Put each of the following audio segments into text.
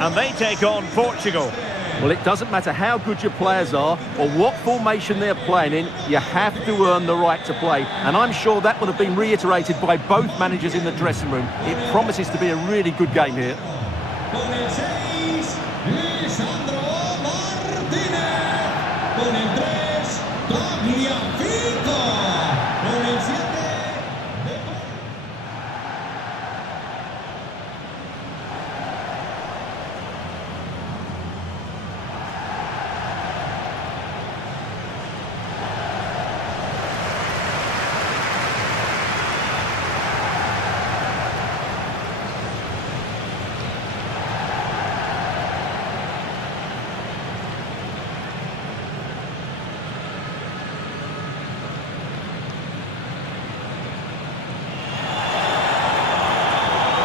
and they take on Portugal. Well, it doesn't matter how good your players are or what formation they're playing in, you have to earn the right to play. And I'm sure that will have been reiterated by both managers in the dressing room. It promises to be a really good game here.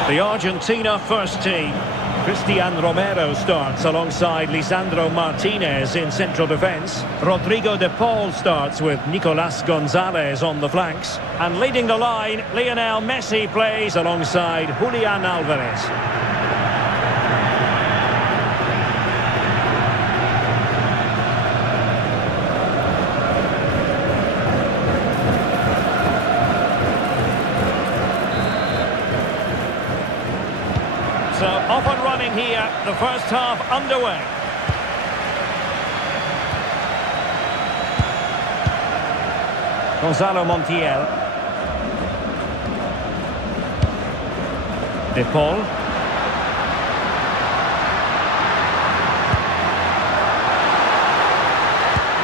The Argentina first team. Cristian Romero starts alongside Lisandro Martinez in central defence. Rodrigo de Paul starts with Nicolas Gonzalez on the flanks. And leading the line, Lionel Messi plays alongside Julian Alvarez. So off and running here, the first half underway. Gonzalo Montiel. De Paul.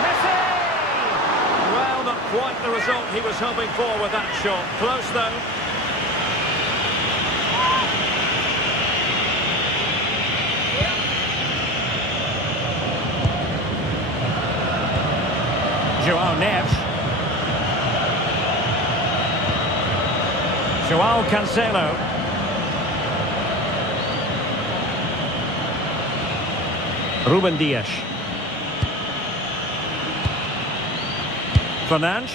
Messi! Well, not quite the result he was hoping for with that shot. Close though. João Neves. João Cancelo. Ruben Dias. Fernandes.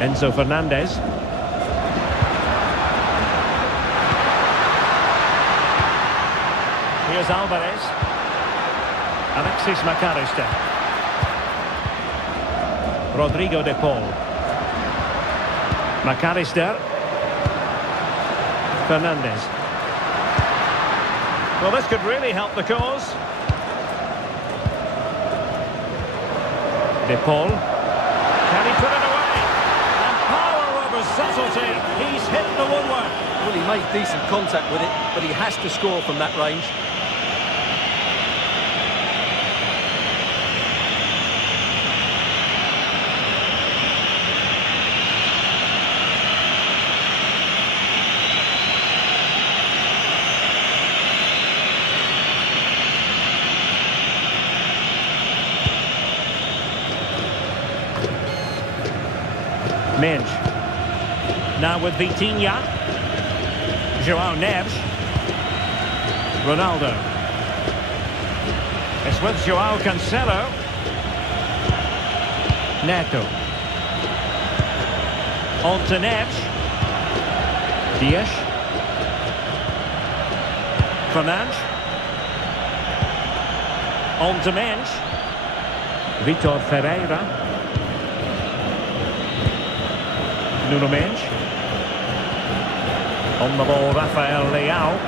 Enzo Fernandez. Here's Alvarez. Alexis McAllister. Rodrigo de Paul. McAllister. Fernandez. Well, this could really help the cause. De Paul. Can he put it away? And power over subtlety. He's hit the woodwork. Well, he made decent contact with it, but he has to score from that range. Minge. Now with Vitinha. João Neves. Ronaldo. It's with João Cancelo. Neto. On to Neves. Dias. Fernandes. On to Minge. Vitor Ferreira. Nuno Mendes. On the ball, Rafael Leao.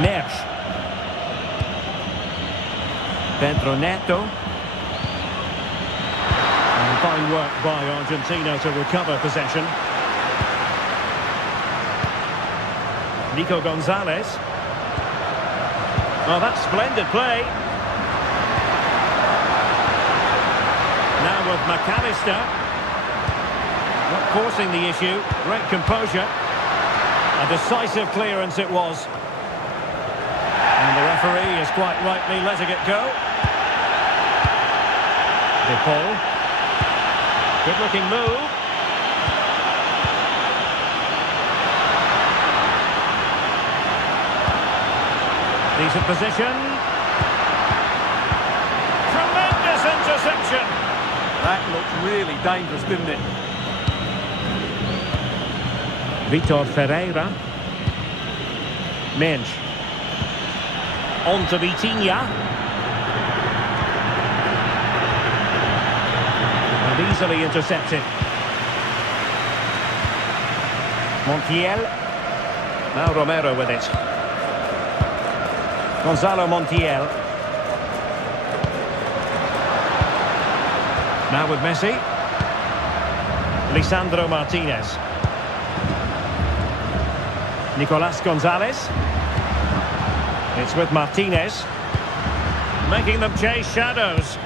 Neves. Pedro Neto. And fine work by Argentina to recover possession. Nico Gonzalez. Oh, that's splendid play. Now with McAllister. Not forcing the issue. Great composure. A decisive clearance it was. And the referee is quite rightly letting it go. De Paul. Good looking move. Decent position. Tremendous interception. That looked really dangerous, didn't it? Vitor Ferreira. Mensch. On to Vitinha. And easily intercepted. Montiel. Now Romero with it. Gonzalo Montiel. Now with Messi. Lisandro Martinez. Nicolas Gonzalez. It's with Martinez. Making them chase shadows.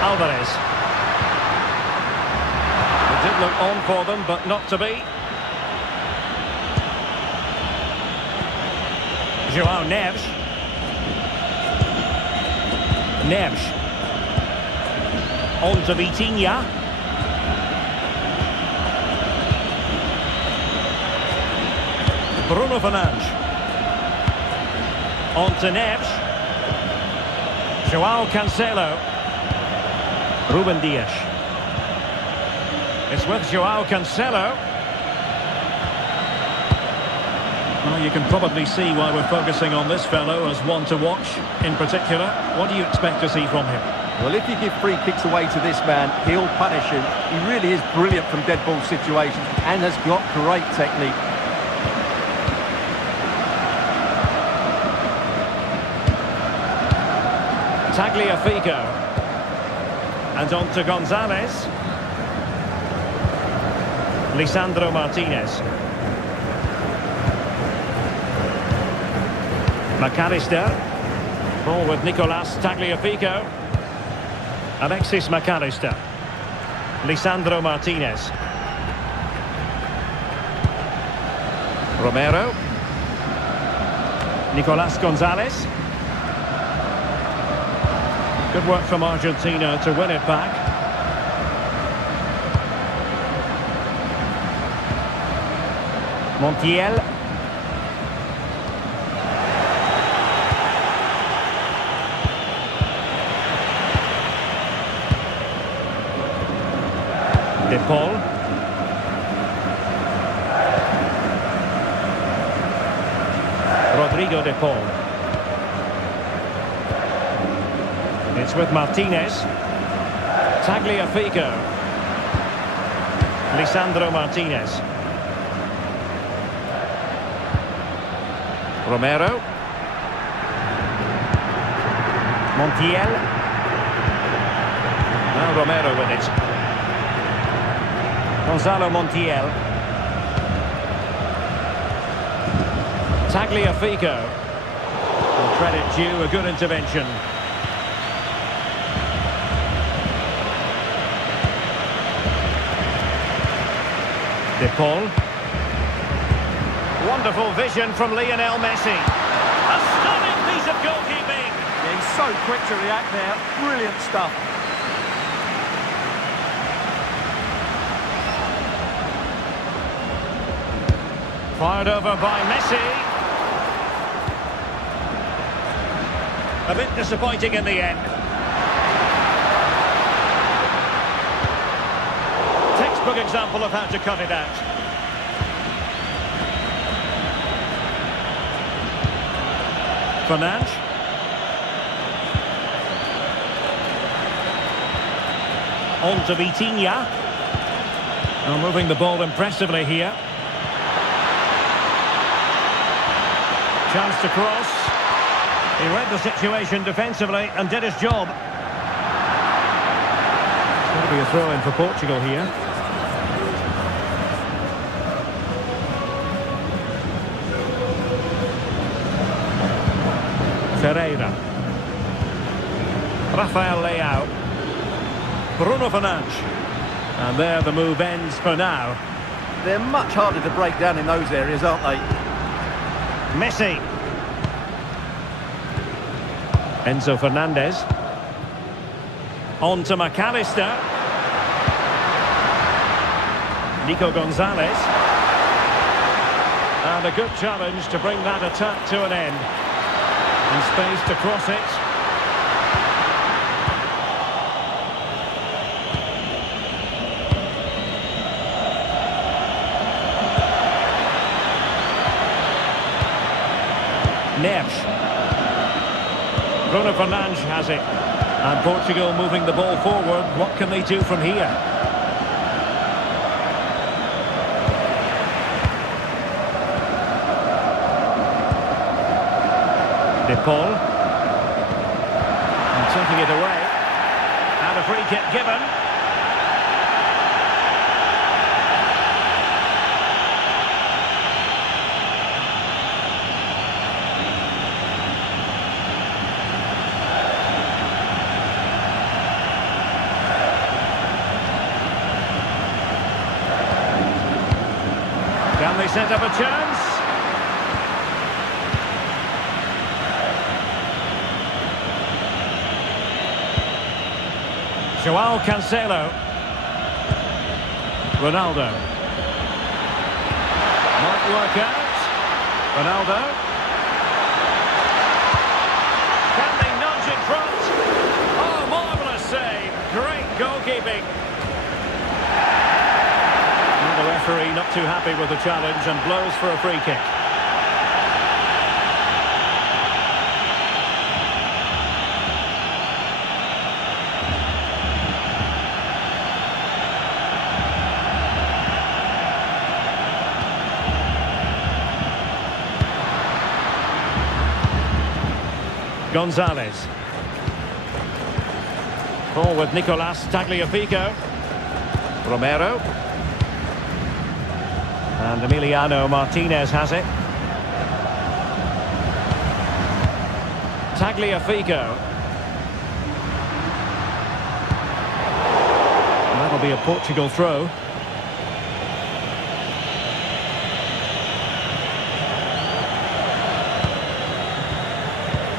Alvarez. It did look on for them, but not to be. João Neves. Neves. On to Vitinha. Bruno Fernandes. On to Neves. João Cancelo. Ruben Dias. It's with João Cancelo. Well, you can probably see why we're focusing on this fellow as one to watch in particular. What do you expect to see from him? Well, if you give free kicks away to this man, he'll punish you. He really is brilliant from dead ball situations and has got great technique. Tagliafico. And on to Gonzalez. Lisandro Martinez. McAllister. Ball with Nicolas Tagliafico. Alexis McAllister. Lisandro Martinez. Romero. Nicolas Gonzalez. Good work from Argentina to win it back. Montiel. De Paul. Rodrigo De Paul. It's with Martinez. Tagliafico. Lisandro Martinez. Romero. Montiel. Now Romero with it. Gonzalo Montiel. Tagliafico. And credit due, a good intervention. De Paul. Wonderful vision from Lionel Messi. A stunning piece of goalkeeping. Yeah, he's so quick to react there. Brilliant stuff. Fired over by Messi. A bit disappointing in the end. Textbook example of how to cut it out. Fernandes. On to Vitinha. Now moving the ball impressively here. Chance to cross. He read the situation defensively and did his job. It's going to be a throw-in for Portugal here. Ferreira. Rafael Leao. Bruno Fernandes. And there the move ends for now. They're much harder to break down in those areas, aren't they? Messi. Enzo Fernandez. On to McAllister. Nico Gonzalez. And a good challenge to bring that attack to an end. And space to cross it. Neves. Bruno Fernandes has it. And Portugal moving the ball forward. What can they do from here? De Paul. And taking it away. And a free kick given. Can they set up a chance? Joao Cancelo. Ronaldo. Might work out. Ronaldo. Can they nudge in front? Oh, marvellous save. Great goalkeeping. The referee not too happy with the challenge and blows for a free kick. Gonzalez. Ball with Nicolas Tagliafico. Romero. And Emiliano Martinez has it. Tagliafico. And that'll be a Portugal throw.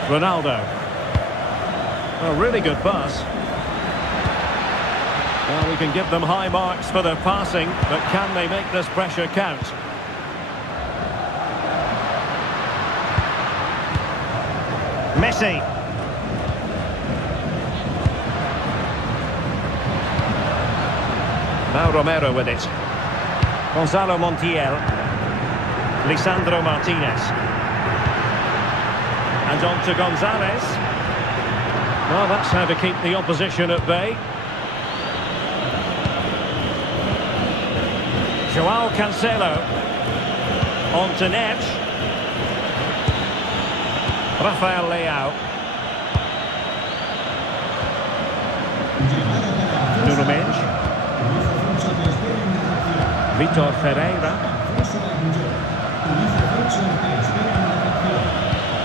Ronaldo. A really good pass. Well, we can give them high marks for their passing, but can they make this pressure count? Messi. Now Romero with it. Gonzalo Montiel. Lisandro Martinez. And on to Gonzalez. Well, that's how to keep the opposition at bay. Joao Cancelo. On to Neves. Rafael Leao. Nuno Mendes. Vitor Ferreira.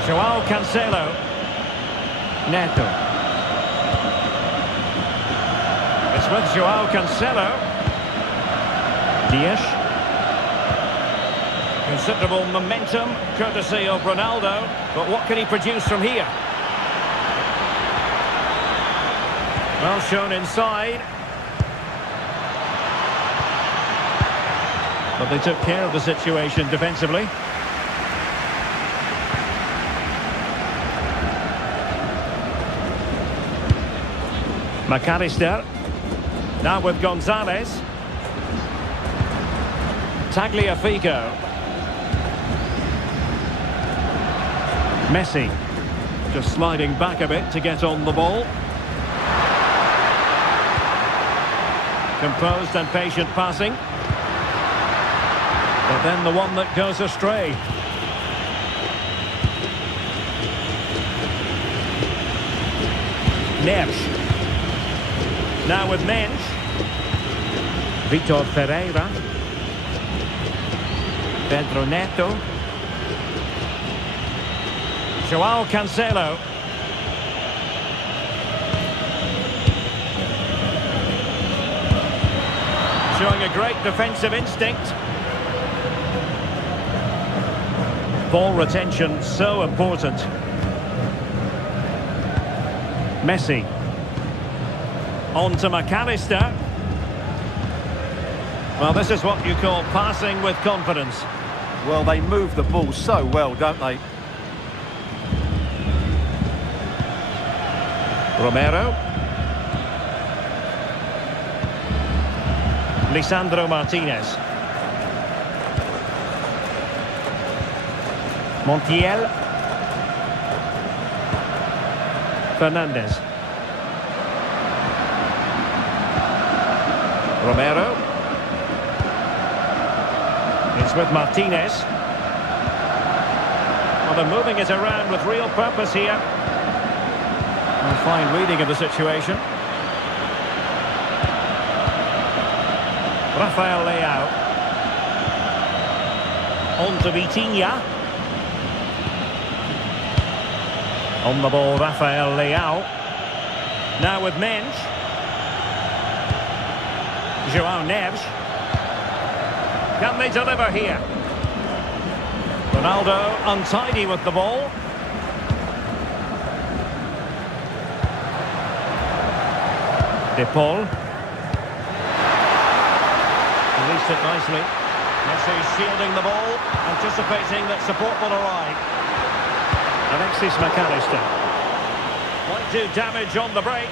Joao Cancelo. Neto. It's with Joao Cancelo. Dias. Considerable momentum, courtesy of Ronaldo. But what can he produce from here? Well shown inside. But they took care of the situation defensively. McAllister. Now with Gonzalez. Tagliafico. Messi. Just sliding back a bit to get on the ball. Composed and patient passing. But then the one that goes astray. Neves. Now with Mendes. Vitor Ferreira. Pedro Neto. Joao Cancelo. Showing a great defensive instinct. Ball retention so important. Messi. On to McAllister. Well, this is what you call passing with confidence. Well, they move the ball so well, don't they? Romero. Lisandro Martinez. Montiel. Fernandez. Romero. It's with Martinez. Well, they're moving it around with real purpose here. A fine reading of the situation. Rafael Leao. On to Vitinha. On the ball, Rafael Leao. Now with Mensch. João Neves. Can they deliver here? Ronaldo untidy with the ball. De Paul. Released it nicely. Messi shielding the ball, anticipating that support will arrive. Alexis McAllister. Might do damage on the break.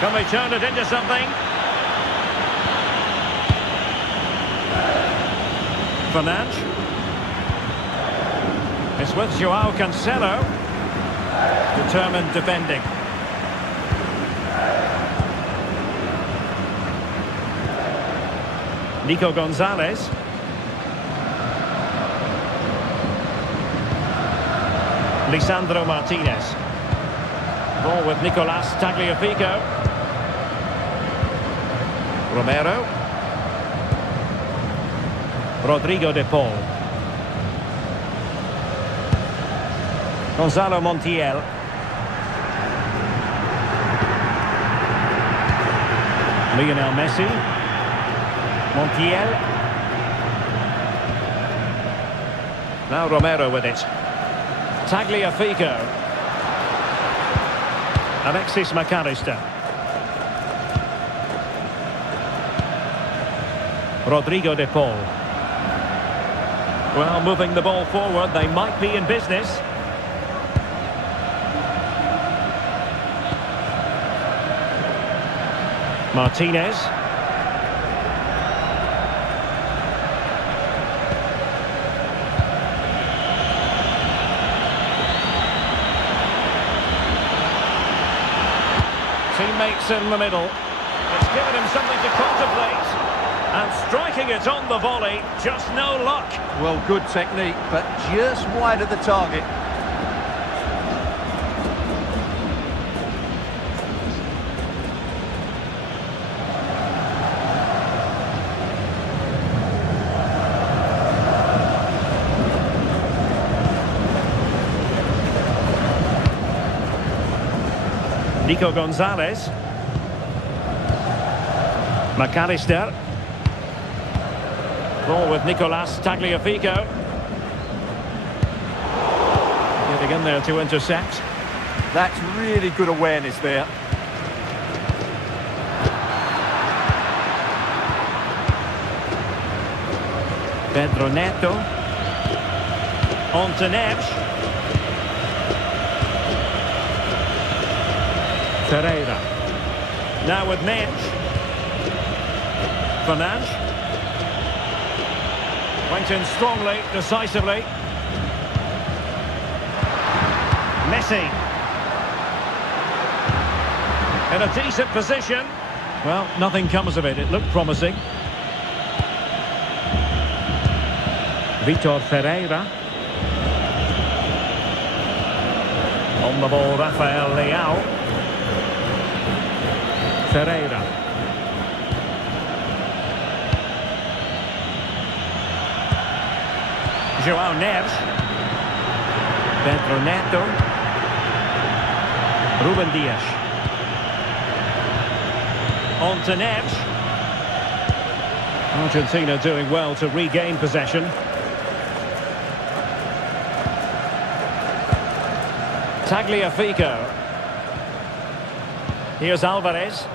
Can they turn it into something? Fernandes. It's with João Cancelo. Determined defending. Nico Gonzalez. Lisandro Martinez. Ball with Nicolas Tagliafico. Romero. Rodrigo de Paul. Gonzalo Montiel. Lionel Messi. Montiel. Now Romero with it. Tagliafico. Alexis McAllister. Rodrigo de Paul. Well, moving the ball forward, they might be in business. Martinez. Teammates in the middle. It's given him something to contemplate. And striking it on the volley, just no luck. Well, good technique, but just wide of the target. Nico Gonzalez. McAllister. Ball with Nicolas Tagliafico. Getting in there to intercept. That's really good awareness there. Pedro Neto. On to Neves. Ferreira. Now with Mensch. Fernandes. Went in strongly, decisively. Messi. In a decent position. Well, nothing comes of it. It looked promising. Vitor Ferreira. On the ball, Rafael Leao. Ferreira. João Neves. Pedro Neto. Ruben Dias. On to Neves. Argentina doing well to regain possession. Tagliafico. Here's Alvarez.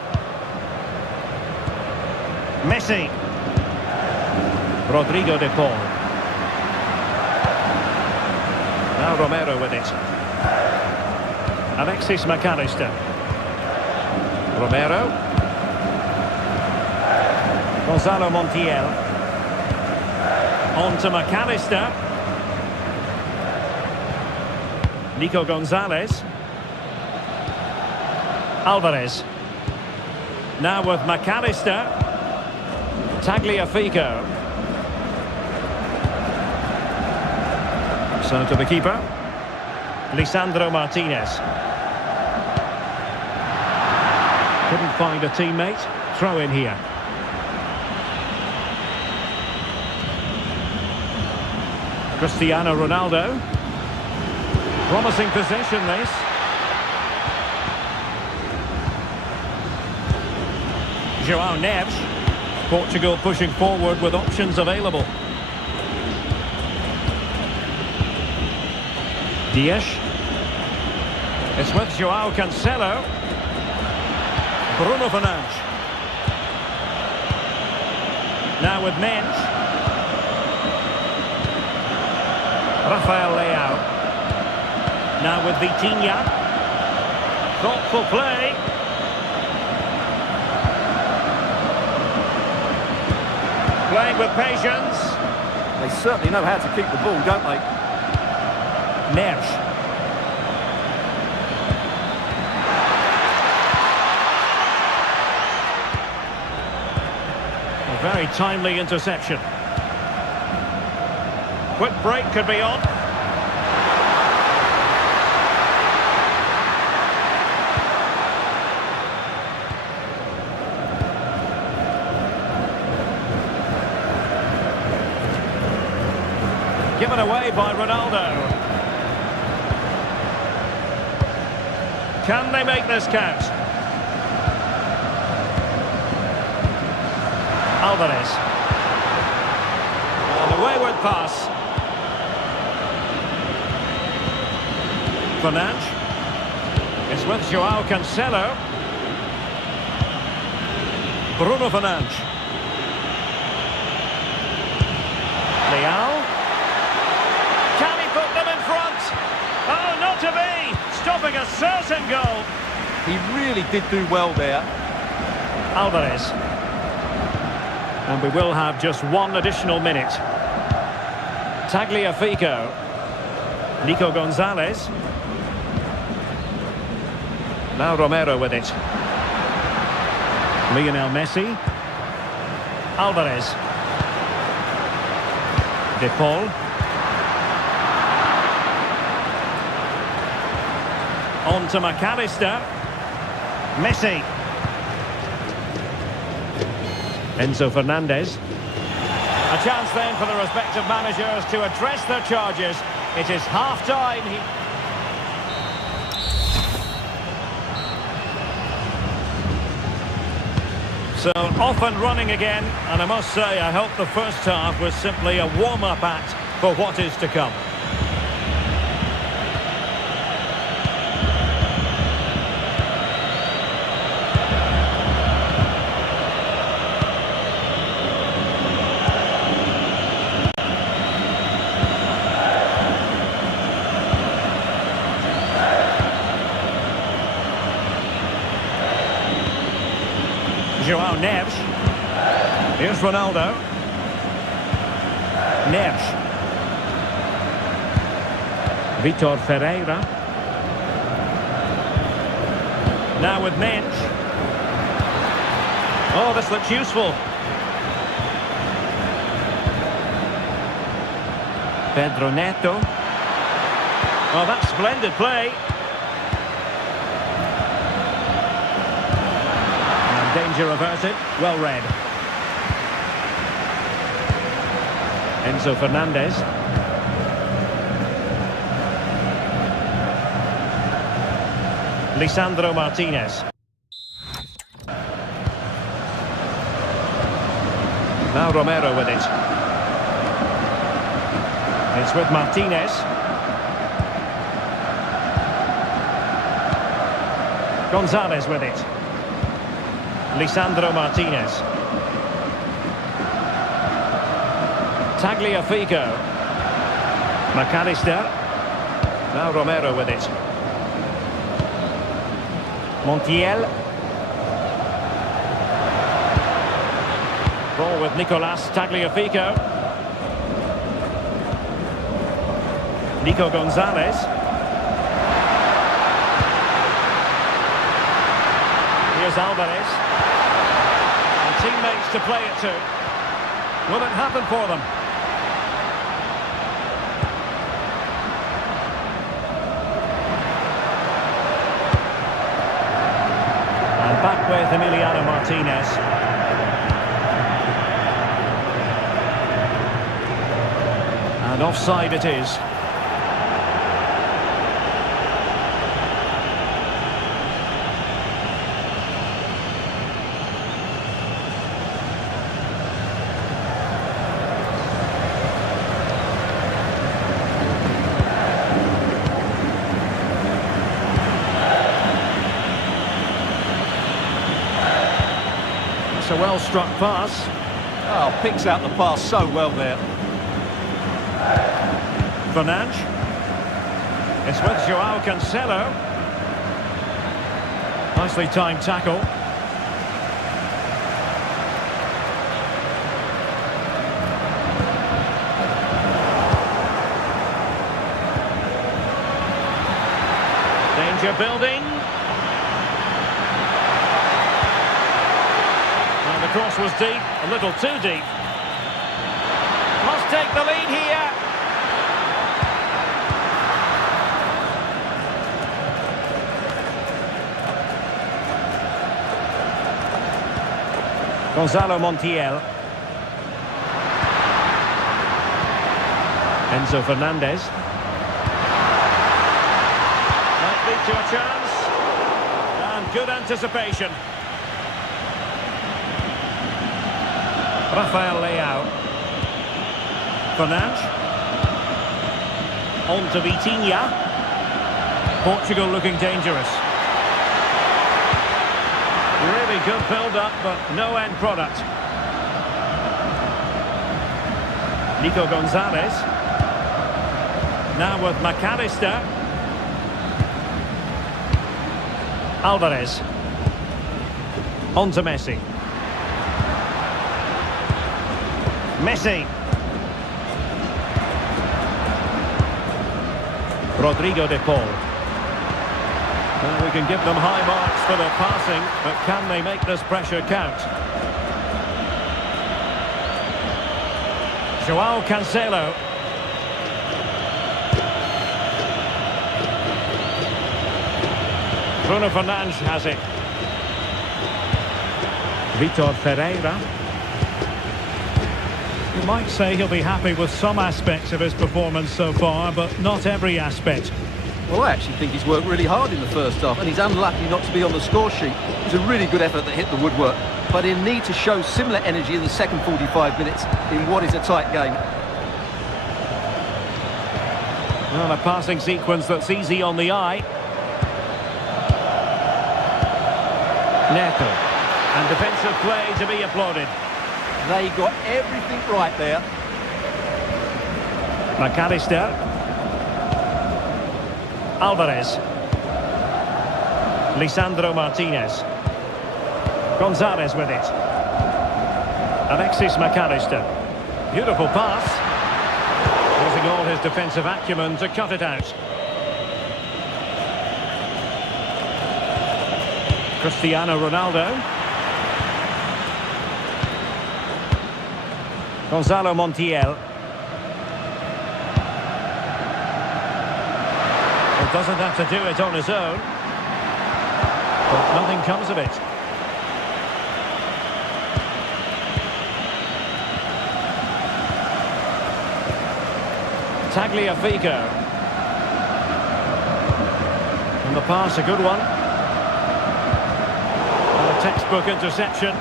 Messi. Rodrigo de Paul. Now Romero with it. Alexis McAllister. Romero. Gonzalo Montiel. On to McAllister. Nico Gonzalez. Alvarez. Now with McAllister. Tagliafico. So to the keeper. Lisandro Martinez. Couldn't find a teammate. Throw in here. Cristiano Ronaldo. Promising possession this. João Neves. Portugal pushing forward with options available. Dias. It's with João Cancelo. Bruno Fernandes. Now with Mendes. Rafael Leao. Now with Vitinha. Thoughtful play. Playing with patience. They certainly know how to keep the ball, don't they? Neves. A very timely interception. Quick break could be on. Given away by Ronaldo. Can they make this count? Alvarez. And a wayward pass. Fernandes. It's with João Cancelo. Bruno Fernandes. Leao. Can he put them in front? Oh, not to be! Stopping a certain goal. He really did do well there. Alvarez. And we will have just one additional minute. Tagliafico. Nico Gonzalez. Now Romero with it. Lionel Messi. Alvarez. De Paul. On to McAllister. Messi. Enzo Fernandez. A chance then for the respective managers to address their charges. It is half-time. So off and running again, and I must say I hope the first half was simply a warm-up act for what is to come. João Neves. Here's Ronaldo. Neves. Vitor Ferreira. Now with Mendes. Oh, this looks useful. Pedro Neto. Oh, that's splendid play. Danger averted, well read. Enzo Fernandez. Lisandro Martinez. Now Romero with it. It's with Martinez. Gonzalez with it. Lisandro Martinez. Tagliafico. McAllister. Now Romero with it. Montiel. Ball with Nicolas Tagliafico. Nico Gonzalez. Here's Alvarez. And teammates to play it to. Will it happen for them? And back with Emiliano Martinez. And offside it is. It's a well-struck pass. Oh, picks out the pass so well there. Fernandes. It's with Joao Cancelo. Nicely timed tackle. Danger building. And the cross was deep, a little too deep. Must take the lead here. Gonzalo Montiel. Enzo Fernandez. Might lead to a chance. And good anticipation. Rafael Leao. Fernandes. On to Vitinha. Portugal looking dangerous. Really good build-up, but no end product. Nico Gonzalez. Now with McAllister. Alvarez. On to Messi. Messi. Rodrigo de Paul. Well, we can give them high marks for their passing, but can they make this pressure count? Joao Cancelo. Bruno Fernandes has it. Vitor Ferreira. You might say he'll be happy with some aspects of his performance so far, but not every aspect. Well, I actually think he's worked really hard in the first half, and he's unlucky not to be on the score sheet. It was a really good effort that hit the woodwork, but he'll need to show similar energy in the second 45 minutes in what is a tight game. Well, a passing sequence that's easy on the eye. Neto. And defensive play to be applauded. They got everything right there. McAllister. Alvarez. Lisandro Martinez. Gonzalez with it. Alexis McAllister. Beautiful pass. Using all his defensive acumen to cut it out. Cristiano Ronaldo. Gonzalo Montiel. Doesn't have to do it on his own, but nothing comes of it. Tagliafico. And the pass, a good one. And a textbook interception.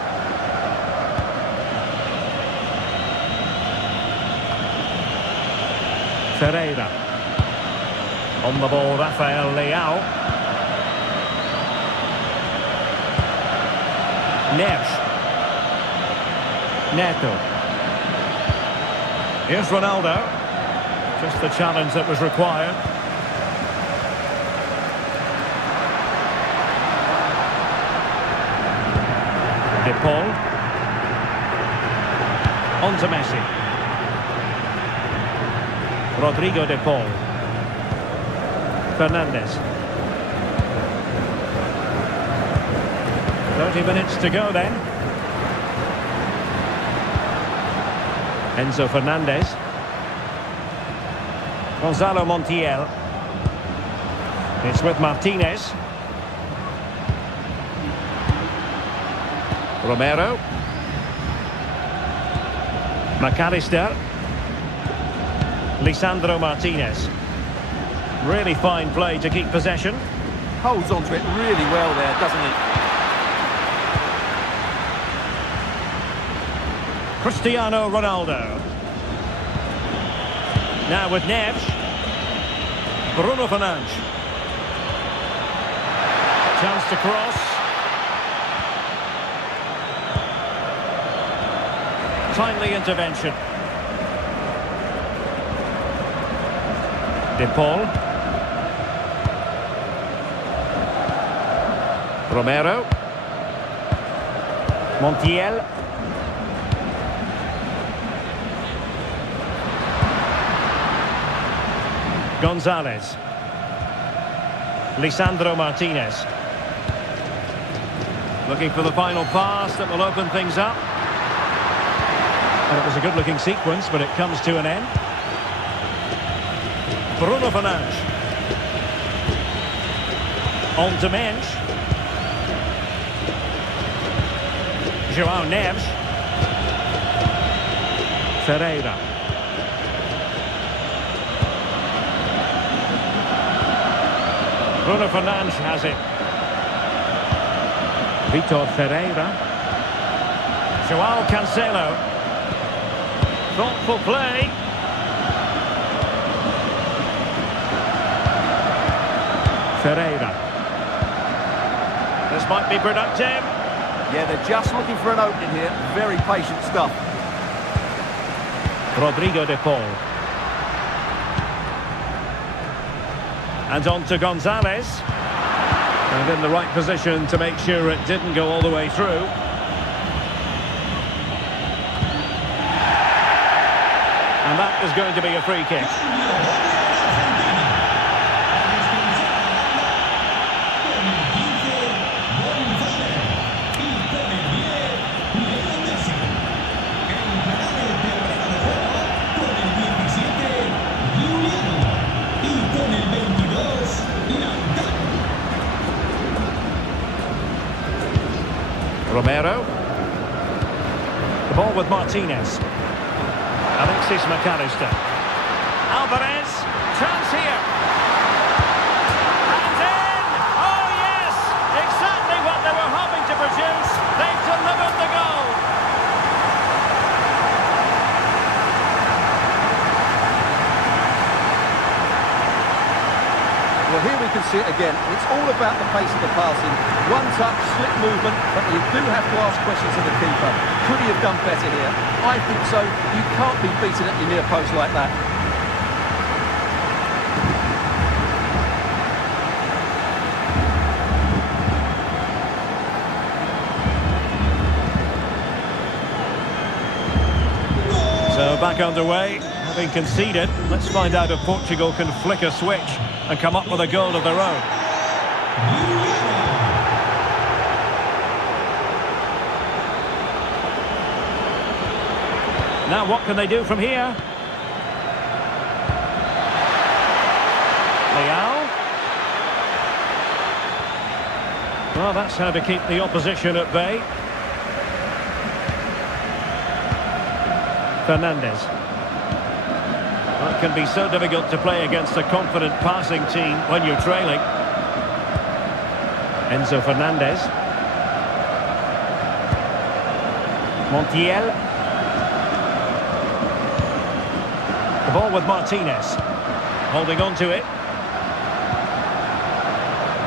Ferreira. On the ball, Rafael Leao. Neves. Neto. Here's Ronaldo. Just the challenge that was required. De Paul. On to Messi. Rodrigo de Paul. Fernandes. 30 minutes to go then. Enzo Fernandez. Gonzalo Montiel. It's with Martinez. Romero. McAllister. Lisandro Martinez. Really fine play to keep possession. Holds onto it really well there, doesn't he? Cristiano Ronaldo. Now with Neves. Bruno Fernandes. Chance to cross. Timely intervention. De Paul. Romero. Montiel. Gonzalez. Lisandro Martinez. Looking for the final pass that will open things up. And it was a good-looking sequence, but it comes to an end. Bruno Fernandes. On to Mensch. João Neves. Ferreira. Bruno Fernandes has it. Vitor Ferreira. João Cancelo. Thoughtful play. Ferreira. This might be productive. Yeah, they're just looking for an opening here. Very patient stuff. Rodrigo de Paul. And on to Gonzalez. And in the right position to make sure it didn't go all the way through. And that is going to be a free kick. Romero. The ball with Martinez. Alexis McAllister. Alvarez. Chance here. And in! Oh yes! Exactly what they were hoping to produce. They've delivered the goal. Well, here we can see it again. It's all about the pace of the passing. One touch, slick movement, but you do have to ask questions of the keeper. Could he have done better here? I think so. You can't be beaten at your near post like that. So back underway, having conceded. Let's find out if Portugal can flick a switch and come up with a goal of their own. Now what can they do from here? Leao. Well, that's how to keep the opposition at bay. Fernandez. Well, it can be so difficult to play against a confident passing team when you're trailing. Enzo Fernandez. Montiel. The ball with Martinez. Holding on to it.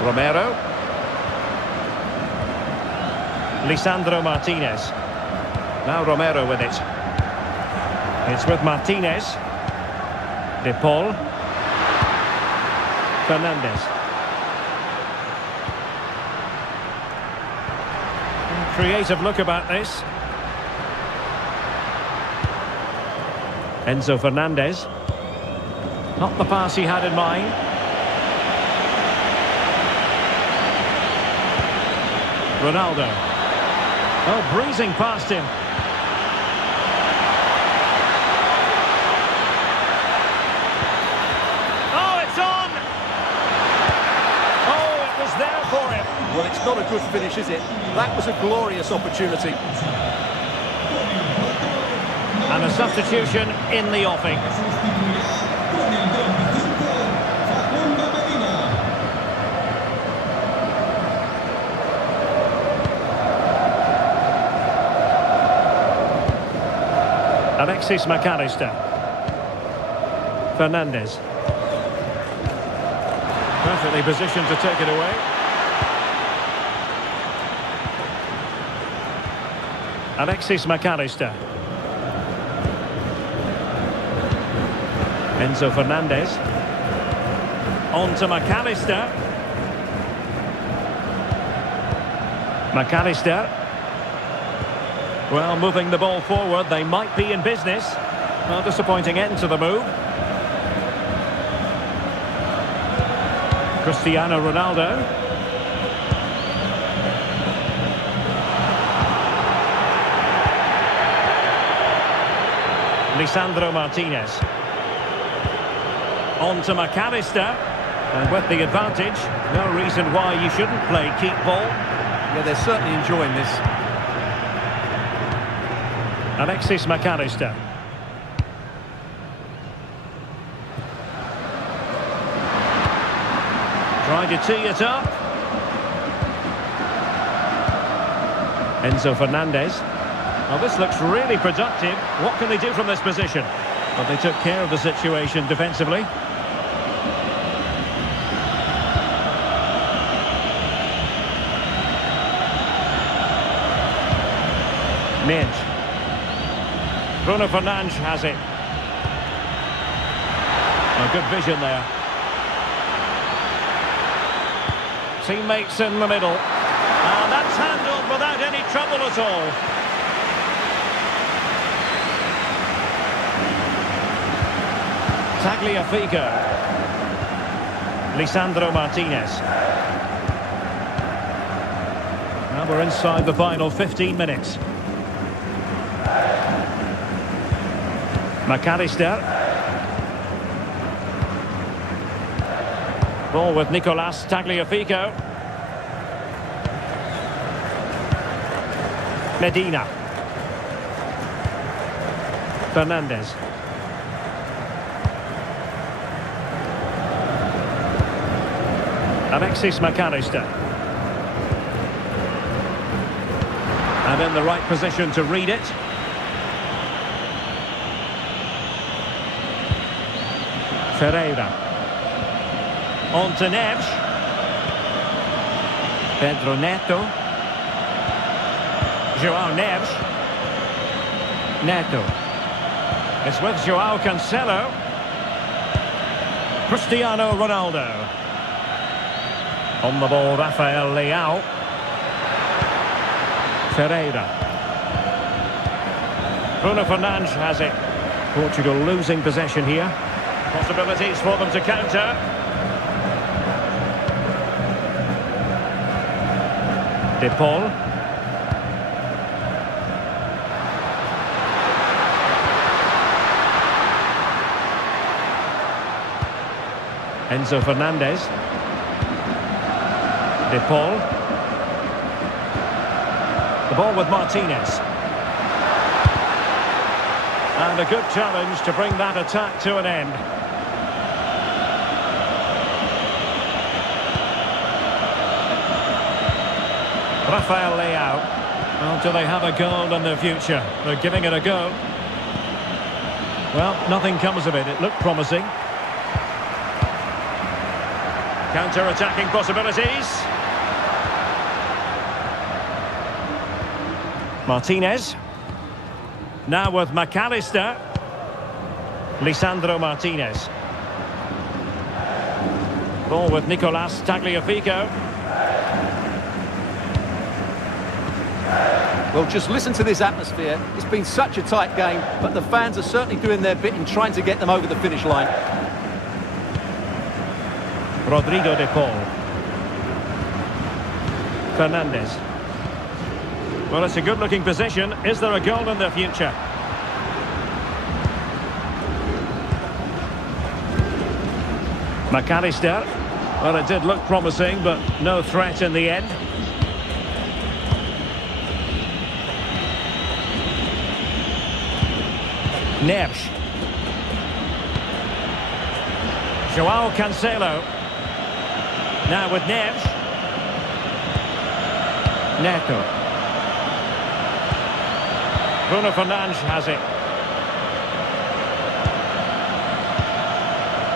Romero. Lisandro Martinez. Now Romero with it. It's with Martinez. De Paul. Fernandez. Creative look about this. Enzo Fernandez. Not the pass he had in mind. Ronaldo. Oh, breezing past him. Oh, it's on! Oh, it was there for him. Well, it's not a good finish, is it? That was a glorious opportunity. And a substitution in the offing. Alexis McAllister. Fernandez. Perfectly positioned to take it away. Alexis McAllister. Enzo Fernandez. On to McAllister. McAllister. Well, moving the ball forward, they might be in business. Well, disappointing end to the move. Cristiano Ronaldo. Lisandro Martinez. On to McAllister. And with the advantage, no reason why you shouldn't play keep ball. Yeah, they're certainly enjoying this. Alexis McAllister. Trying to tee it up. Enzo Fernandez. Well, this looks really productive. What can they do from this position? Well, they took care of the situation defensively. Midge. Bruno Fernandes has it. Oh, good vision there. Teammates in the middle. And that's handled without any trouble at all. Tagliafico. Lisandro Martinez. Now we're inside the final 15 minutes. McAllister. Ball with Nicolas Tagliafico. Medina. Fernandez. Alexis McAllister. And in the right position to read it. Ferreira. On to Neves. Pedro Neto. Joao Neves. Neto. It's with Joao Cancelo. Cristiano Ronaldo. On the ball, Rafael Leao. Ferreira. Bruno Fernandes has it. Portugal losing possession here. Possibilities for them to counter. De Paul. Enzo Fernandez. De Paul. The ball with Martinez. And a good challenge to bring that attack to an end. Rafael Leao. Well, do they have a goal in their future? They're giving it a go. Well, nothing comes of it. It looked promising. Counter-attacking possibilities. Martinez. Now with McAllister. Lisandro Martinez. Ball with Nicolas Tagliafico. Well, just listen to this atmosphere. It's been such a tight game, but the fans are certainly doing their bit in trying to get them over the finish line. Rodrigo de Paul. Fernandez. Well, it's a good-looking position. Is there a goal in the future? McAllister. Well, it did look promising, but no threat in the end. Neves. Joao Cancelo. Now with Neves. Neto. Bruno Fernandes has it.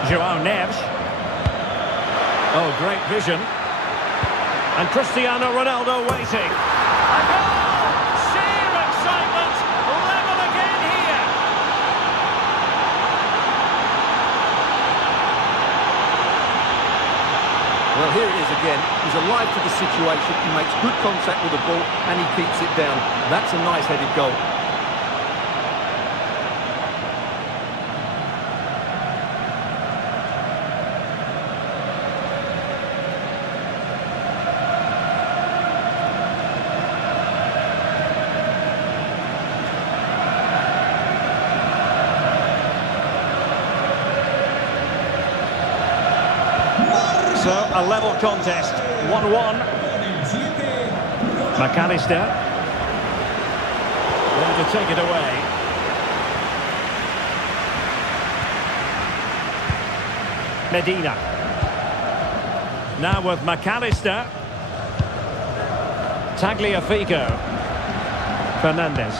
Joao Neves. Oh, great vision. And Cristiano Ronaldo waiting. A goal! Sheer excitement! Level again here! Well, here it is again. He's alive to the situation. He makes good contact with the ball and he keeps it down. That's a nice headed goal. So, a level contest, 1-1. McAllister. Going to take it away. Medina. Now with McAllister. Tagliafico. Fernandes.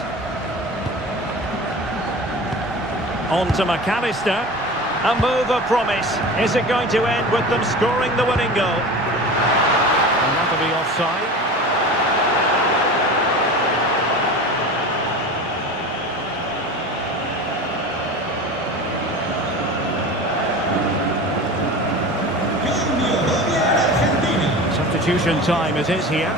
On to McAllister. A move of promise. Is it going to end with them scoring the winning goal? And that'll be offside. Substitution time it is here.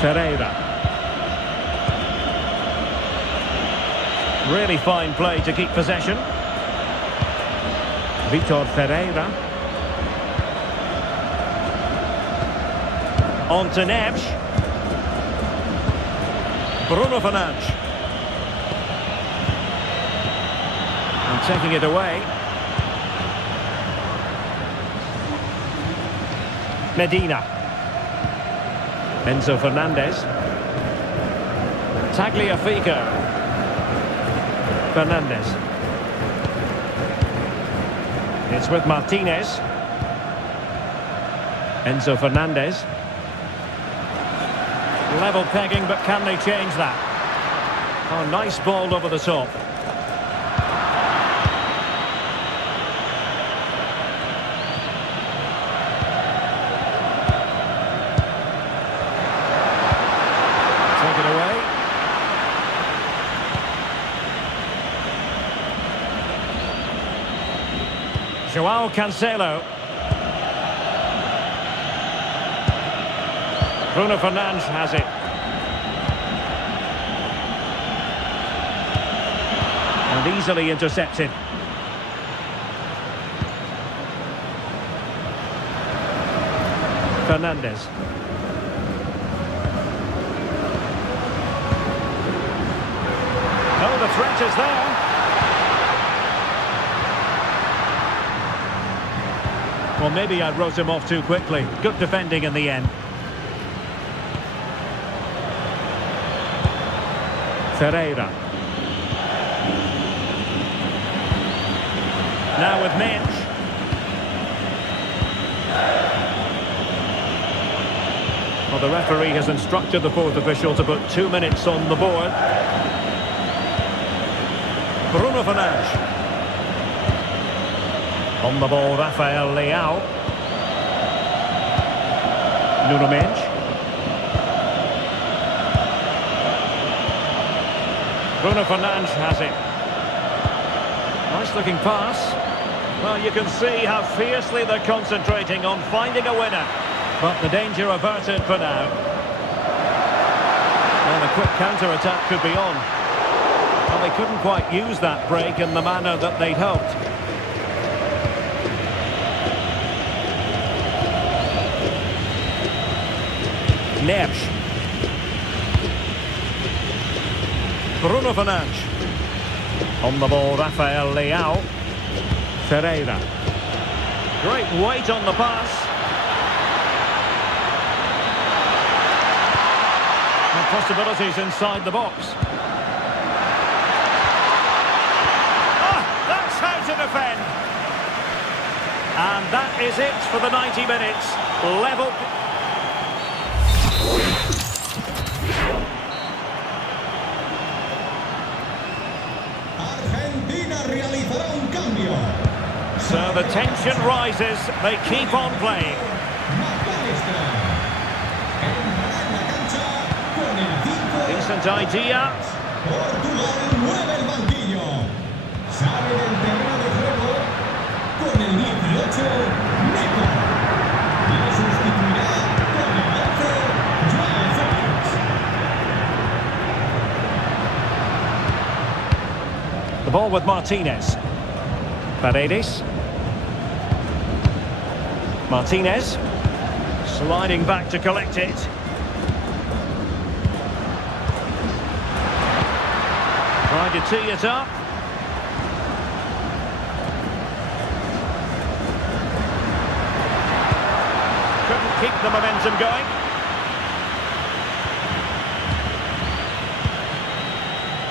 Ferreira. Really fine play to keep possession. Vitor Ferreira. On to Neves. Bruno Fernandes. And taking it away. Medina. Enzo Fernandez. Tagliafico. Fernandez. It's with Martinez. Enzo Fernandez. Level pegging, but can they change that? Oh, nice ball over the top. Take it away. Joao Cancelo. Bruno Fernandes has it. And easily intercepted. Fernandes. Oh, the threat is there. Well, maybe I wrote him off too quickly. Good defending in the end. Ferreira. Now with Mensch. Well, the referee has instructed the fourth official to put 2 minutes on the board. Bruno Fernandes. On the ball, Rafael Leao. Nuno Mensch. Bruno Fernandes has it. Nice looking pass. Well, you can see how fiercely they're concentrating on finding a winner. But the danger averted for now. And a quick counter-attack could be on. Well, they couldn't quite use that break in the manner that they'd hoped. Neves. Bruno Fernandes. On the ball, Rafael Leao. Ferreira. Great weight on the pass. And possibilities inside the box. Ah, that's how to defend. And that is it for the 90 minutes. Level. Argentina realizará un cambio. So the tension rises, they keep on playing. Decent idea. Portugal mueve el banquillo. Sale del terreno de juego con el 18, Nico. Le sustituirá con el 11, Joao Félix. The ball with Martinez. Paredes. Martinez. Sliding back to collect it. Trying to tee it up. Couldn't keep the momentum going.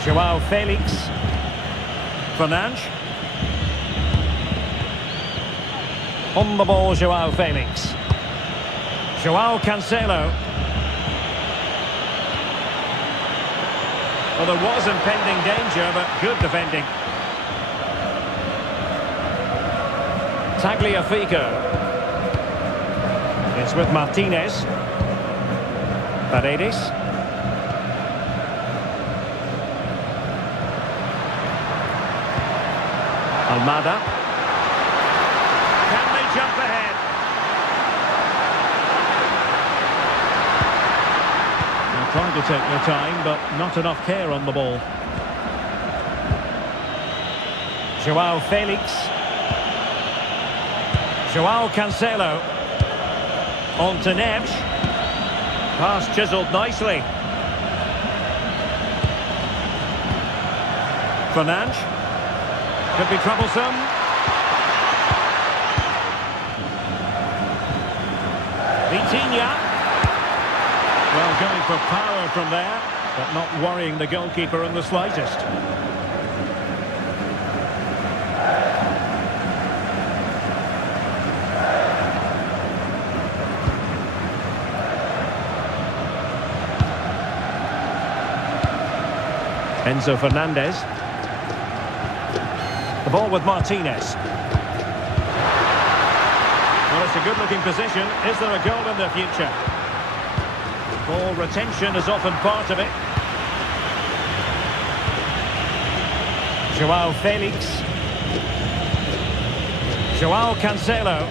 Joao Felix. Fernandes. On the ball, Joao Felix. Joao Cancelo. Well, there was impending danger, but good defending. Tagliafico. It's with Martinez. Paredes. Almada. Can they jump ahead? They're trying to take their time, but not enough care on the ball. Joao Felix. Joao Cancelo. On to Neves. Pass chiselled nicely. Fernandes. Could be troublesome. Vitinha. Well, going for power from there, but not worrying the goalkeeper in the slightest. Enzo Fernandez. The ball with Martinez. Well, it's a good-looking position. Is there a goal in the future? Ball retention is often part of it. Joao Felix. Joao Cancelo.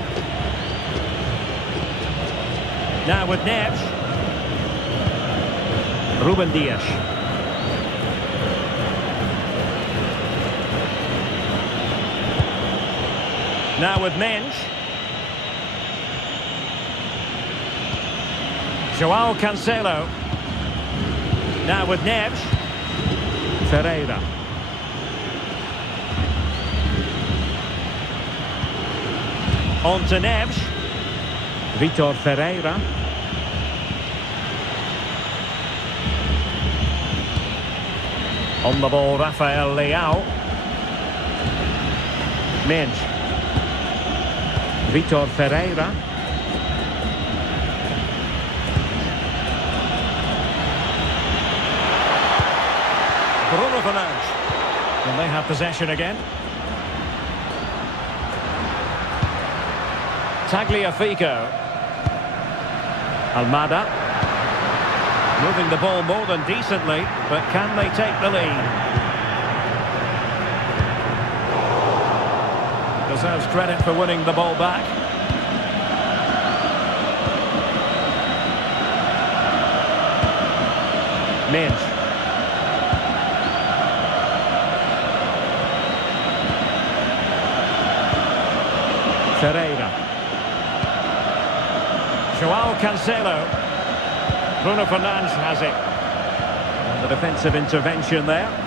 Now with Neves. Ruben Dias. Now with Mensch. Joao Cancelo. Now with Neves. Ferreira. On to Neves. Vitor Ferreira. On the ball, Rafael Leao. Mensch. Vitor Ferreira. Bruno Fernandes. And they have possession again. Tagliafico. Almada. Moving the ball more than decently, but can they take the lead? Deserves credit for winning the ball back. Minge. Ferreira. Joao Cancelo. Bruno Fernandes has it. And the defensive intervention there.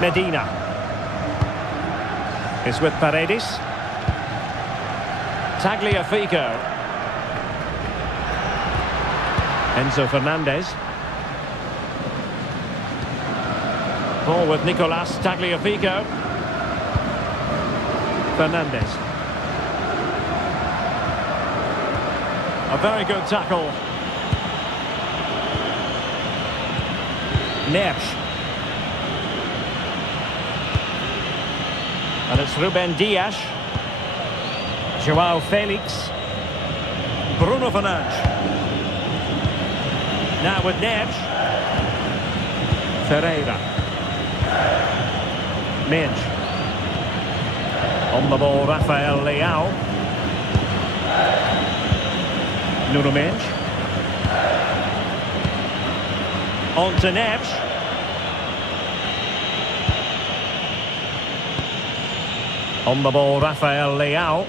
Medina. It's with Paredes. Tagliafico. Enzo Fernandez. Ball with Nicolas Tagliafico. Fernandez. A very good tackle. Neves. And it's Ruben Dias. Joao Felix. Bruno Fernandes. Now with Neves. Ferreira. Minge. On the ball, Rafael Leao. Nuno Minge. On to Neves. On the ball, Rafael Leao.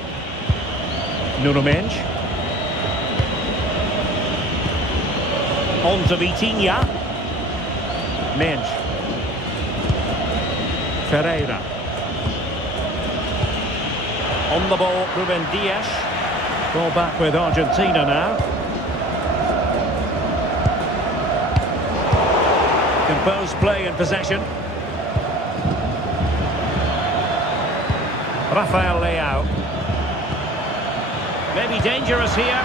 Nuno Minge. On to Vitinha. Minge. Ferreira. On the ball, Ruben Dias. Ball back with Argentina now. Composed play in possession. Rafael Leao. Maybe dangerous here.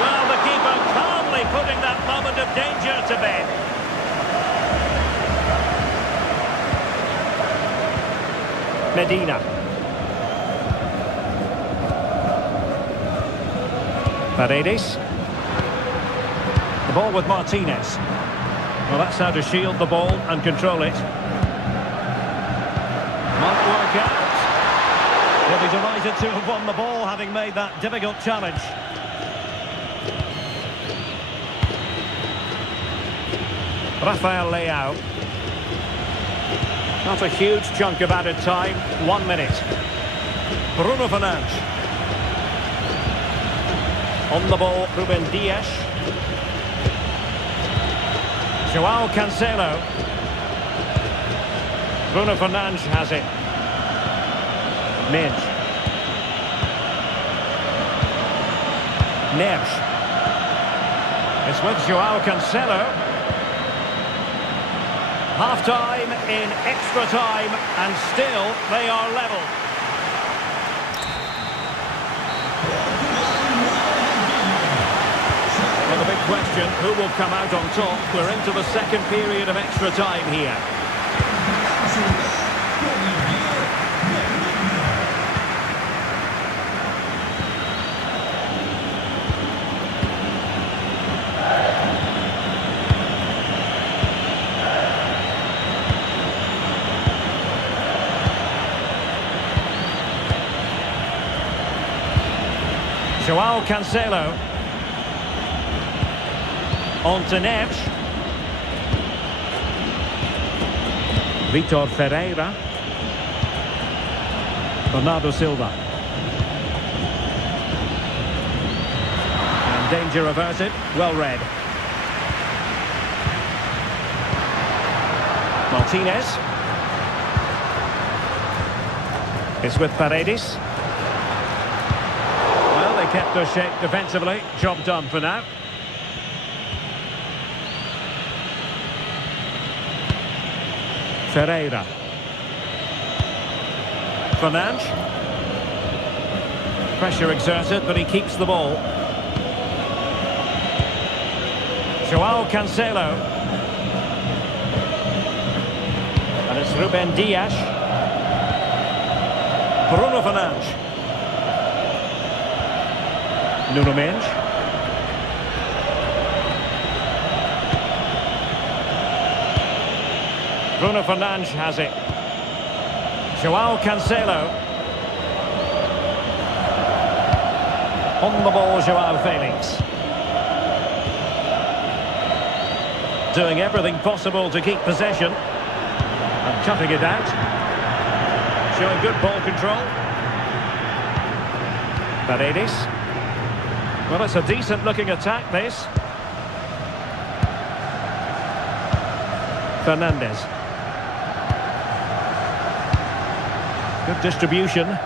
Well, the keeper calmly putting that moment of danger to bed. Medina. Paredes. The ball with Martinez. Well, that's how to shield the ball and control it. Might work out. He'll be delighted to have won the ball, having made that difficult challenge. Rafael Leao. Not a huge chunk of added time. 1 minute. Bruno Fernandes. On the ball, Ruben Dias. Joao Cancelo. Bruno Fernandes has it. Minge. Neves. It's with Joao Cancelo. Half-time in extra time, and still they are level. Well, the big question, who will come out on top? We're into the second period of extra time here. Joao Cancelo. On to Neves. Vitor Ferreira. Bernardo Silva. And danger averted. Well read. Martinez. It's with Paredes. Kept their shape defensively. Job done for now. Ferreira. Fernandes. Pressure exerted, but he keeps the ball. Joao Cancelo. And it's Ruben Dias. Bruno Fernandes. Nuno Minge. Bruno Fernandes has it. Joao Cancelo. On the ball, Joao Felix. Doing everything possible to keep possession. And cutting it out. Showing good ball control. Paredes. Well, it's a decent-looking attack, this. Fernandes. Good distribution. Now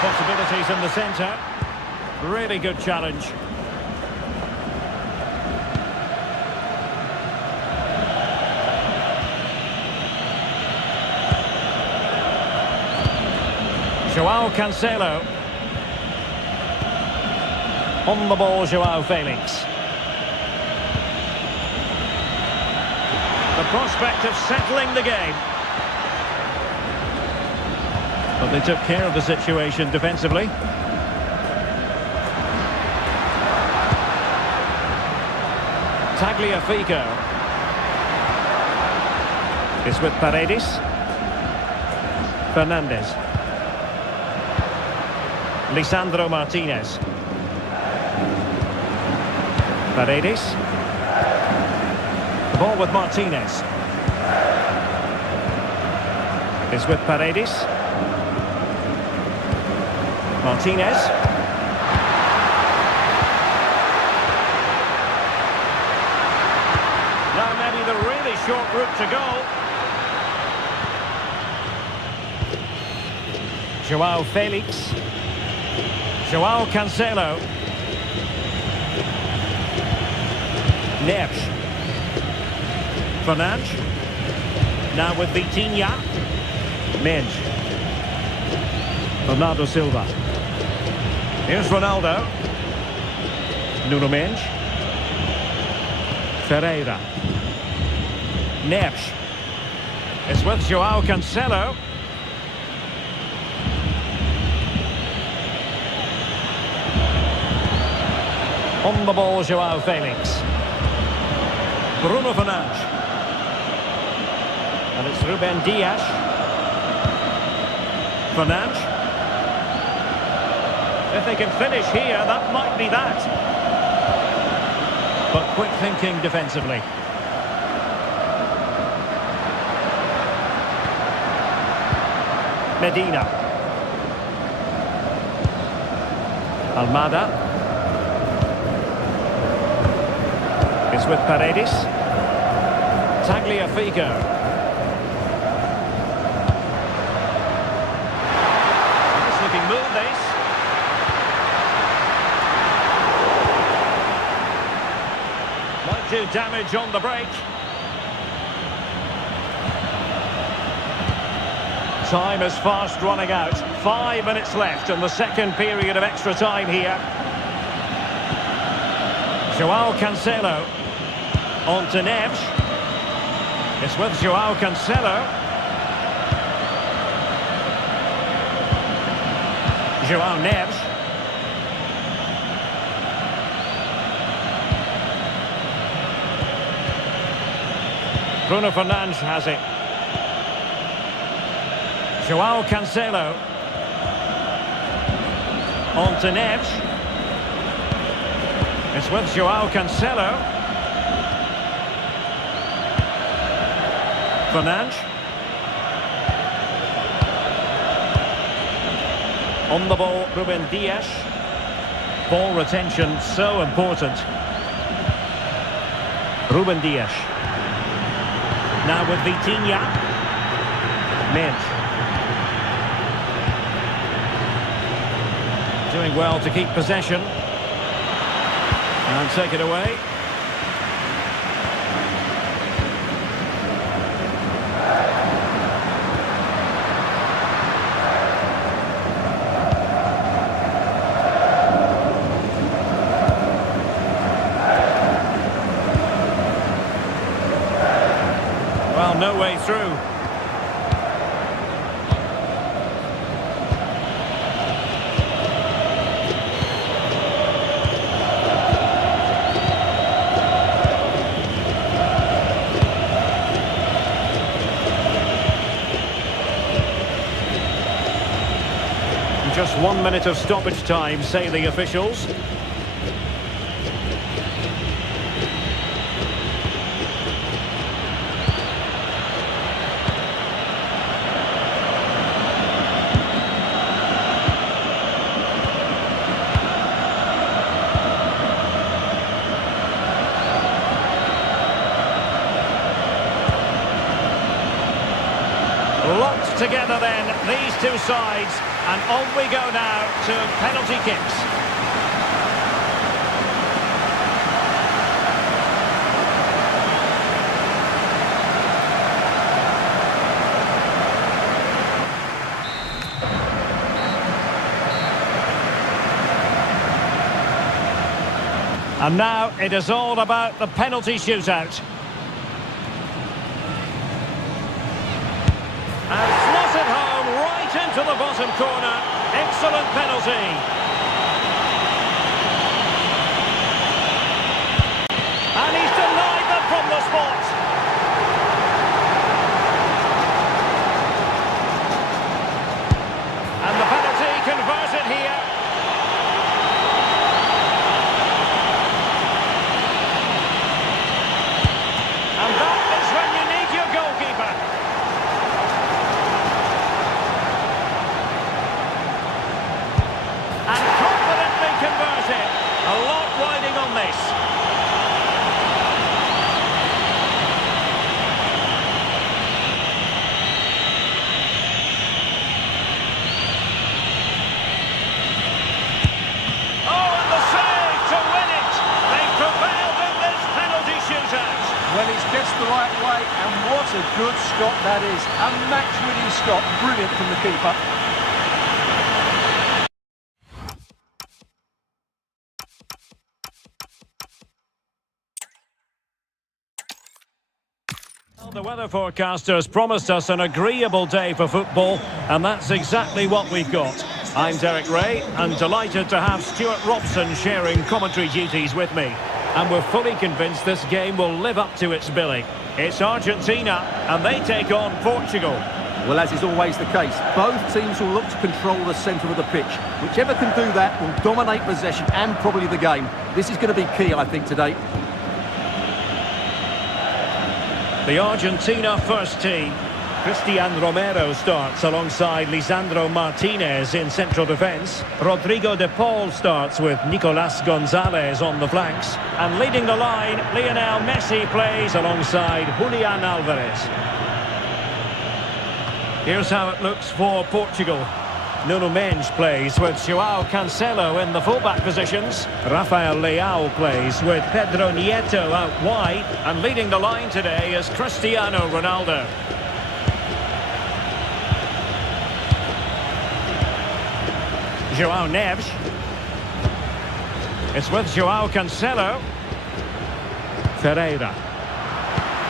possibilities in the centre. Really good challenge. Joao Cancelo. On the ball, Joao Felix. The prospect of settling the game. But they took care of the situation defensively. Tagliafico. It's with Paredes. Fernandes. Lisandro Martinez. Paredes. The ball with Martinez. It's with Paredes. Martinez. Now maybe the really short route to goal. Joao Felix. Joao Cancelo. Neves. Fernandes. Now with Vitinha. Mendes. Bernardo Silva. Here's Ronaldo. Nuno Mendes. Ferreira. Neves. It's with Joao Cancelo. On the ball, Joao Felix. Bruno Fernandes. And it's Ruben Dias. Fernandes. If they can finish here, that might be that. But quick thinking defensively. Medina. Almada. It's with Paredes. Tagliafico. Nice looking move, this. Might do damage on the break. Time is fast running out. 5 minutes left in the second period of extra time here. Joao Cancelo. On to Neves. It's with Joao Cancelo. Joao Neves. Bruno Fernandes has it. Joao Cancelo. On to Neves. It's with Joao Cancelo. Fernandes. On the ball, Ruben Dias. Ball retention so important. Ruben Dias. Now with Vitinha. Mendes. Doing well to keep possession. And take it away. Well, no way through. Just 1 minute of stoppage time, say the officials. Locked together then, these two sides, and on we go now to penalty kicks. And now it is all about the penalty shootout. And slotted home right into the bottom corner. Excellent penalty. And he's denied them from the spot. And the penalty converted here. And that is when you need your goalkeeper. And confidently converted. A lot riding on this. Oh, and the save to win it. They prevailed in this penalty shootout. Well, he's guessed the right way, and what a good stop that is. A match-winning stop. Brilliant from the keeper. The weather forecasters promised us an agreeable day for football, and that's exactly what we've got. I'm Derek Ray, and delighted to have Stuart Robson sharing commentary duties with me. And we're fully convinced this game will live up to its billing. It's Argentina, and they take on Portugal. Well, as is always the case, both teams will look to control the centre of the pitch. Whichever can do that will dominate possession and probably the game. This is going to be key, I think, today. The Argentina first team. Cristian Romero starts alongside Lisandro Martinez in central defence. Rodrigo de Paul starts with Nicolas Gonzalez on the flanks. And leading the line, Lionel Messi plays alongside Julian Alvarez. Here's how it looks for Portugal. Nuno Mendes plays with Joao Cancelo in the fullback positions. Rafael Leao plays with Pedro Nieto out wide. And leading the line today is Cristiano Ronaldo. Joao Neves. It's with Joao Cancelo. Ferreira.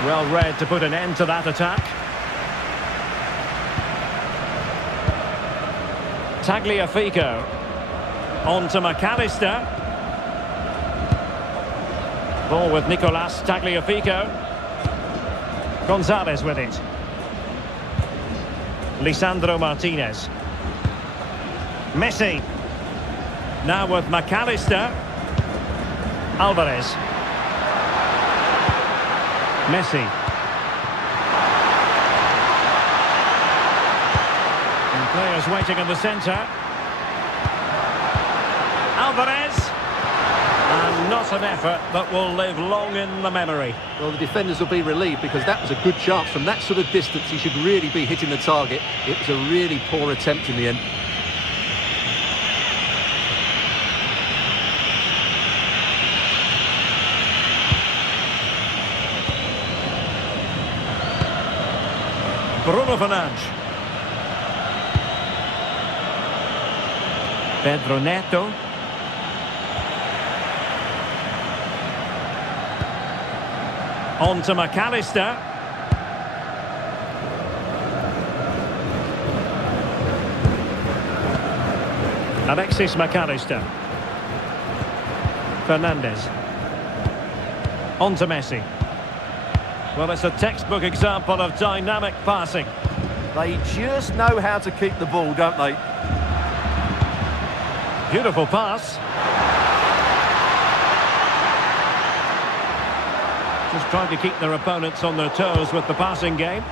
Well read to put an end to that attack. Tagliafico. On to McAllister. Ball with Nicolas Tagliafico. Gonzalez with it. Lisandro Martinez. Messi. Now with McAllister. Alvarez. Messi. And players waiting in the centre. Alvarez. And not an effort that will live long in the memory. Well, the defenders will be relieved because that was a good chance. From that sort of distance, he should really be hitting the target. It was a really poor attempt in the end. Bruno Fernandes. Pedro Neto. On to McAllister. Alexis McAllister. Fernandes. On to Messi. Well, it's a textbook example of dynamic passing. They just know how to keep the ball, don't they? Beautiful pass. Just trying to keep their opponents on their toes with the passing game.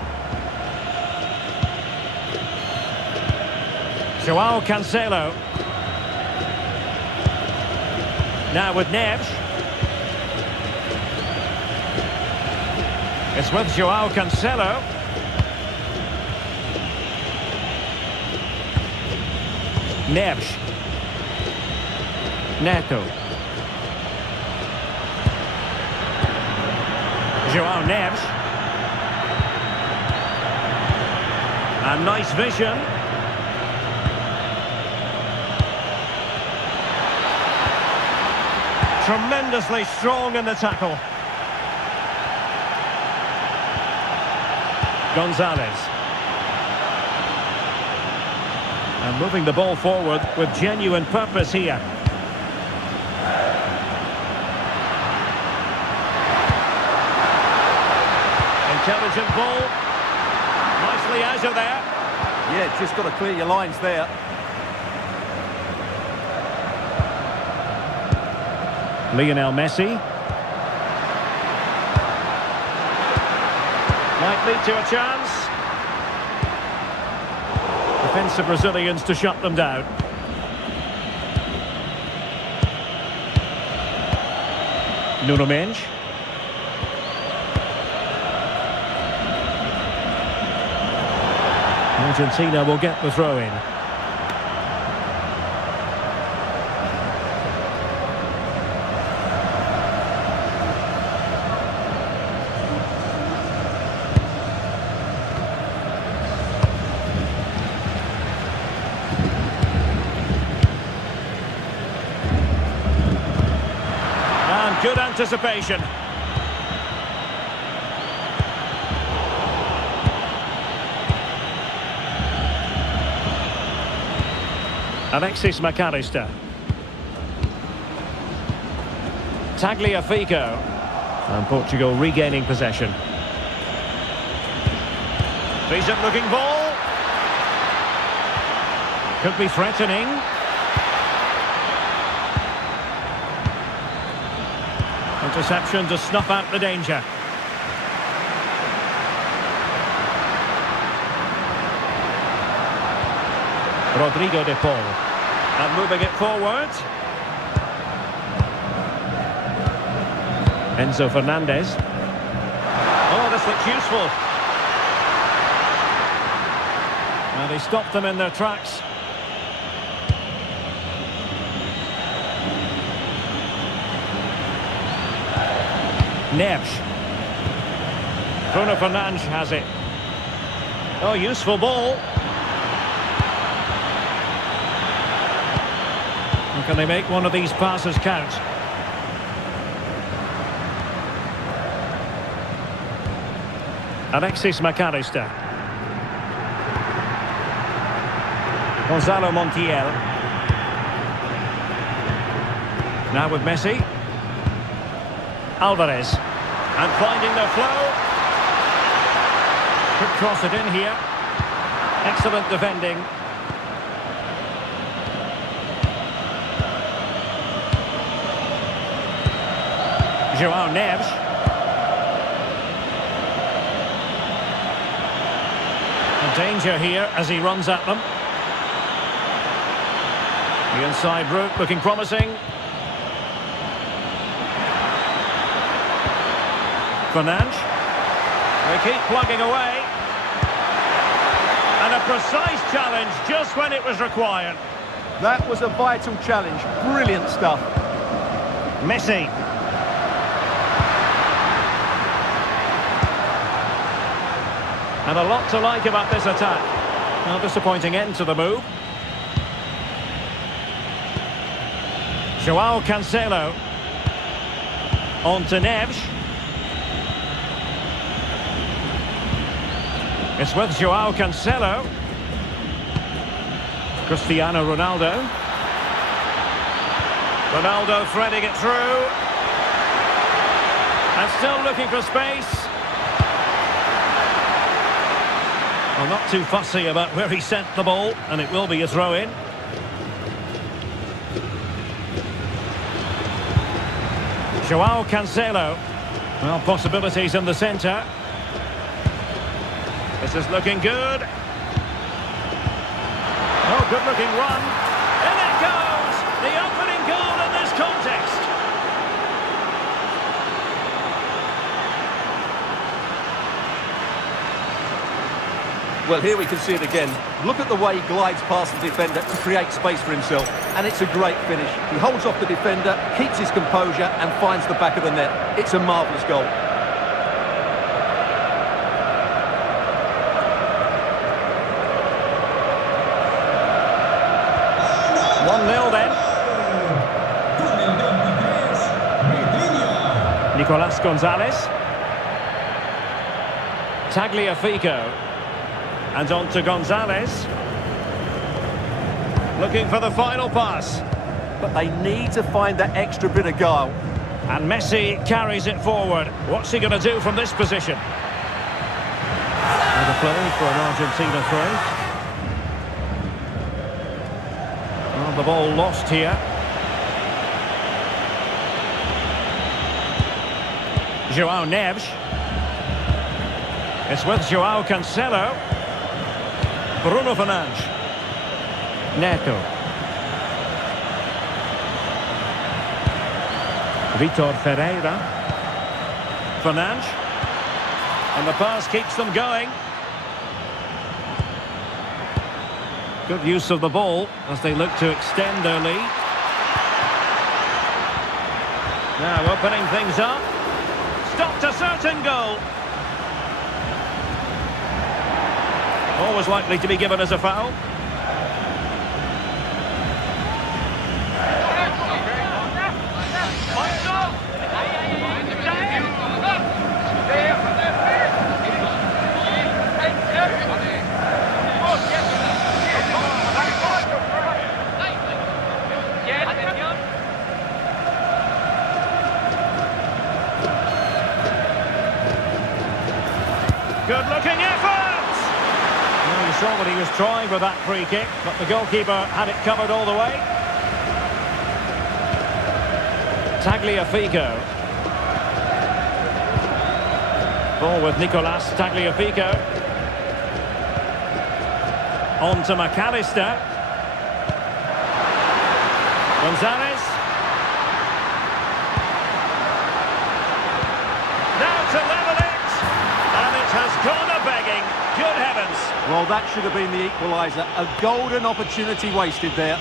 Joao Cancelo. Now with Neves. It's with Joao Cancelo. Neves. Neto. Joao Neves. A nice vision. Tremendously strong in the tackle. Gonzalez. And moving the ball forward with genuine purpose here. Intelligent ball. Nicely out of there. Yeah, just got to clear your lines there. Lionel Messi. Might lead to a chance. Defensive Brazilians to shut them down. Nuno Mendes. Argentina will get the throw in. And good anticipation. Alexis McAllister. Tagliafico. And Portugal regaining possession. Decent looking ball. Could be threatening. Interception to snuff out the danger. Rodrigo de Paul. And moving it forward. Enzo Fernandez. Oh, this looks useful. And he stopped them in their tracks. Neves. Bruno Fernandes has it. Oh, useful ball. Can they make one of these passes count? Alexis McAllister. Gonzalo Montiel. Now with Messi. Alvarez. And finding their flow. Could cross it in here. Excellent defending. Joao Neves. A danger here as he runs at them. The inside route looking promising. Fernandes. They keep plugging away. And a precise challenge just when it was required. That was a vital challenge. Brilliant stuff. Messi. And a lot to like about this attack. Well, disappointing end to the move. Joao Cancelo. On to Neves. It's with Joao Cancelo. Cristiano Ronaldo. Ronaldo threading it through. And still looking for space. Well, not too fussy about where he sent the ball, and it will be a throw-in. Joao Cancelo. Well, possibilities in the centre. This is looking good. Oh, good-looking run. In it goes! The opening goal in this contest. Well, here we can see it again. Look at the way he glides past the defender to create space for himself. And it's a great finish. He holds off the defender, keeps his composure and finds the back of the net. It's a marvellous goal. 1-0 then. Con el 23, Vitinha. Nicolas Gonzalez. Tagliafico. And on to Gonzalez. Looking for the final pass. But they need to find that extra bit of guile. And Messi carries it forward. What's he going to do from this position? And a play for an Argentina throw. Well, the ball lost here. Joao Neves. It's with Joao Cancelo. Bruno Fernandes. Neto. Vitor Ferreira. Fernandes. And the pass keeps them going. Good use of the ball as they look to extend their lead. Now opening things up. Stopped a certain goal. Always likely to be given as a foul. Good-looking effort! Well, you saw what he was trying with that free kick, but the goalkeeper had it covered all the way. Tagliafico. Ball with Nicolas Tagliafico. On to McAllister. Gonzalez. Now to level it. And it has gone a-begging. Good heavens. Well, that should have been the equaliser. A golden opportunity wasted there.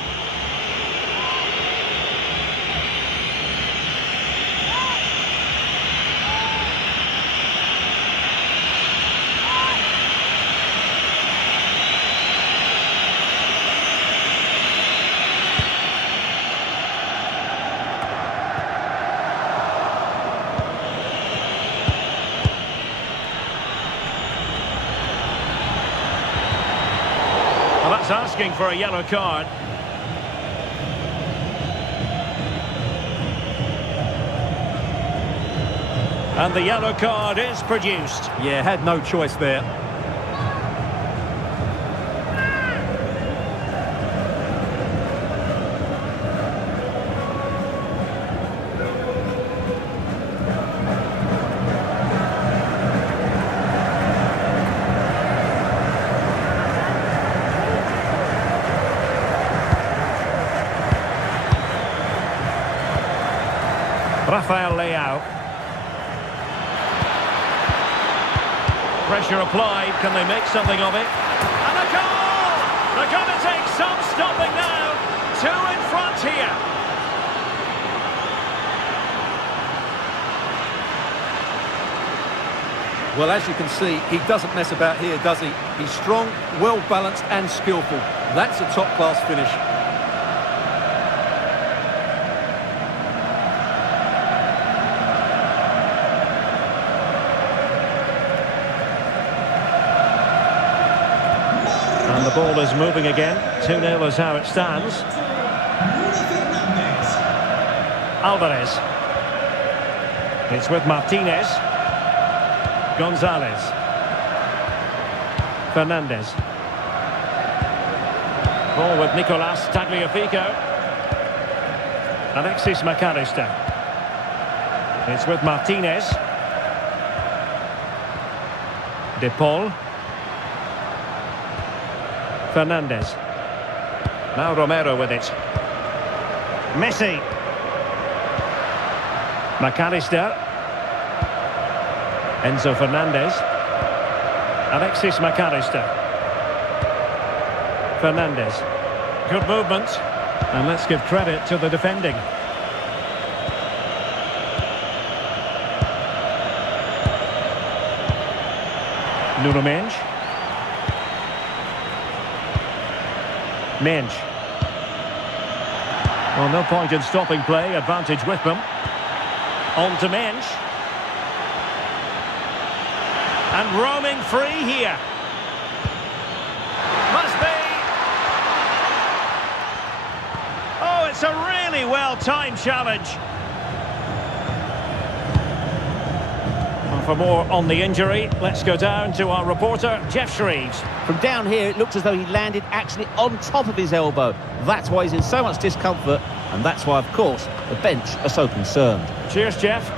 Well, that's asking for a yellow card. And the yellow card is produced. Yeah, had no choice there. Rafael Leao. Pressure applied. Can they make something of it? And a goal! They're going to take some stopping now. Two in front here. Well, as you can see, he doesn't mess about here, does he? He's strong, well-balanced and skillful. That's a top-class finish. And the ball is moving again. 2-0 is how it stands. Alvarez. It's with Martinez. Gonzalez. Fernandes. Ball with Nicolas Tagliafico. Alexis McAllister. It's with Martinez. De Paul. Fernandez. Now Romero with it. Messi. McAllister. Enzo Fernandez. Alexis McAllister. Fernandez. Good movement. And let's give credit to the defending. Nuno Mendes. Mendes. Well, no point in stopping play. Advantage with them. On to Mendes. And roaming free here. Must be. Oh, it's a really well-timed challenge. Well, for more on the injury, let's go down to our reporter, Jeff Shreves. From down here, it looks as though he landed actually on top of his elbow. That's why he's in so much discomfort, and that's why, of course, the bench are so concerned. Cheers, Jeff.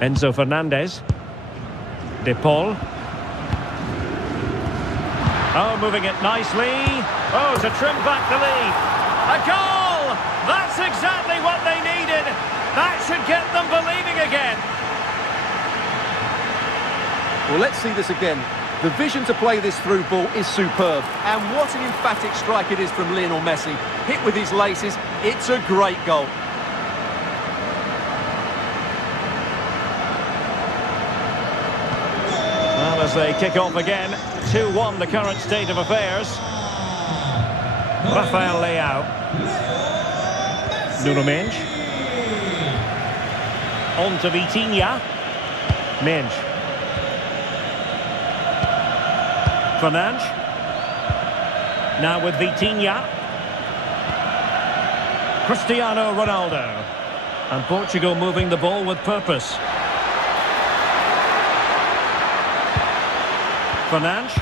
Enzo Fernandez. De Paul. Oh, moving it nicely. Oh, to trim back the lead. A goal! That's exactly what they needed. That should get them believing again. Well, let's see this again. The vision to play this through ball is superb. And what an emphatic strike it is from Lionel Messi. Hit with his laces. It's a great goal. Well, as they kick off again, 2-1 the current state of affairs. Rafael Leao. Nuno Mendes. On to Vitinha. Mendes. Fernandes. Now with Vitinha. Cristiano Ronaldo. And Portugal moving the ball with purpose. Fernandes.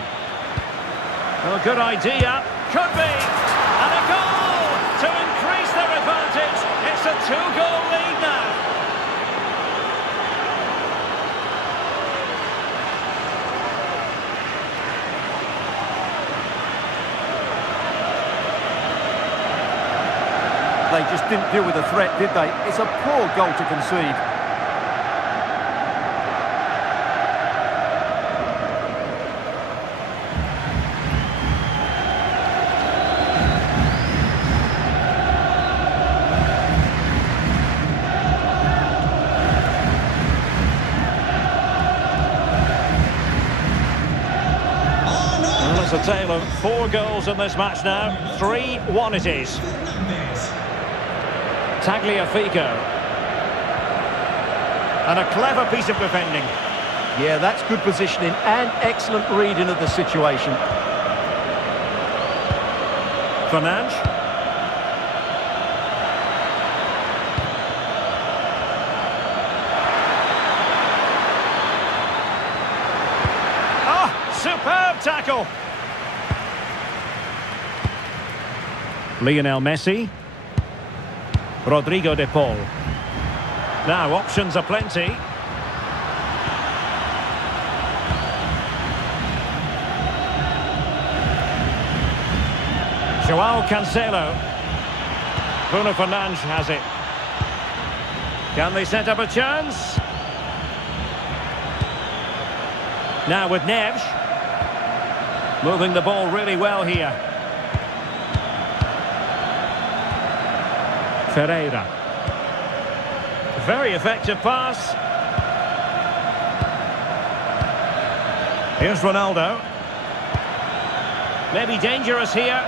Well, good idea. Could be. And a goal to increase their advantage. It's a 2-goal lead now. They just didn't deal with the threat, did they? It's a poor goal to concede. Well, it's a tale of 4 goals in this match now. 3-1 it is. Tagliafico. And a clever piece of defending. Yeah, that's good positioning and excellent reading of the situation. Fernandes. Oh, superb tackle. Lionel Messi. Rodrigo de Paul. Now options are plenty. Joao Cancelo. Bruno Fernandes has it. Can they set up a chance? Now with Neves. Moving the ball really well here. Ferreira. Very effective pass. Here's Ronaldo. Maybe dangerous here.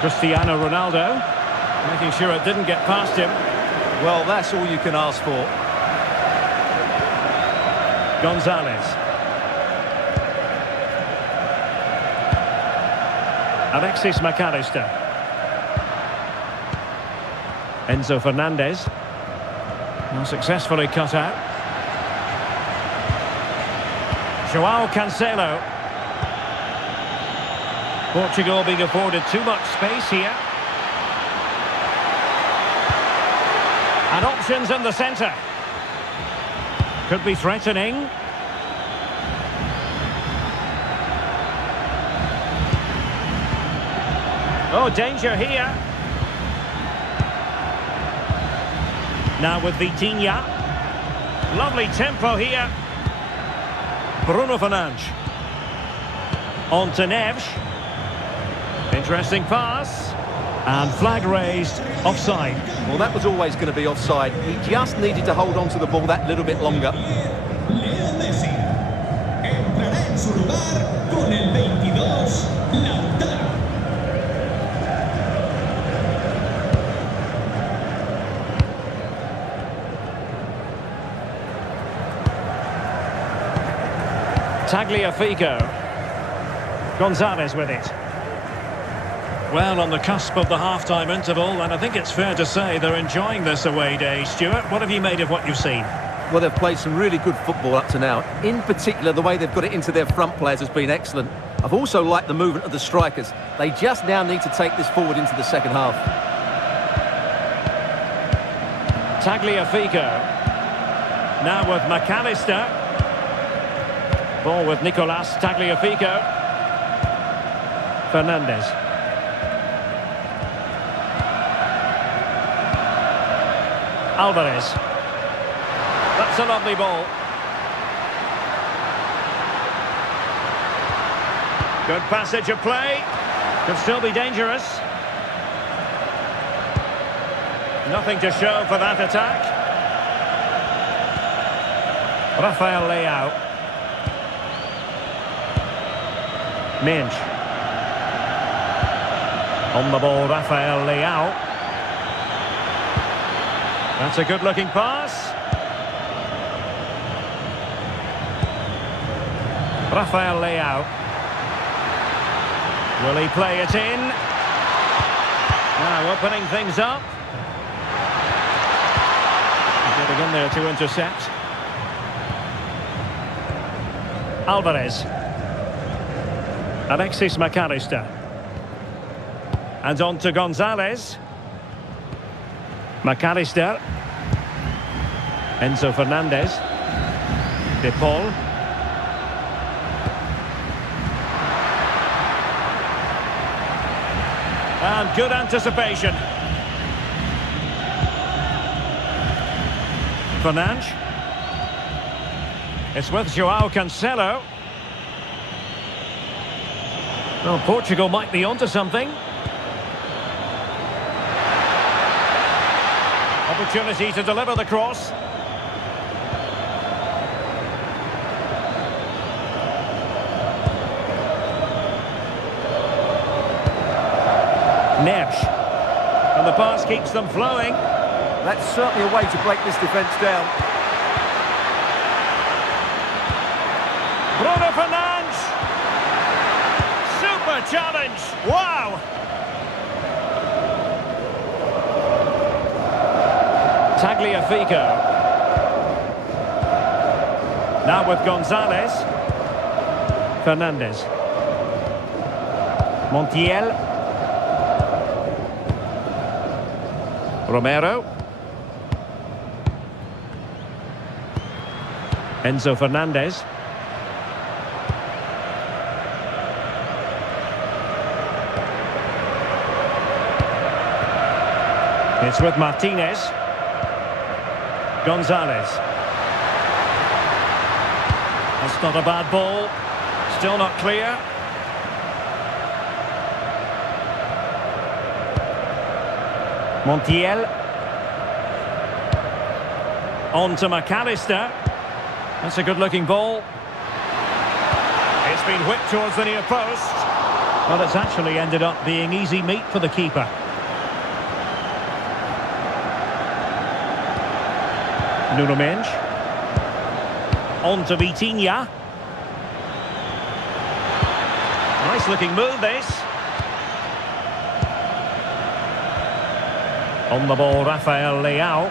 Cristiano Ronaldo. Making sure it didn't get past him. Well, that's all you can ask for. Gonzalez. Alexis McAllister. Enzo Fernandez. Well, successfully cut out. Joao Cancelo. Portugal being afforded too much space here. And options in the centre. Could be threatening. Oh, danger here. Now with Vitinha. Lovely tempo here. Bruno Fernandes. On to Neves. Interesting pass. And flag raised, offside. Well, that was always going to be offside. He just needed to hold on to the ball that little bit longer. Leo Messi. Entrará en su lugar con el 22, Lautaro. Tagliafico. Gonzalez with it. Well, on the cusp of the half-time interval, and I think it's fair to say they're enjoying this away day. Stuart, what have you made of what you've seen? Well, they've played some really good football up to now. In particular, the way they've got it into their front players has been excellent. I've also liked the movement of the strikers. They just now need to take this forward into the second half. Tagliafico. Now with McAllister. Ball with Nicolas Tagliafico. Fernandes. Alvarez. That's a lovely ball. Good passage of play. Could still be dangerous. Nothing to show for that attack. Rafael Leao. Minch. On the ball, Rafael Leao. That's a good-looking pass. Rafael Leao. Will he play it in? Now opening things up. Getting in there to intercept. Alvarez. Alexis McAllister. And on to Gonzalez. McAllister. Enzo Fernandez. De Paul. And good anticipation. Fernandes. It's with João Cancelo. Well, Portugal might be onto something. Opportunity to deliver the cross. Neves. And the pass keeps them flowing. That's certainly a way to break this defence down. Bruno Fernandes. Super challenge. Wow. Tagliafico. Now with Gonzalez. Fernandes. Montiel. Romero. Enzo Fernandez. It's with Martinez. Gonzalez. That's not a bad ball. Still not clear. Montiel. On to McAllister. That's a good-looking ball. It's been whipped towards the near post. Well, it's actually ended up being easy meat for the keeper. Nuno Mendes. On to Vitinha. Nice-looking move, this. On the ball, Rafael Leao.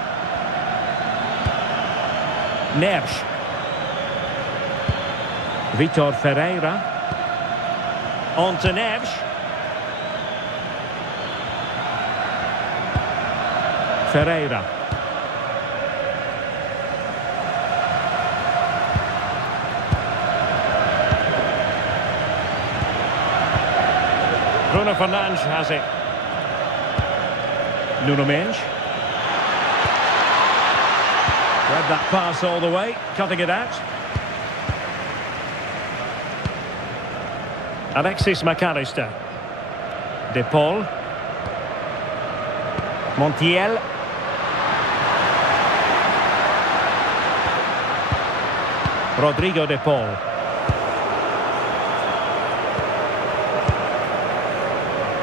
Neves. Vitor Ferreira. On to Neves. Ferreira. Bruno Fernandes has it. Nuno Mendes. Read that pass all the way, cutting it out. Alexis McAllister. De Paul. Montiel. Rodrigo De Paul.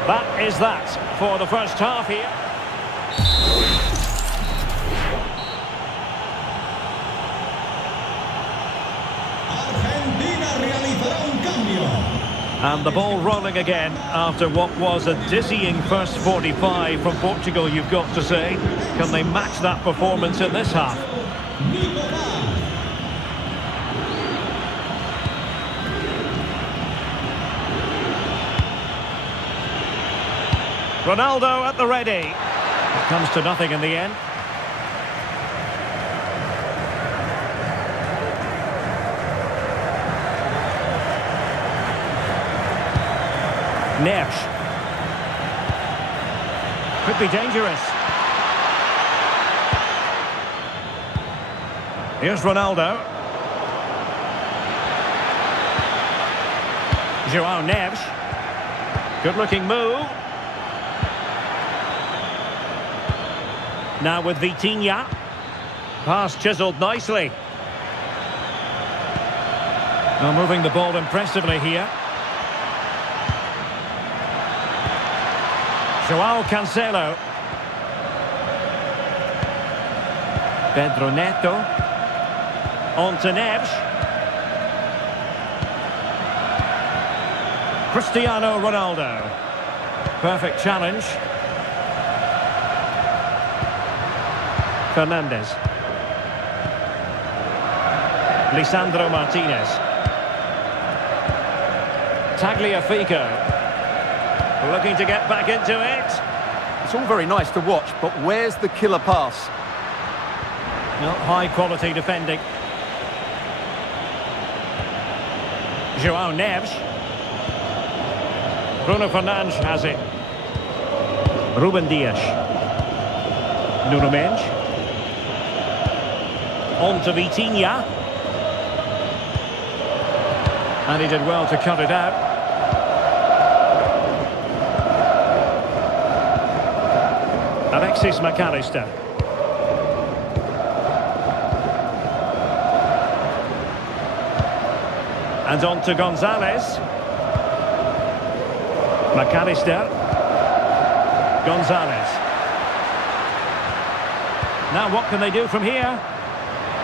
That is that for the first half here. Argentina realizará un cambio. And the ball rolling again after what was a dizzying first 45 from Portugal, you've got to say. Can they match that performance in this half? Ronaldo at the ready. It comes to nothing in the end. Neves. Could be dangerous. Here's Ronaldo. João Neves. Good looking move. Now with Vitinha. Pass chiselled nicely. Now moving the ball impressively here. João Cancelo. Pedro Neto. On to Neves. Cristiano Ronaldo. Perfect challenge. Fernandes. Lisandro Martinez. Tagliafico. Looking to get back into it. It's all very nice to watch, but where's the killer pass? Not high quality defending. João Neves. Bruno Fernandes has it. Ruben Dias. Nuno Mendes. On to Vitinha. And he did well to cut it out. Alexis McAllister. And on to Gonzalez. McAllister. Gonzalez. Now what can they do from here?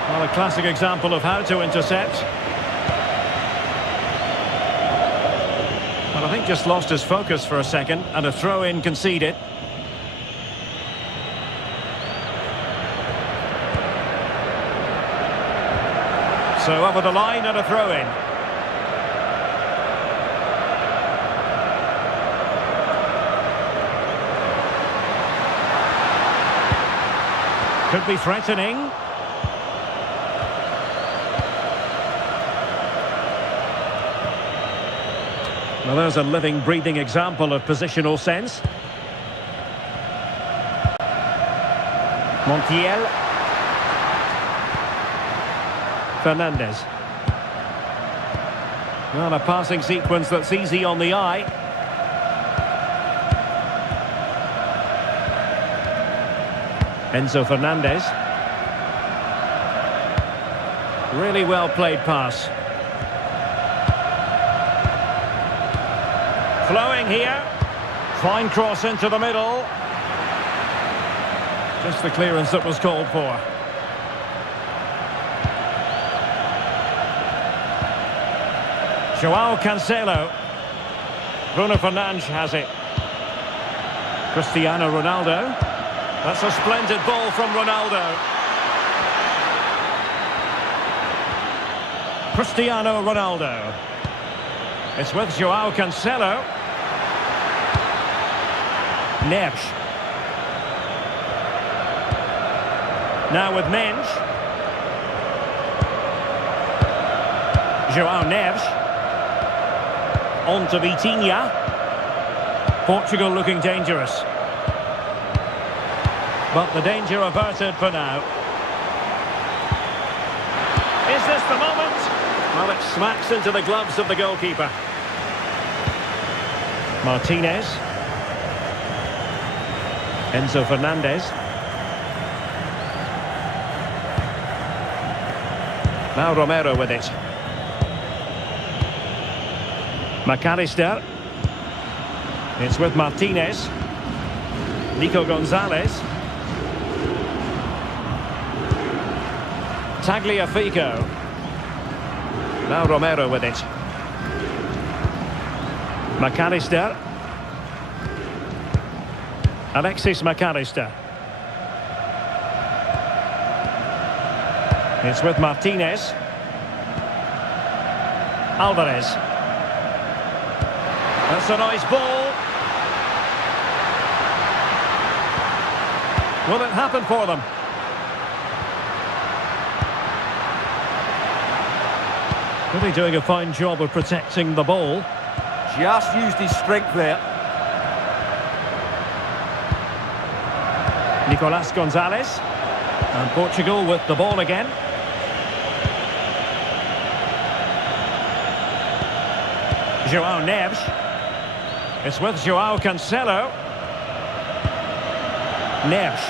Well, a classic example of how to intercept. Well, I think just lost his focus for a second, and a throw-in conceded. So over the line and a throw-in. Could be threatening. Well, there's a living, breathing example of positional sense. Montiel. Fernandes. Well, a passing sequence that's easy on the eye. Enzo Fernandez. Really well played pass. Flowing here. Fine cross into the middle. Just the clearance that was called for. João Cancelo. Bruno Fernandes has it. Cristiano Ronaldo. That's a splendid ball from Ronaldo. Cristiano Ronaldo. It's with João Cancelo. Neves. Now with Mensch. João Neves. On to Vitinha. Portugal looking dangerous. But the danger averted for now. Is this the moment? Well, it smacks into the gloves of the goalkeeper. Martinez. Enzo Fernandez. Now Romero with it. McAllister. It's with Martinez. Nico Gonzalez. Tagliafico. Now Romero with it. McAllister. Alexis McAllister. It's with Martinez. Alvarez. That's a nice ball. Will it happen for them? Really doing a fine job of protecting the ball. Just used his strength there. Nicolas Gonzalez. And Portugal with the ball again. João Neves. It's with João Cancelo. Neves.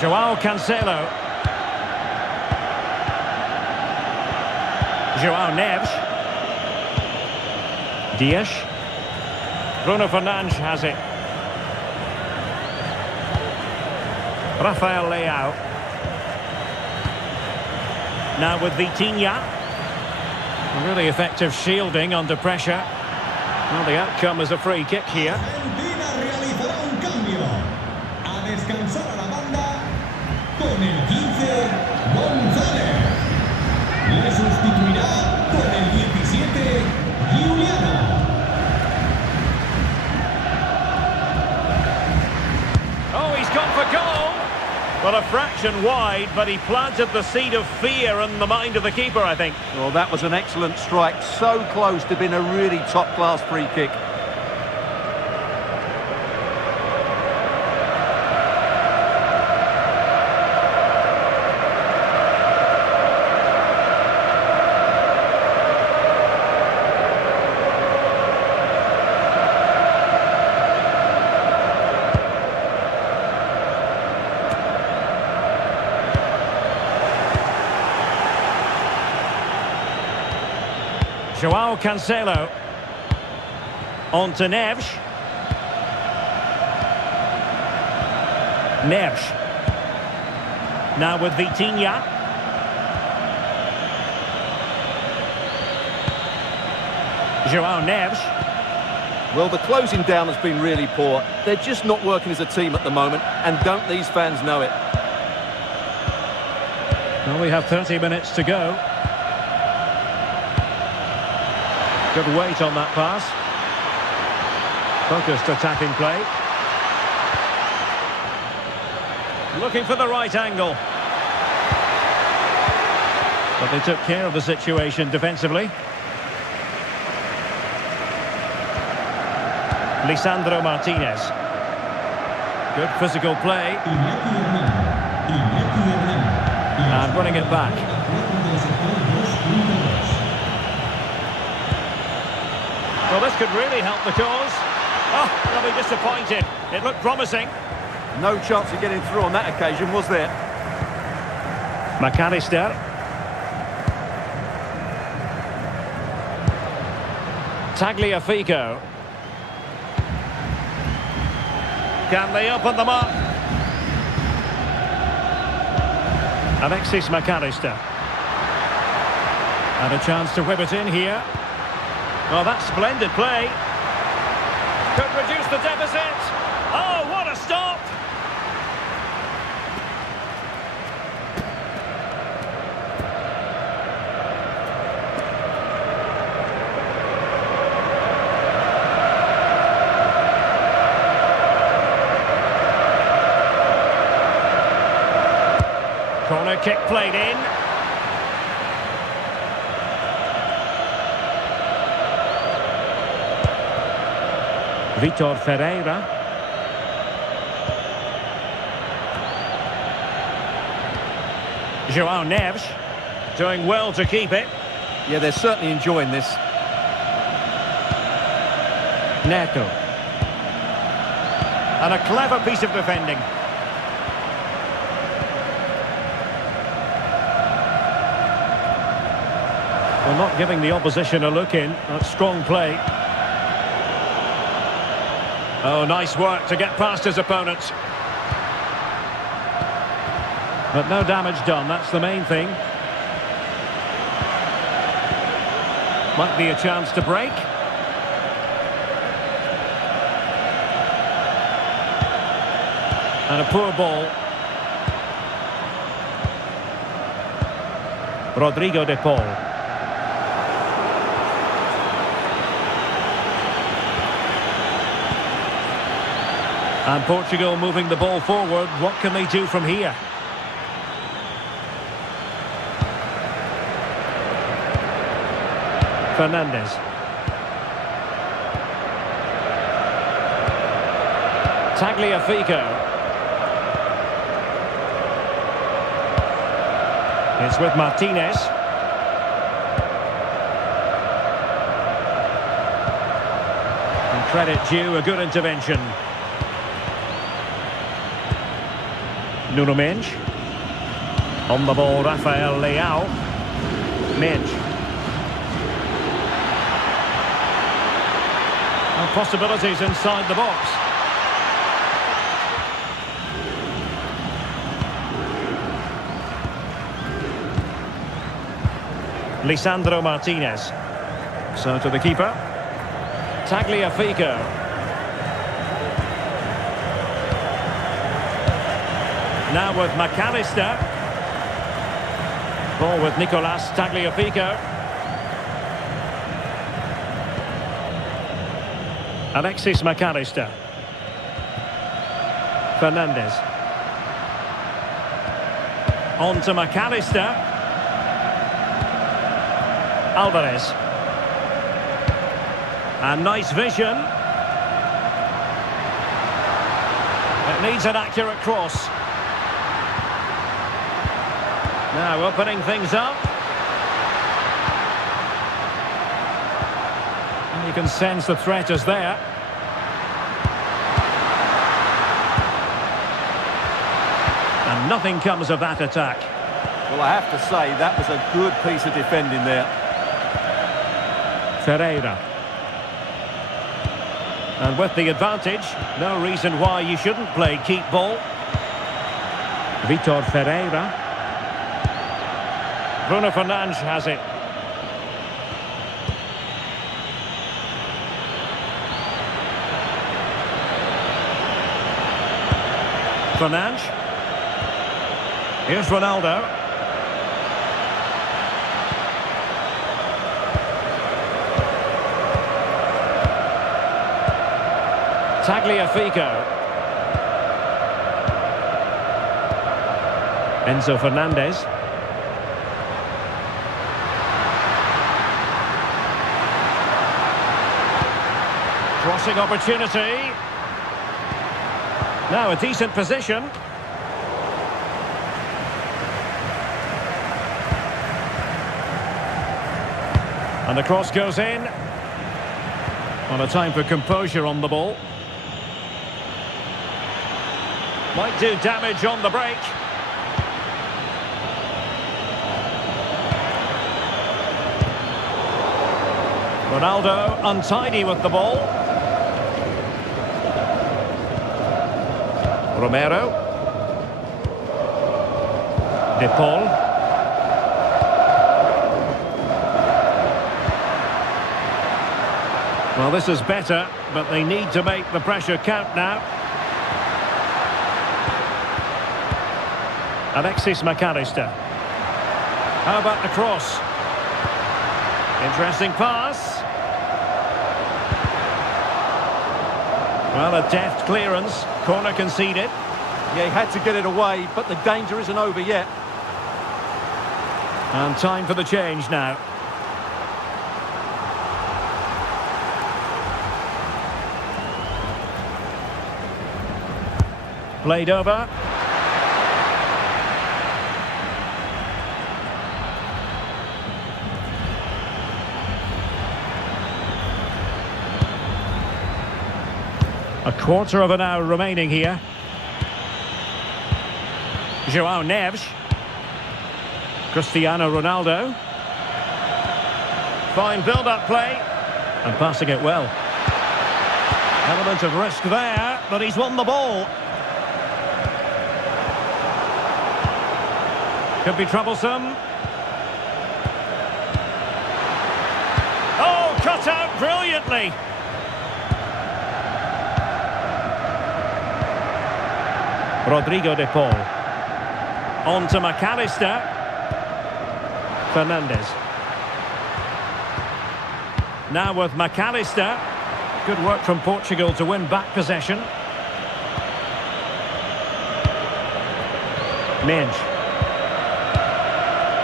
João Cancelo. João Neves. Dias. Bruno Fernandes has it. Rafael Leao. Now with Vitinha. Really effective shielding under pressure. Well, the outcome is a free kick here. Argentina realizará un cambio. A descansar a la banda con el 15, González. Le sustituirá con el 17, Giuliano. Oh, he's gone for goal. Well, a fraction wide, but he planted the seed of fear in the mind of the keeper, I think. Well, that was an excellent strike. So close to being a really top-class free kick. João Cancelo. On to Neves. Neves. Now with Vitinha. João Neves. Well, the closing down has been really poor. They're just not working as a team at the moment, and don't these fans know it? Well, we have 30 minutes to go. Good weight on that pass. Focused attacking play. Looking for the right angle. But they took care of the situation defensively. Lisandro Martinez. Good physical play. And running it back. Well, this could really help the cause. Oh, they'll be disappointed. It looked promising. No chance of getting through on that occasion, was there? McAllister. Tagliafico. Can they open them up? Alexis McAllister. And a chance to whip it in here. Well, that's splendid play. Could reduce the deficit. Oh, what a stop! Corner kick played in. Vitor Ferreira. João Neves doing well to keep it. Yeah, they're certainly enjoying this. Neto. And a clever piece of defending. Well, not giving the opposition a look in. That's strong play. Oh, nice work to get past his opponents. But no damage done, that's the main thing. Might be a chance to break. And a poor ball. Rodrigo de Paul. And Portugal moving the ball forward. What can they do from here? Fernandes. Tagliafico. It's with Martinez. And credit due, a good intervention. Nuno Mendes. On the ball, Rafael Leao. Mendes. And possibilities inside the box. Lisandro Martinez. So to the keeper. Tagliafico. Now with McAllister. Ball with Nicolas Tagliafico. Alexis McAllister. Fernandes. On to McAllister. Alvarez. And nice vision. It needs an accurate cross. Now opening things up. And you can sense the threat is there. And nothing comes of that attack. Well, I have to say, that was a good piece of defending there. Ferreira. And with the advantage, no reason why you shouldn't play keep ball. Vitor Ferreira. Bruno Fernandes has it. Fernandes. Here's Ronaldo. Tagliafico. Enzo Fernandez. Crossing opportunity. Now a decent position. And the cross goes in. On a time for composure on the ball. Might do damage on the break. Ronaldo untidy with the ball. Romero. De Paul. Well, this is better, but they need to make the pressure count now. Alexis McAllister. How about the cross? Interesting pass. Well, a deft clearance. Corner conceded. Yeah, he had to get it away, but the danger isn't over yet. And time for the change now. Played over. A quarter of an hour remaining here. João Neves. Cristiano Ronaldo. Fine build-up play. And passing it well. Element of risk there, but he's won the ball. Could be troublesome. Oh, cut out brilliantly. Rodrigo de Paul. On to McAllister. Fernandes. Now with McAllister. Good work from Portugal to win back possession. Menj.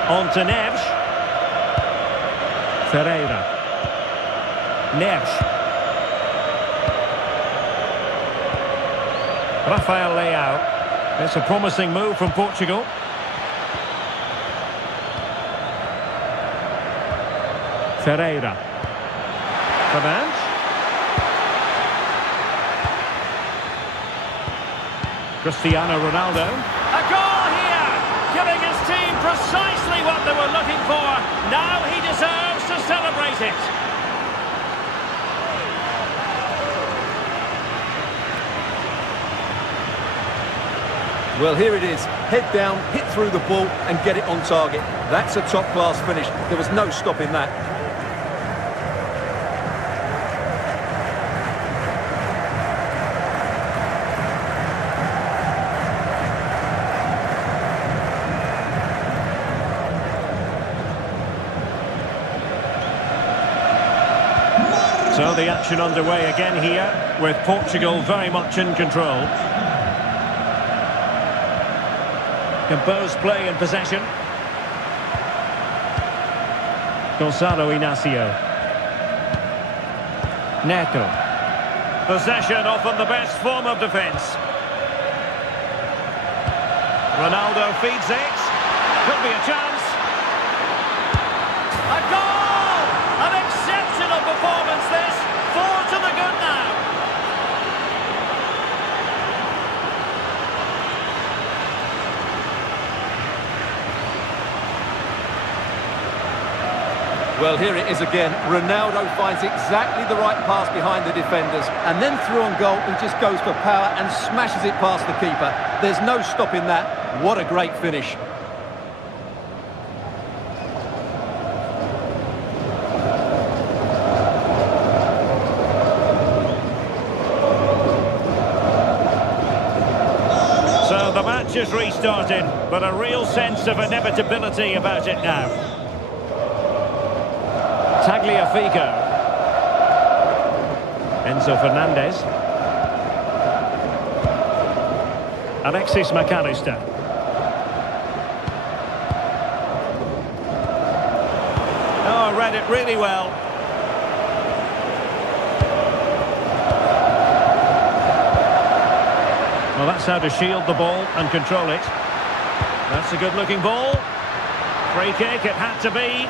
On to Neves. Ferreira. Neves. Rafael Leao. It's a promising move from Portugal. Ferreira. Fernandes. Cristiano Ronaldo. A goal here! Giving his team precisely what they were looking for. Now he deserves to celebrate it. Well, here it is. Head down, hit through the ball and get it on target. That's a top-class finish. There was no stopping that. So the action underway again here, with Portugal very much in control. Composed play in possession. Gonzalo Inacio. Neto. Possession often the best form of defence. Ronaldo feeds it. Could be a chance. A goal! An exceptional performance this. 4 to the good now. Well, here it is again. Ronaldo finds exactly the right pass behind the defenders. And then through on goal, he just goes for power and smashes it past the keeper. There's no stopping that. What a great finish. So the match has restarted, but a real sense of inevitability about it now. Tagliafico. Enzo Fernandez. Alexis McAllister. Oh, read it really well. Well, that's how to shield the ball and control it. That's a good-looking ball. Free kick, it had to be.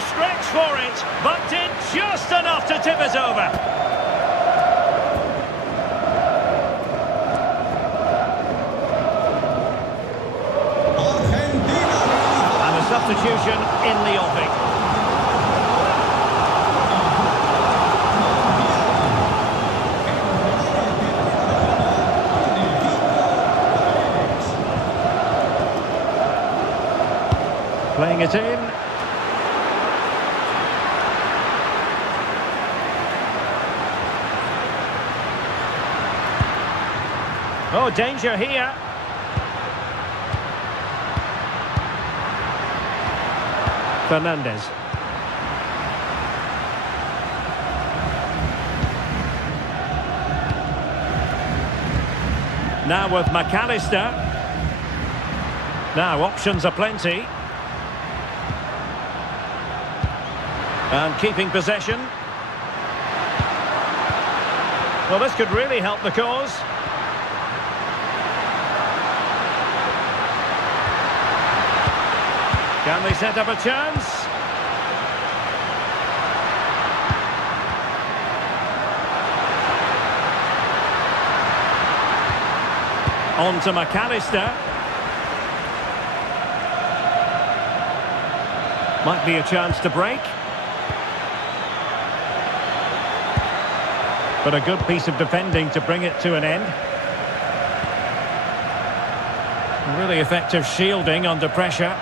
Stretch for it, but did just enough to tip it over. Argentina. And a substitution in the offing. Playing it in. Oh, danger here. Fernandez. Now with McAllister. Now options are plenty. And keeping possession. Well, this could really help the cause. Can they set up a chance? On to McAllister. Might be a chance to break. But a good piece of defending to bring it to an end. Really effective shielding under pressure.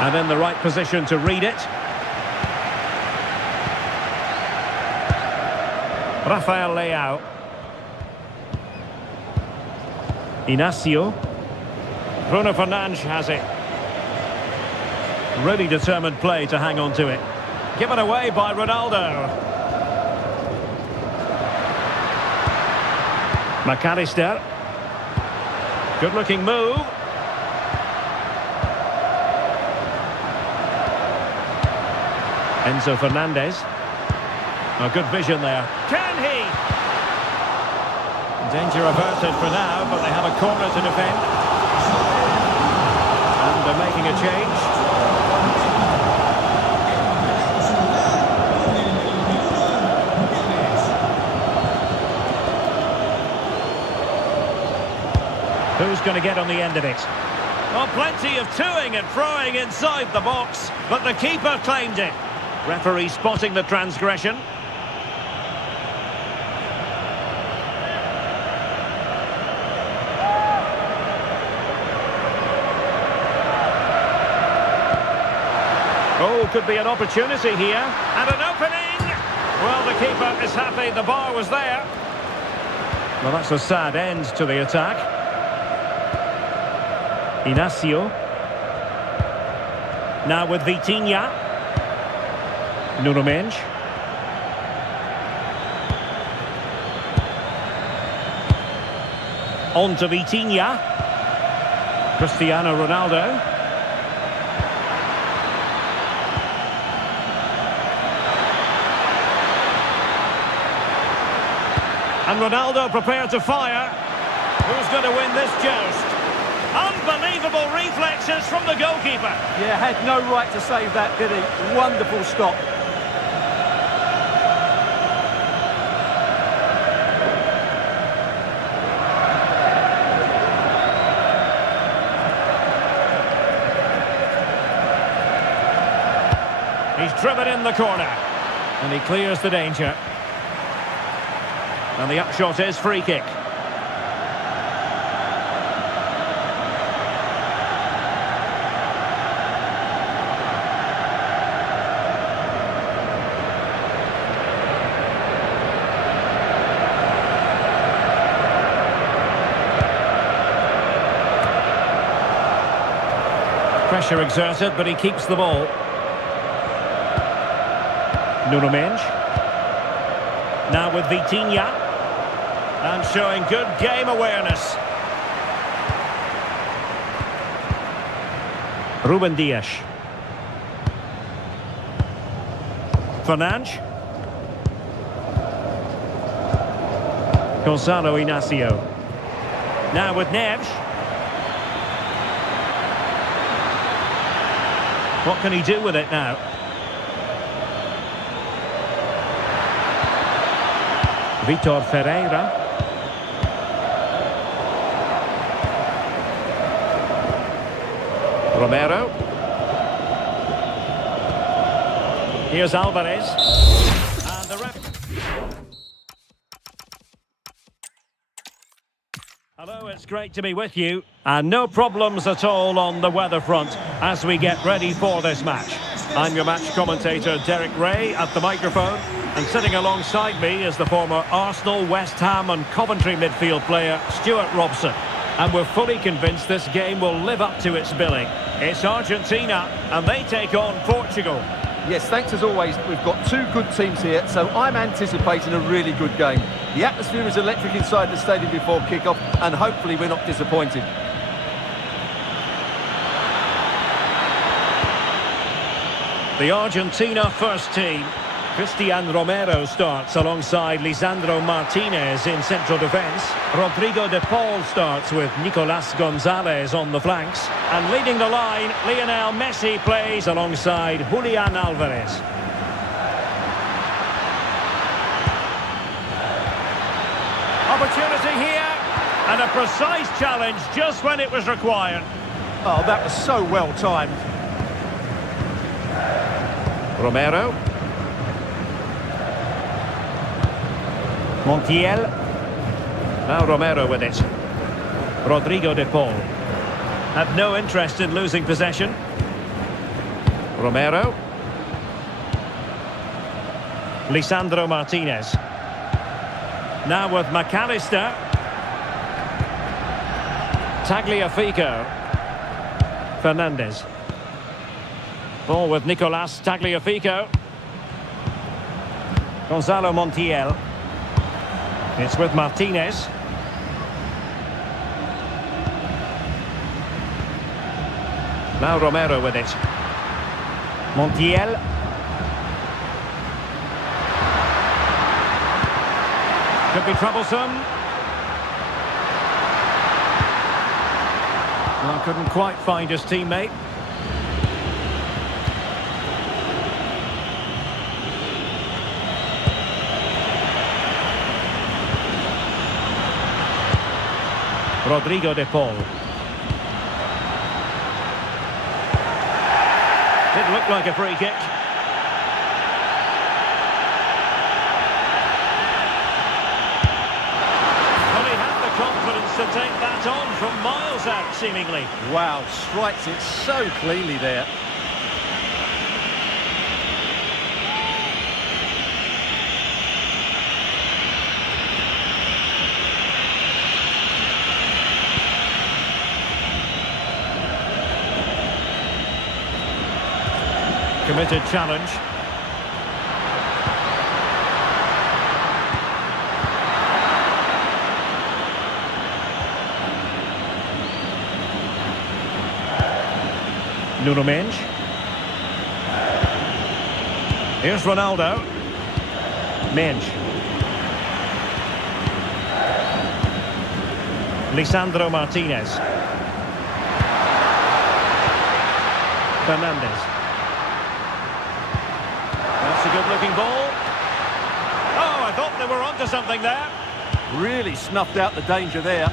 And in the right position to read it. Rafael Leao. Inacio. Bruno Fernandes has it. Really determined play to hang on to it. Given away by Ronaldo. McAllister. Good looking move. Enzo Fernandez. A good vision there. Can he? Danger averted for now, but they have a corner to defend. And they're making a change. Who's going to get on the end of it? Well, plenty of toing and throwing inside the box, but the keeper claimed it. Referee spotting the transgression. Oh, could be an opportunity here. And an opening! Well, the keeper is happy the bar was there. Well, that's a sad end to the attack. Inacio. Now with Vitinha. Nuno Mendes. On to Vitinha. Cristiano Ronaldo. And Ronaldo prepared to fire. Who's going to win this joust? Unbelievable reflexes from the goalkeeper. Yeah, had no right to save that, did he? Wonderful stop. He's driven in the corner. And he clears the danger. And the upshot is free kick. Pressure exerted, but he keeps the ball. Nuno Mendes. Now with Vitinha. And showing good game awareness. Ruben Dias. Fernandes. Gonzalo Inacio. Now with Neves. What can he do with it now? Vitor Ferreira. Romero. Here's Alvarez. And the ref. Hello, it's great to be with you. And no problems at all on the weather front as we get ready for this match. I'm your match commentator, Derek Ray, at the microphone. And sitting alongside me is the former Arsenal, West Ham and Coventry midfield player, Stuart Robson. And we're fully convinced this game will live up to its billing. It's Argentina, and they take on Portugal. Yes, thanks as always. We've got two good teams here, so I'm anticipating a really good game. The atmosphere is electric inside the stadium before kick-off, and hopefully we're not disappointed. The Argentina first team. Cristian Romero starts alongside Lisandro Martinez in central defence. Rodrigo de Paul starts with Nicolas Gonzalez on the flanks. And leading the line, Lionel Messi plays alongside Julian Alvarez. Opportunity here, and a precise challenge just when it was required. Oh, that was so well timed. Romero. Montiel. Now Romero with it. Rodrigo de Paul. Had no interest in losing possession. Romero. Lisandro Martinez. Now with McAllister. Tagliafico. Fernandez. Ball with Nicolas Tagliafico. Gonzalo Montiel. It's with Martinez. Now Romero with it. Montiel. Could be troublesome. Well, couldn't quite find his teammate. Rodrigo de Paul. Didn't look like a free kick. Well, he had the confidence to take that on from miles out, seemingly. Wow, strikes it so cleanly there. Committed challenge. Nuno Mendes. Here's Ronaldo. Mendes. Lisandro Martinez. Fernandez. That's a good-looking ball. Oh, I thought they were onto something there. Really snuffed out the danger there.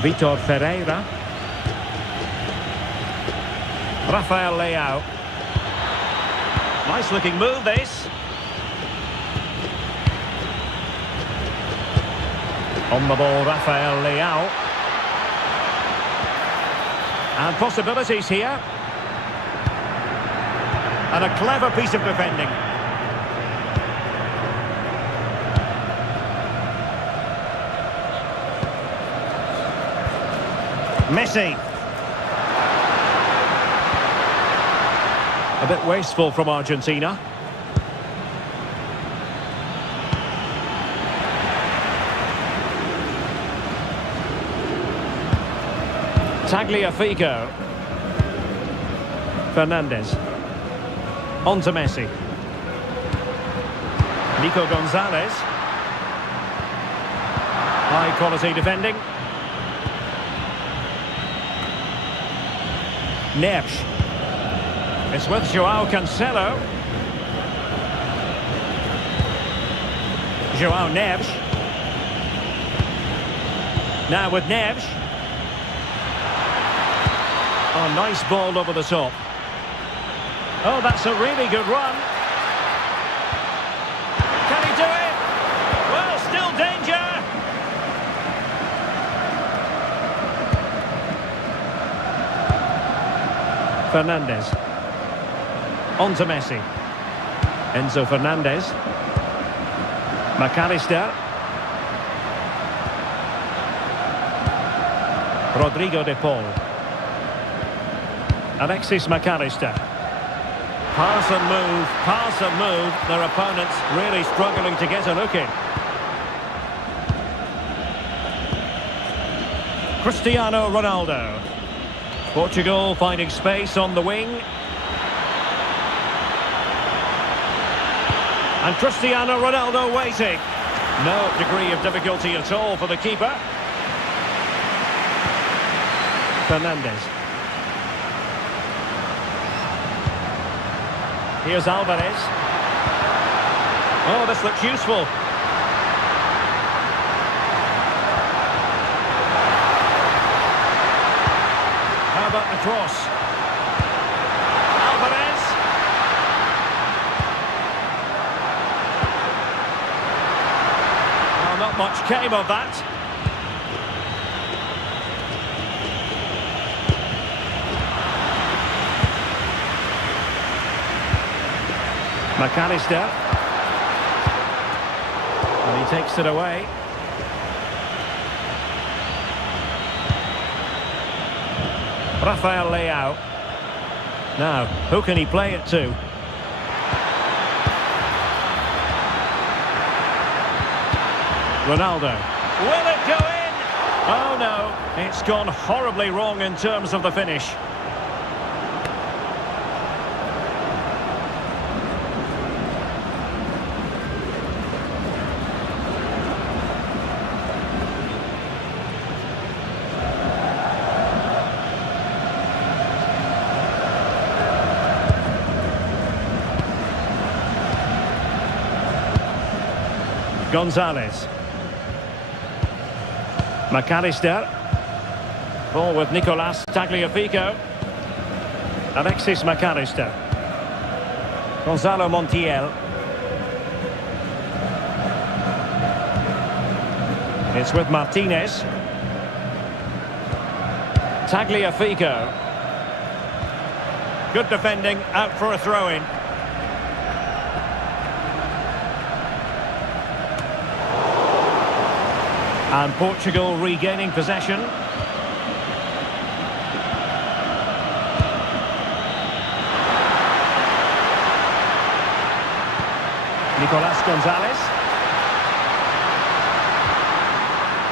Vitor Ferreira. Rafael Leao. Nice-looking move, this. On the ball, Rafael Leao. And possibilities here. And a clever piece of defending. Messi. A bit wasteful from Argentina. Tagliafico. Fernandez. On to Messi. Nico Gonzalez. High quality defending. Neves. It's with Joao Cancelo. Joao Neves. Now with Neves. Oh, nice ball over the top. Oh, that's a really good run. Can he do it? Well, still danger. Fernandez. On to Messi. Enzo Fernandez. McAllister. Rodrigo de Paul. Alexis McAllister. Pass and move. Their opponents really struggling to get a look in. Cristiano Ronaldo. Portugal finding space on the wing. And Cristiano Ronaldo waiting. No degree of difficulty at all for the keeper. Fernandez. Here's Alvarez. Oh, this looks useful. How about the cross? Alvarez. Well, not much came of that. McAllister. And he takes it away. Rafael Leao. Now, who can he play it to? Ronaldo. Will it go in? Oh no, it's gone horribly wrong in terms of the finish. Gonzalez. McAllister. Ball with Nicolas Tagliafico. Alexis McAllister. Gonzalo Montiel. It's with Martinez. Tagliafico. Good defending, out for a throw-in. And Portugal regaining possession. Nicolas Gonzalez.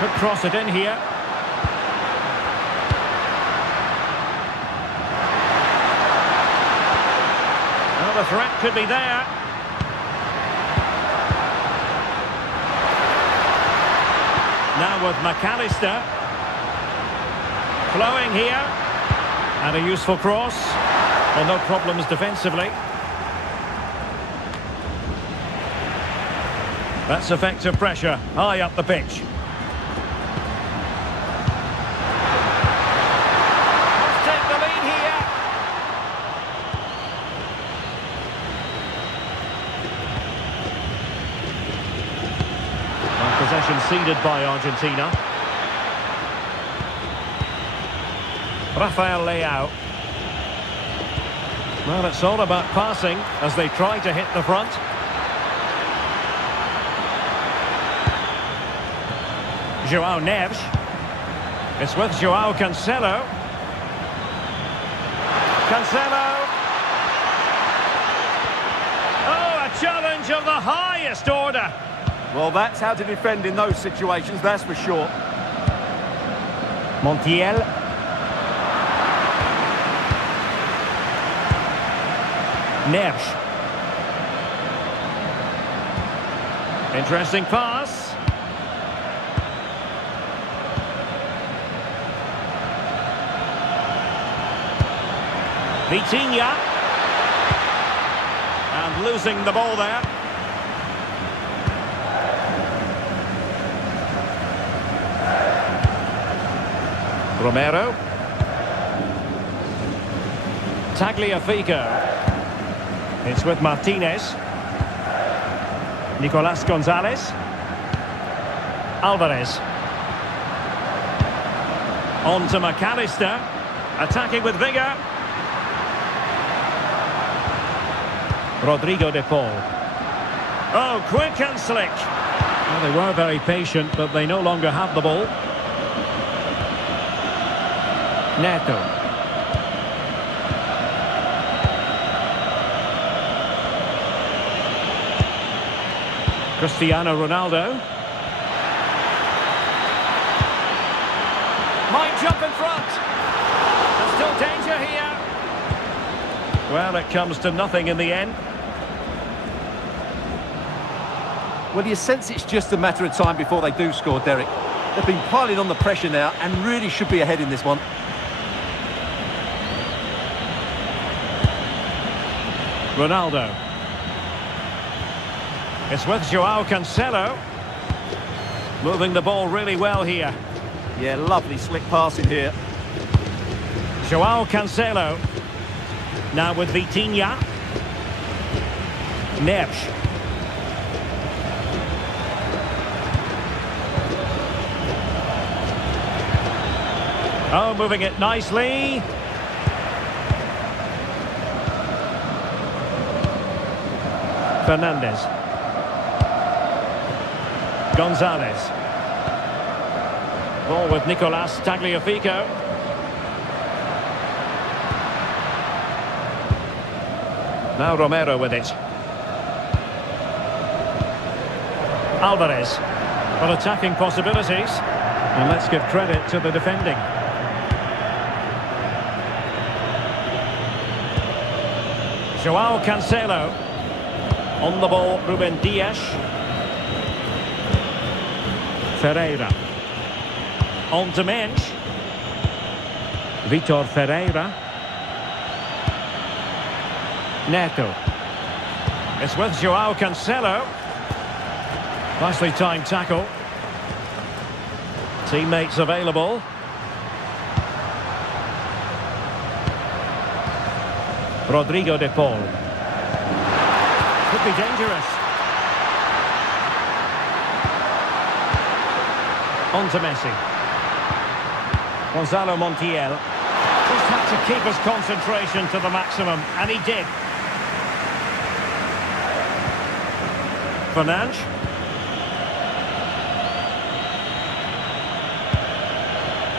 Could cross it in here. Well, the threat could be there. Now with McAllister. Flowing here. And a useful cross. Well, no problems defensively. That's effective pressure, high up the pitch. Let's take the lead here. And possession ceded by Argentina. Rafael Leao. Well, it's all about passing as they try to hit the front. João Neves. It's with João Cancelo. Cancelo. Oh, a challenge of the highest order. Well, that's how to defend in those situations, that's for sure. Montiel. Neves. Interesting pass. Vitinha. And losing the ball there. Romero. Tagliafico. It's with Martinez. Nicolas Gonzalez. Alvarez. On to McAllister. Attacking with vigour. Rodrigo de Paul. Oh, quick and slick. Well, they were very patient, but they no longer have the ball. Neto. Cristiano Ronaldo. Might jump in front. There's still danger here. Well, it comes to nothing in the end. Well, you sense it's just a matter of time before they do score, Derek. They've been piling on the pressure now and really should be ahead in this one. Ronaldo. It's with Joao Cancelo. Moving the ball really well here. Yeah, lovely slick passing here. Joao Cancelo. Now with Vitinha. Neves. Oh, moving it nicely. Fernandez. Gonzalez. Ball with Nicolas Tagliafico. Now Romero with it. Alvarez. Well, attacking possibilities. And let's give credit to the defending. Joao Cancelo. On the ball, Ruben Dias. Ferreira. On to Mensch. Vitor Ferreira. Neto. It's with Joao Cancelo. Nicely timed tackle. Teammates available. Rodrigo de Paul. Could be dangerous. On to Messi. Gonzalo Montiel. Just had to keep his concentration to the maximum, and he did. Fernandes.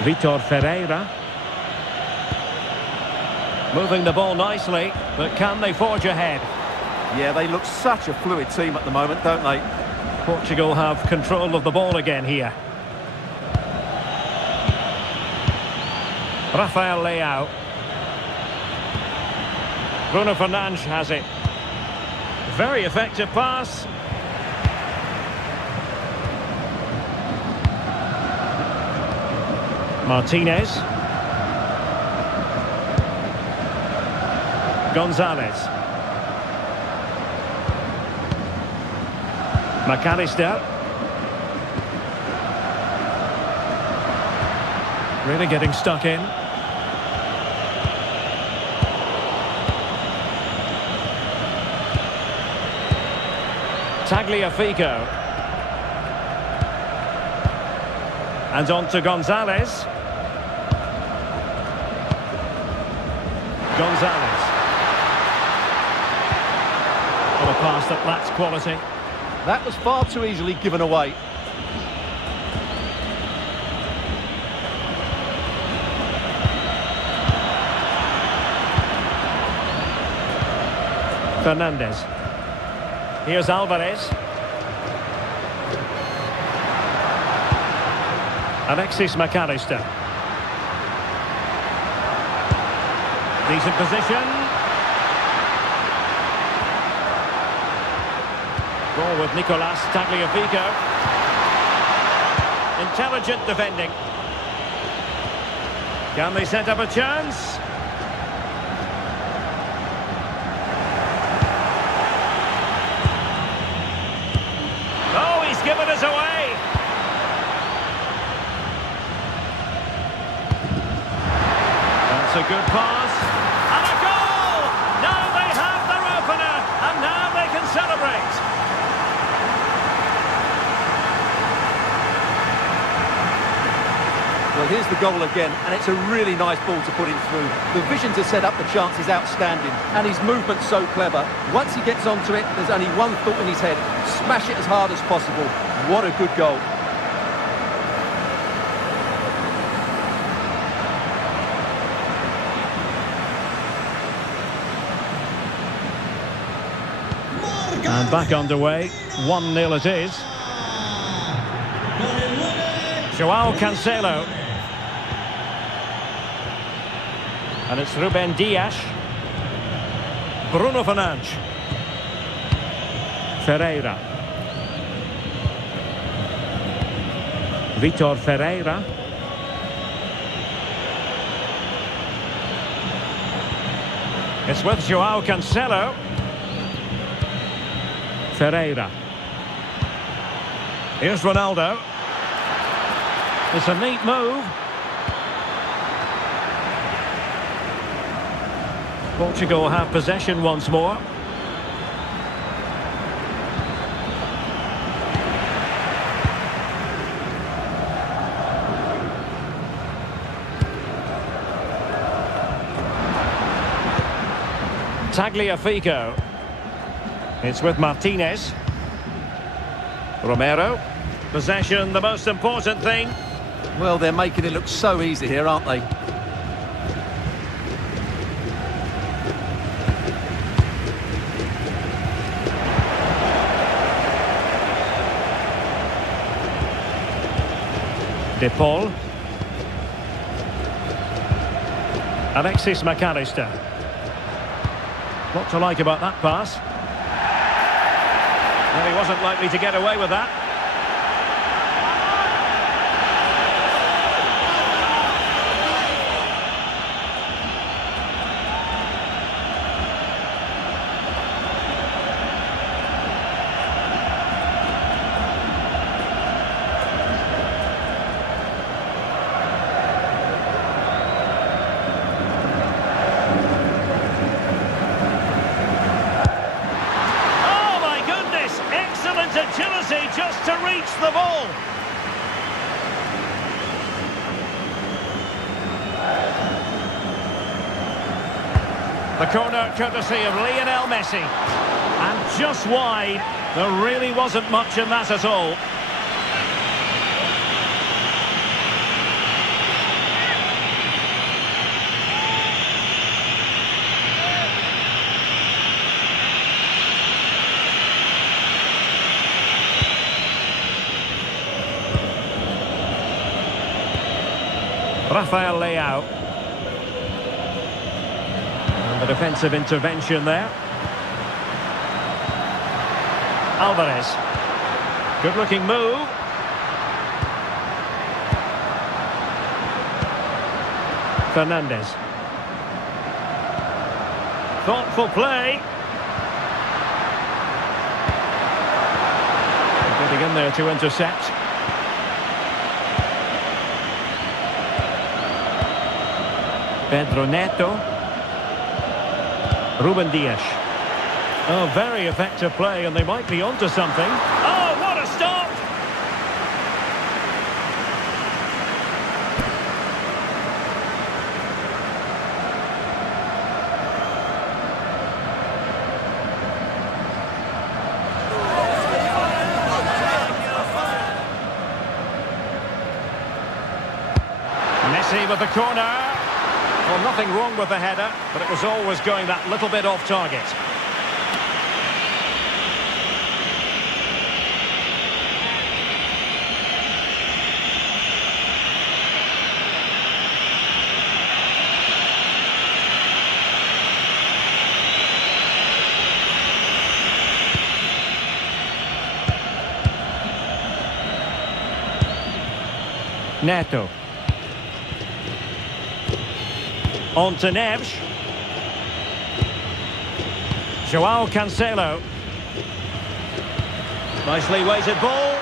Vitor Ferreira. Moving the ball nicely, but can they forge ahead? Yeah, they look such a fluid team at the moment, don't they? Portugal have control of the ball again here. Rafael Leao. Bruno Fernandes has it. Very effective pass. Martinez. Gonzalez. McAllister. Really getting stuck in. Tagliafico. And on to Gonzalez. Gonzalez. Well, a pass that lacks quality. That was far too easily given away. Fernandez. Here's Alvarez. Alexis McAllister. Decent position. Ball with Nicolas Tagliafico. Intelligent defending. Can they set up a chance? Oh, he's given us away. That's a good pass. And a goal! Now they have their opener, and now they can celebrate. Well, here's the goal again, and it's a really nice ball to put him through. The vision to set up the chance is outstanding, and his movement's so clever. Once he gets onto it, there's only one thought in his head: smash it as hard as possible. What a good goal. And back underway, 1-0 it is. Joao Cancelo. And it's Ruben Dias. Bruno Fernandes. Ferreira. Vitor Ferreira. It's with Joao Cancelo. Ferreira. Here's Ronaldo. It's a neat move. Portugal have possession once more. Tagliafico. It's with Martinez. Romero. Possession, the most important thing. Well, they're making it look so easy here, aren't they? De Paul. Alexis McAllister. What to like about that pass? Well, he wasn't likely to get away with that. Agility just to reach the ball. The corner courtesy of Lionel Messi. And just wide. There really wasn't much in that at all. Rafael Leao. And the defensive intervention there. Alvarez. Good looking move. Fernandes. Thoughtful play. Getting in there to intercept. Pedro Neto. Ruben Dias. Oh, very effective play, and they might be onto something. Oh, what a stop! Messi with the corner. Well, nothing wrong with the header, but it was always going that little bit off target. Neto. On to Neves. Joao Cancelo. Nicely weighted ball.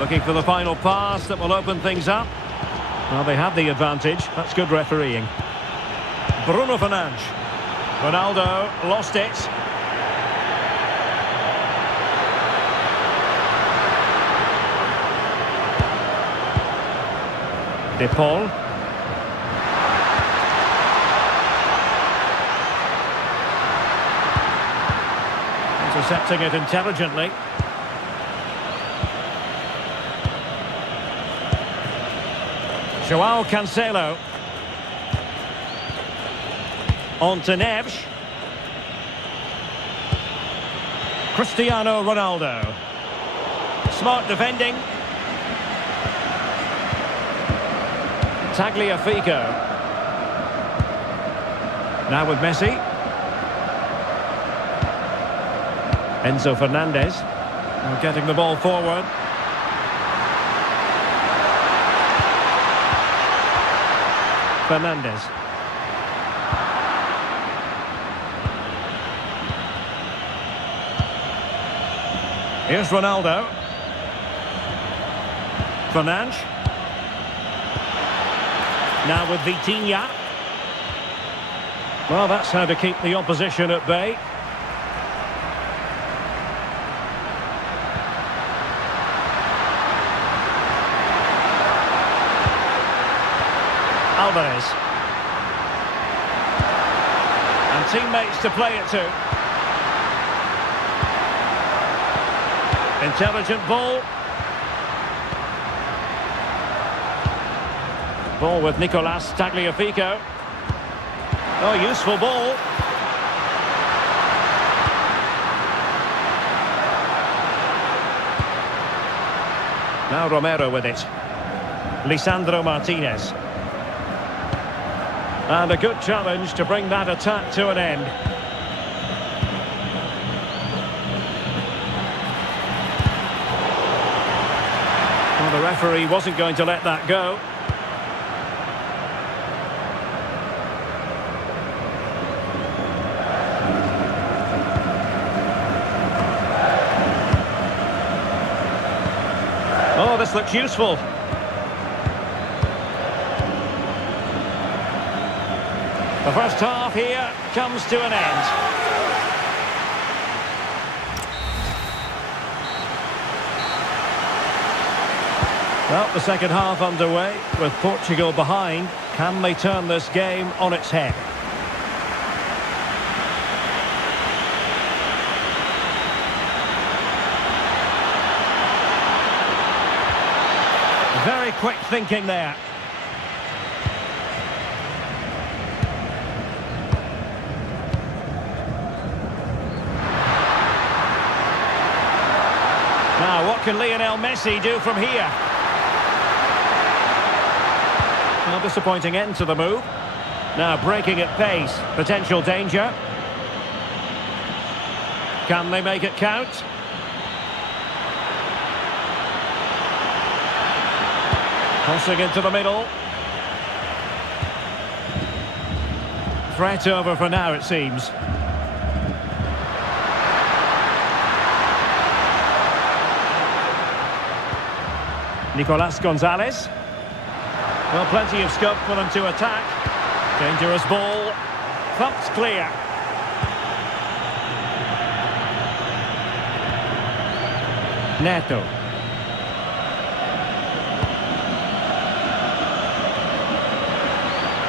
Looking for the final pass that will open things up. Well, they have the advantage. That's good refereeing. Bruno Fernandes. Ronaldo lost it. De Paul. Intercepting it intelligently. Joao Cancelo. On to Neves. Cristiano Ronaldo. Smart defending. Tagliafico. Now with Messi. Enzo Fernandez. Getting the ball forward. Fernandez. Here's Ronaldo. Fernandes. Now with Vitinha. Well, that's how to keep the opposition at bay. Alvarez. And teammates to play it to. Intelligent ball. Ball with Nicolas Tagliafico. Oh, useful ball. Now Romero with it. Lisandro Martinez. And a good challenge to bring that attack to an end. Well, the referee wasn't going to let that go. Oh, this looks useful. The first half here comes to an end. Well, the second half underway with Portugal behind. Can they turn this game on its head? Very quick thinking there. Now, what can Lionel Messi do from here? Well, disappointing end to the move. Now breaking at pace. Potential danger. Can they make it count? Crossing into the middle. Threat over for now, it seems. Nicolas Gonzalez. Well, plenty of scope for them to attack. Dangerous ball. Thumped clear. Neto.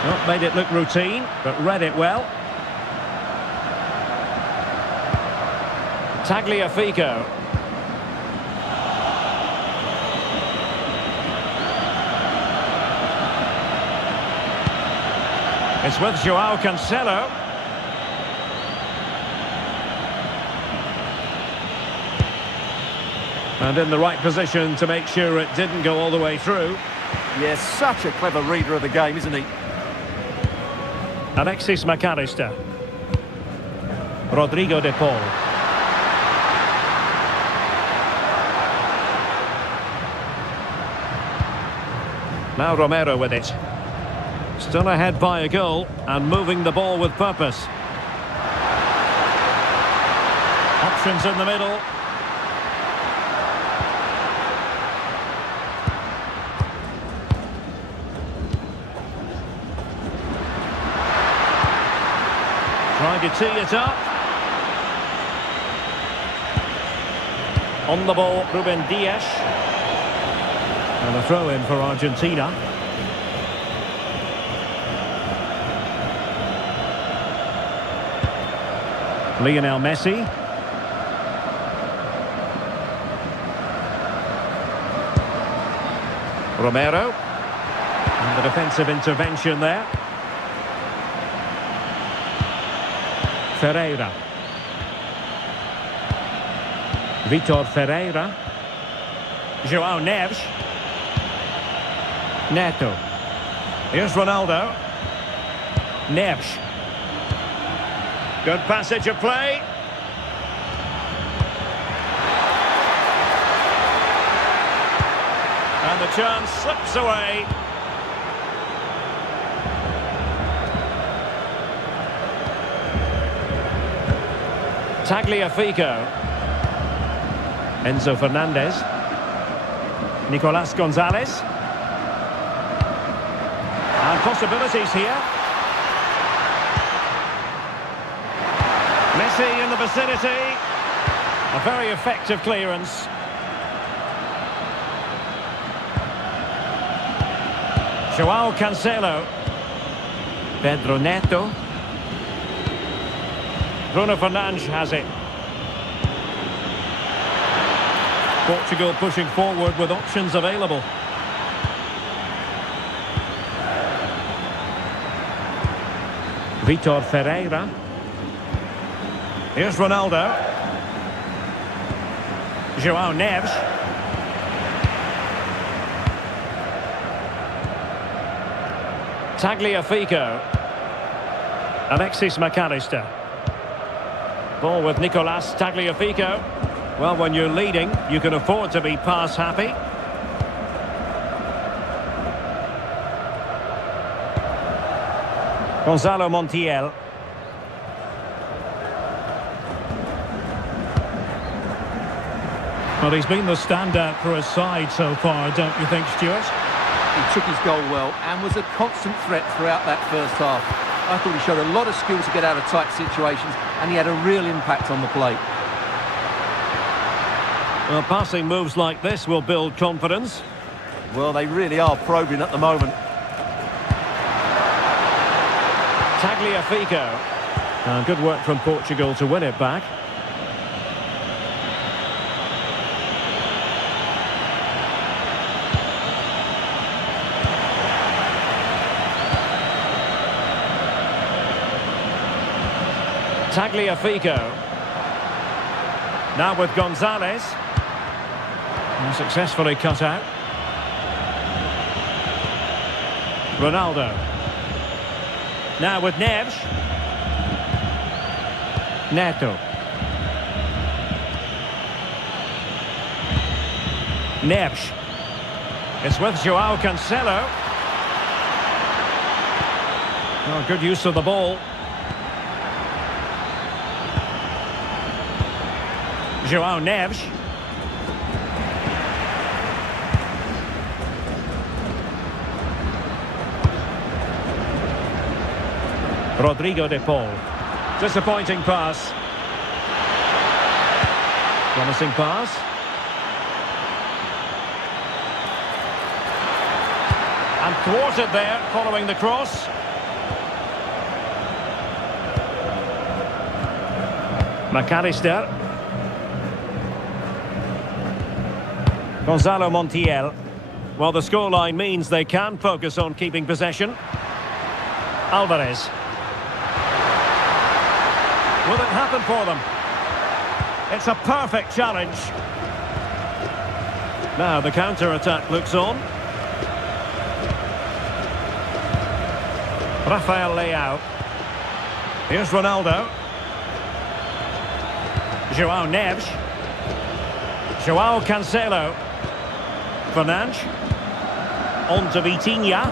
Not made it look routine, but read it well. Tagliafico. It's with Joao Cancelo. And in the right position to make sure it didn't go all the way through. Yes, such a clever reader of the game, isn't he? Alexis McAllister. Rodrigo de Paul. Now Romero with it. Still ahead by a goal and moving the ball with purpose. Options in the middle. Trying to tee it up. On the ball, Ruben Dias. And a throw in for Argentina. Lionel Messi. Romero. And the defensive intervention there. Ferreira. Vitor Ferreira. João Neves. Neto. Here's Ronaldo. Neves. Good passage of play. And the chance slips away. Tagliafico. Enzo Fernandez. Nicolas Gonzalez. And possibilities here. Messi in the vicinity. A very effective clearance. João Cancelo. Pedro Neto. Bruno Fernandes has it. Portugal pushing forward with options available. Vitor Ferreira. Here's Ronaldo. João Neves. Tagliafico. Alexis McAllister. Ball with Nicolas Tagliafico. Well, when you're leading, you can afford to be pass happy. Gonzalo Montiel. Well, he's been the standout for his side so far, don't you think, Stuart? He took his goal well and was a constant threat throughout that first half. I thought he showed a lot of skill to get out of tight situations, and he had a real impact on the plate. Well, passing moves like this will build confidence. Well, they really are probing at the moment. Tagliafico. Good work from Portugal to win it back. Tagliafico. Now with Gonzalez. And successfully cut out. Ronaldo. Now with Neves. Neto. Neves. It's with João Cancelo. Oh, good use of the ball. João Neves. Rodrigo de Paul. Disappointing pass. Promising pass. And thwarted there following the cross. McAllister. Gonzalo Montiel. Well, the scoreline means they can focus on keeping possession. Alvarez. Will it happen for them? It's a perfect challenge. Now the counter-attack looks on. Rafael Leao. Here's Ronaldo. João Neves. João Cancelo. Fernandes. On to Vitinha.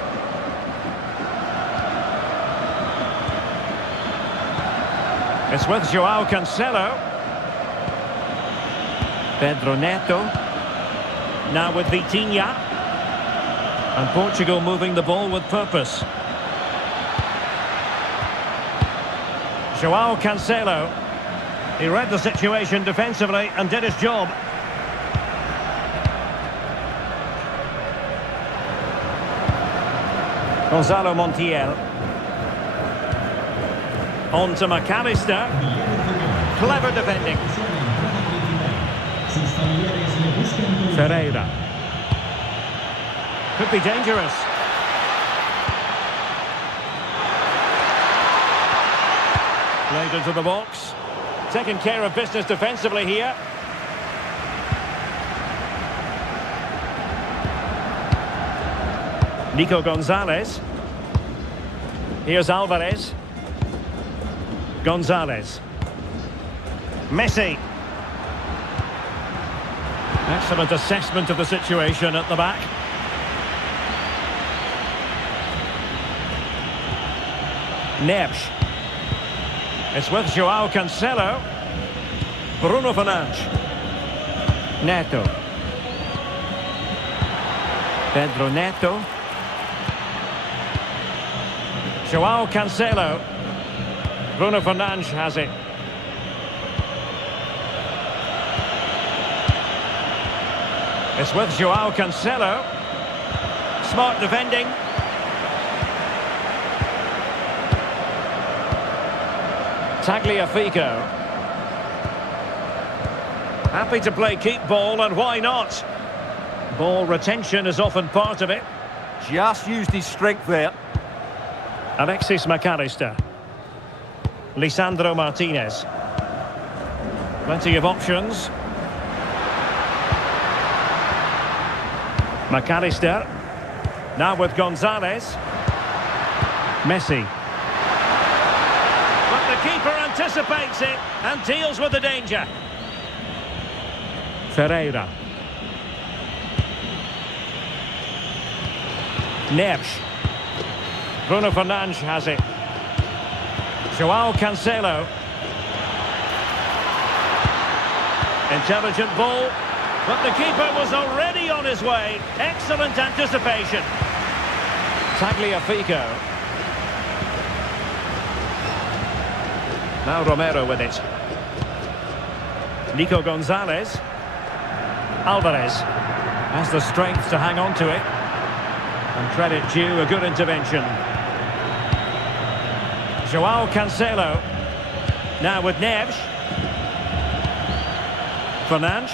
It's with João Cancelo. Pedro Neto. Now with Vitinha. And Portugal moving the ball with purpose. João Cancelo. He read the situation defensively and did his job. Gonzalo Montiel. On to McAllister. Clever defending. Sus familiares le buscan con Ferreira. Could be dangerous. Played into the box. Taking care of business defensively here. Nico Gonzalez. Here's Alvarez. Gonzalez. Messi. Excellent assessment of the situation at the back. Neves. It's with Joao Cancelo. Bruno Fernandes. Neto. Pedro Neto. Joao Cancelo. Bruno Fernandes has it. It's with Joao Cancelo. Smart defending. Tagliafico. Happy to play keep ball, and why not? Ball retention is often part of it. Just used his strength there. Alexis McAllister. Lisandro Martinez. Plenty of options. McAllister. Now with Gonzalez. Messi. But the keeper anticipates it and deals with the danger. Ferreira. Neves. Bruno Fernandes has it. Joao Cancelo. Intelligent ball, but the keeper was already on his way. Excellent anticipation. Tagliafico. Now Romero with it. Nico Gonzalez. Alvarez has the strength to hang on to it. And credit due, a good intervention. Joao Cancelo. Now with Neves. Fernandes.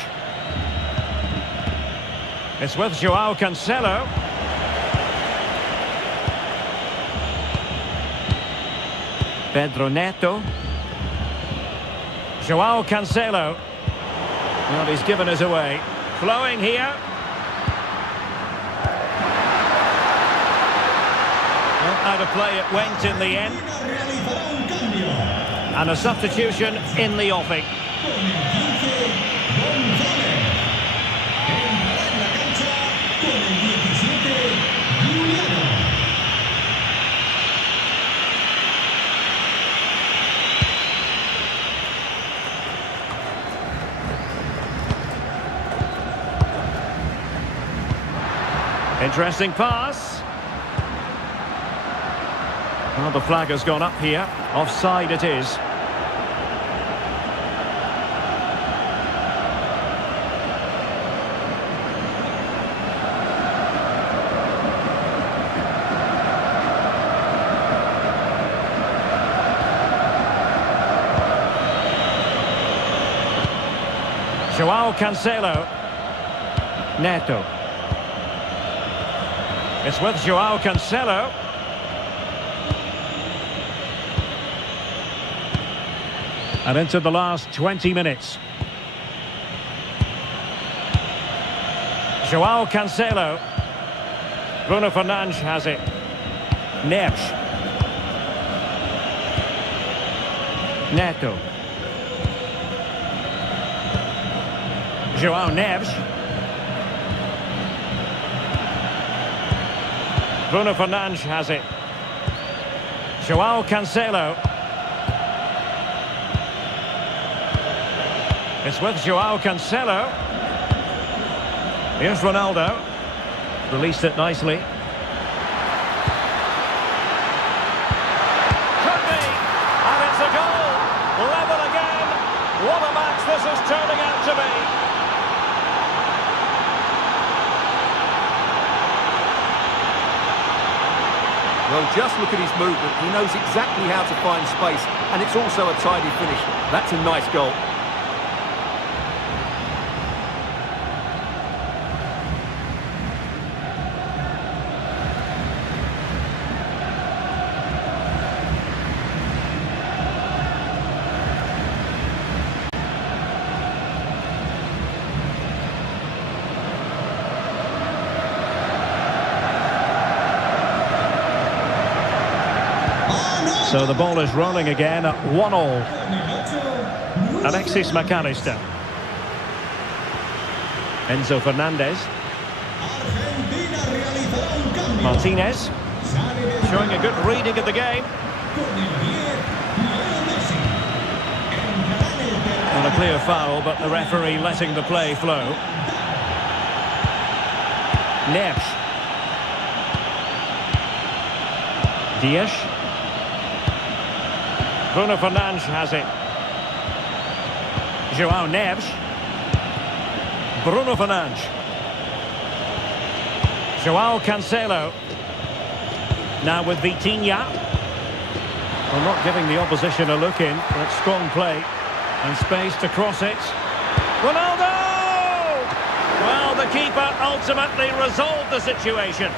It's with Joao Cancelo. Pedro Neto. Joao Cancelo. Well, he's given us away. Flowing here. Well, out of play it went in the end. And a substitution in the offing. Interesting pass. Well, the flag has gone up here. Offside it is. Joao Cancelo. Neto. It's with Joao Cancelo. And into the last 20 minutes. Joao Cancelo. Bruno Fernandes has it. Neves. Neto. Joao Neves. Bruno Fernandes has it. Joao Cancelo. It's with Joao Cancelo. Here's Ronaldo. Released it nicely. Could be. And it's a goal. Level again. What a match this is turning out to be. Well, just look at his movement. He knows exactly how to find space, and it's also a tidy finish. That's a nice goal. So the ball is rolling again at 1-1. Alexis McAllister. Enzo Fernandez. Martinez. Showing a good reading of the game. Well, a clear foul, but the referee letting the play flow. Neves. Dias. Bruno Fernandes has it. João Neves. Bruno Fernandes. João Cancelo. Now with Vitinha. Well, not giving the opposition a look in, but strong play. And space to cross it. Ronaldo! Well, the keeper ultimately resolved the situation.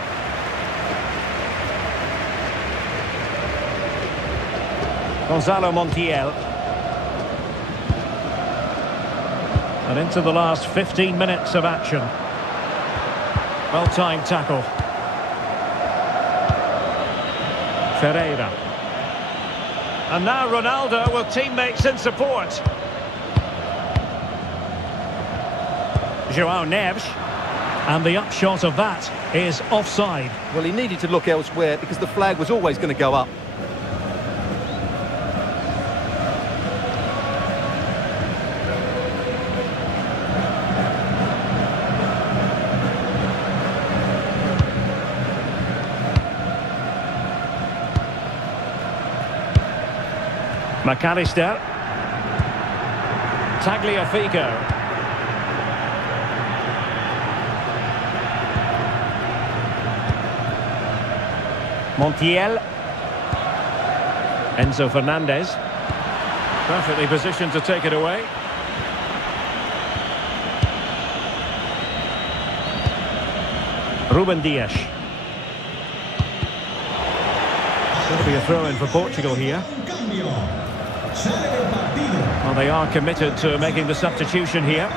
Gonzalo Montiel. And into the last 15 minutes of action. Well-timed tackle. Ferreira. And now Ronaldo with teammates in support. João Neves. And the upshot of that is offside. Well, he needed to look elsewhere because the flag was always going to go up. McAllister. Tagliafico. Montiel. Enzo Fernandez. Perfectly positioned to take it away. Ruben Dias. Going to be a throw-in for Portugal here. Well, they are committed to making the substitution here.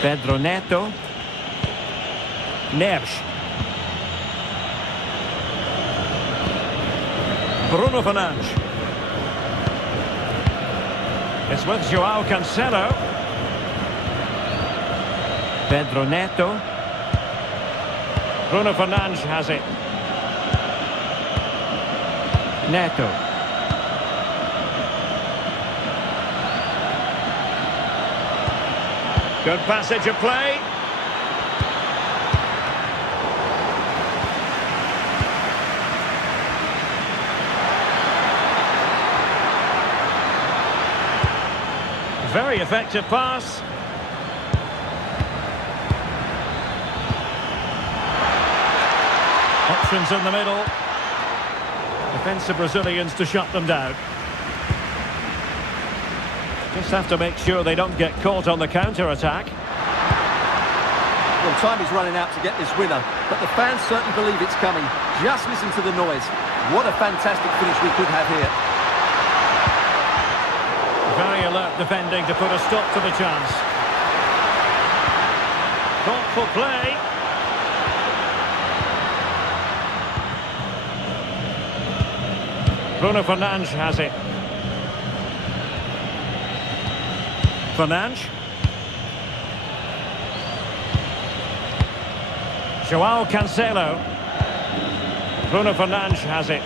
Pedro Neto. Neves. Bruno Fernandes. It's with João Cancelo. Pedro Neto. Bruno Fernandes has it. Neto. Good passage of play. Very effective pass. Options in the middle. Defensive Brazilians to shut them down. Just have to make sure they don't get caught on the counter-attack. Well, time is running out to get this winner, but the fans certainly believe it's coming. Just listen to the noise. What a fantastic finish we could have here. Very alert defending to put a stop to the chance. Thoughtful play. Bruno Fernandes has it. Fernandes. João Cancelo. Bruno Fernandes has it.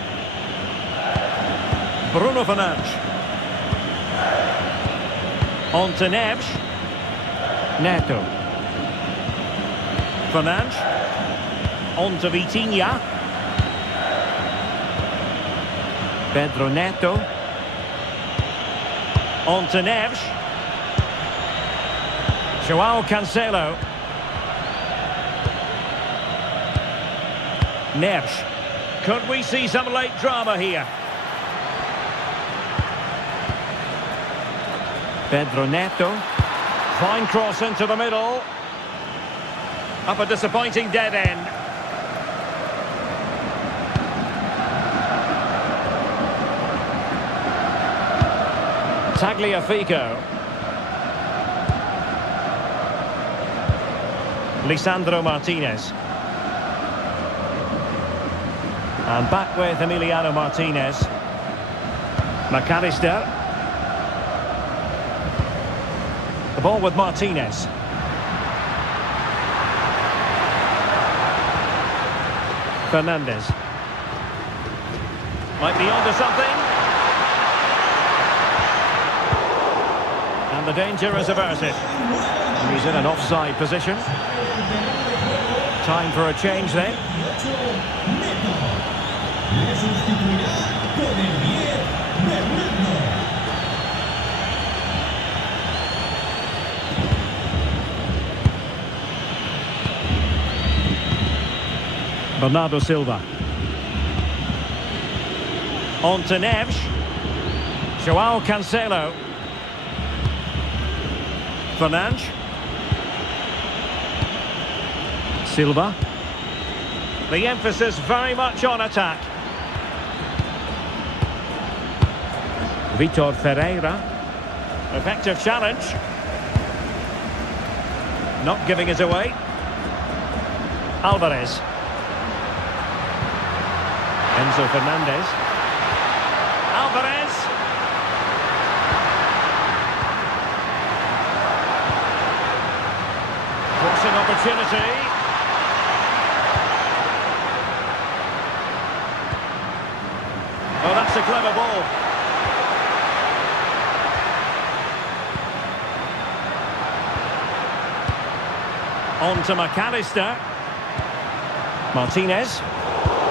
Bruno Fernandes. On to Neves. Neto. Fernandes. On to Vitinha. Pedro Neto. On to Neves. Joao Cancelo. Neves. Could we see some late drama here? Pedro Neto. Fine cross into the middle. Up a disappointing dead end. Tagliafico. Lisandro Martinez. And back with Emiliano Martinez. McAllister. The ball with Martinez. Fernandez. Might be onto something. And the danger is averted. He's in an offside position. Time for a change then. Bernardo Silva. On to Neves. Joao Cancelo. Fernandes. Silva. The emphasis very much on attack. Vitor Ferreira. Effective challenge. Not giving it away. Alvarez. Enzo Fernandez. Alvarez. Crossing opportunity. Oh, that's a clever ball. On to McAllister. Martinez.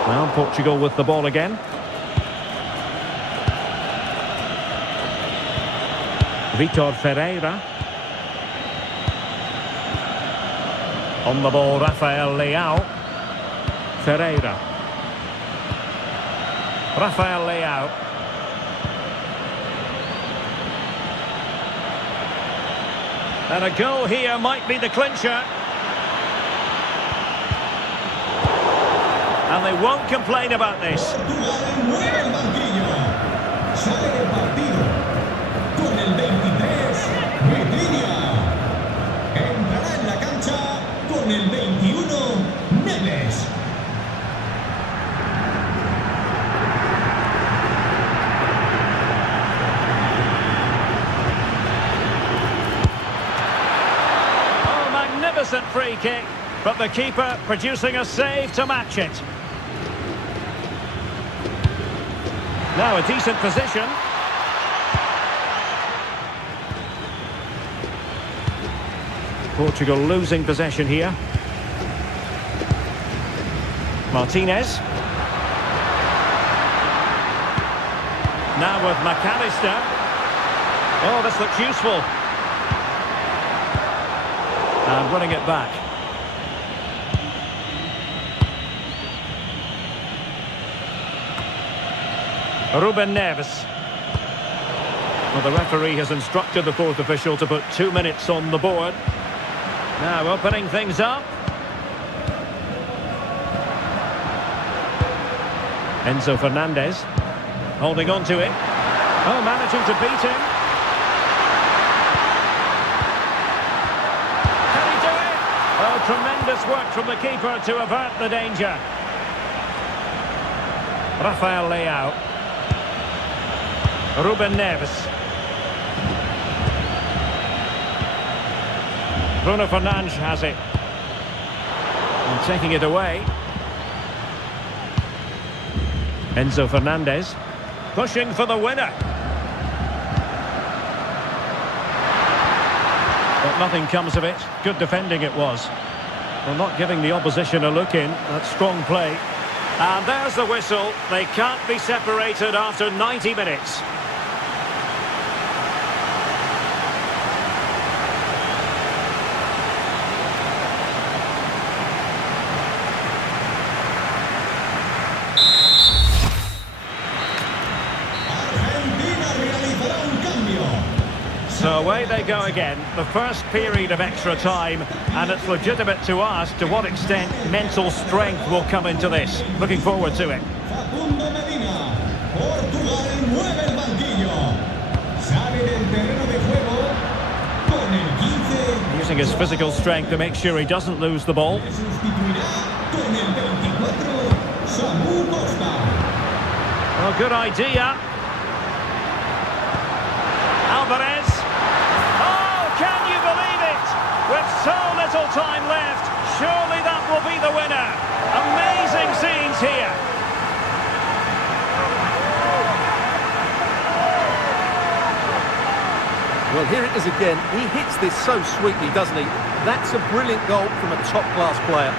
Well, Portugal with the ball again. Vitor Ferreira. On the ball, Rafael Leao. Ferreira. Rafael Leao. And a goal here might be the clincher. And they won't complain about this. Mueve el banquillo. Sale del partido con el 23, Vitinha. Entrará en la cancha con el 21, Neves. Oh, magnificent free kick. But the keeper producing a save to match it. Now a decent position. Portugal losing possession here. Martinez. Now with McAllister. Oh, this looks useful. And running it back. Ruben Neves. Well, the referee has instructed the fourth official to put 2 minutes on the board. Now opening things up. Enzo Fernandez holding on to it. Oh, managing to beat him. Can he do it? Oh, tremendous work from the keeper to avert the danger. Rafael Leao. Ruben Neves. Bruno Fernandes has it. And taking it away. Enzo Fernandez. Pushing for the winner. But nothing comes of it. Good defending it was. Well, not giving the opposition a look in. That's strong play. And there's the whistle. They can't be separated after 90 minutes. they go again. The first period of extra time, and it's legitimate to ask to what extent mental strength will come into this. Looking forward to it. Facundo Medina, Portugal mueve el banquillo. Sale del terreno de juego con el 15. Using his physical strength to make sure he doesn't lose the ball. Le sustituirá con el 24, Samu Costa. Oh, good idea. Alvarez. Oh, can you believe it? With so little time left, surely that will be the winner. Amazing scenes here. Well, here it is again. He hits this so sweetly, doesn't he? That's a brilliant goal from a top-class player.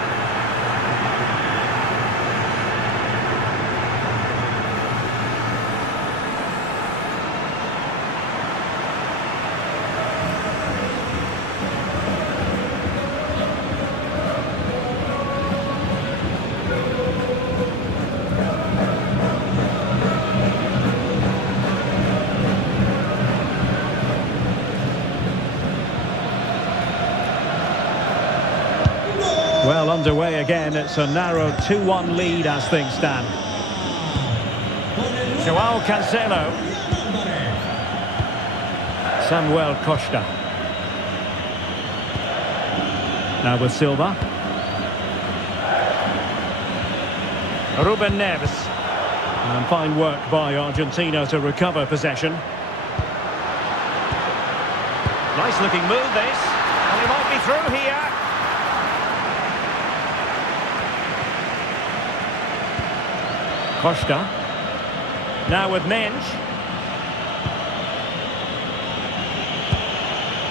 Well, underway again. It's a narrow 2-1 lead as things stand. Joao Cancelo. Samuel Costa. Now with Silva. Ruben Neves. And fine work by Argentina to recover possession. Nice looking move this. And he might be through here. Costa. Now with Mensch.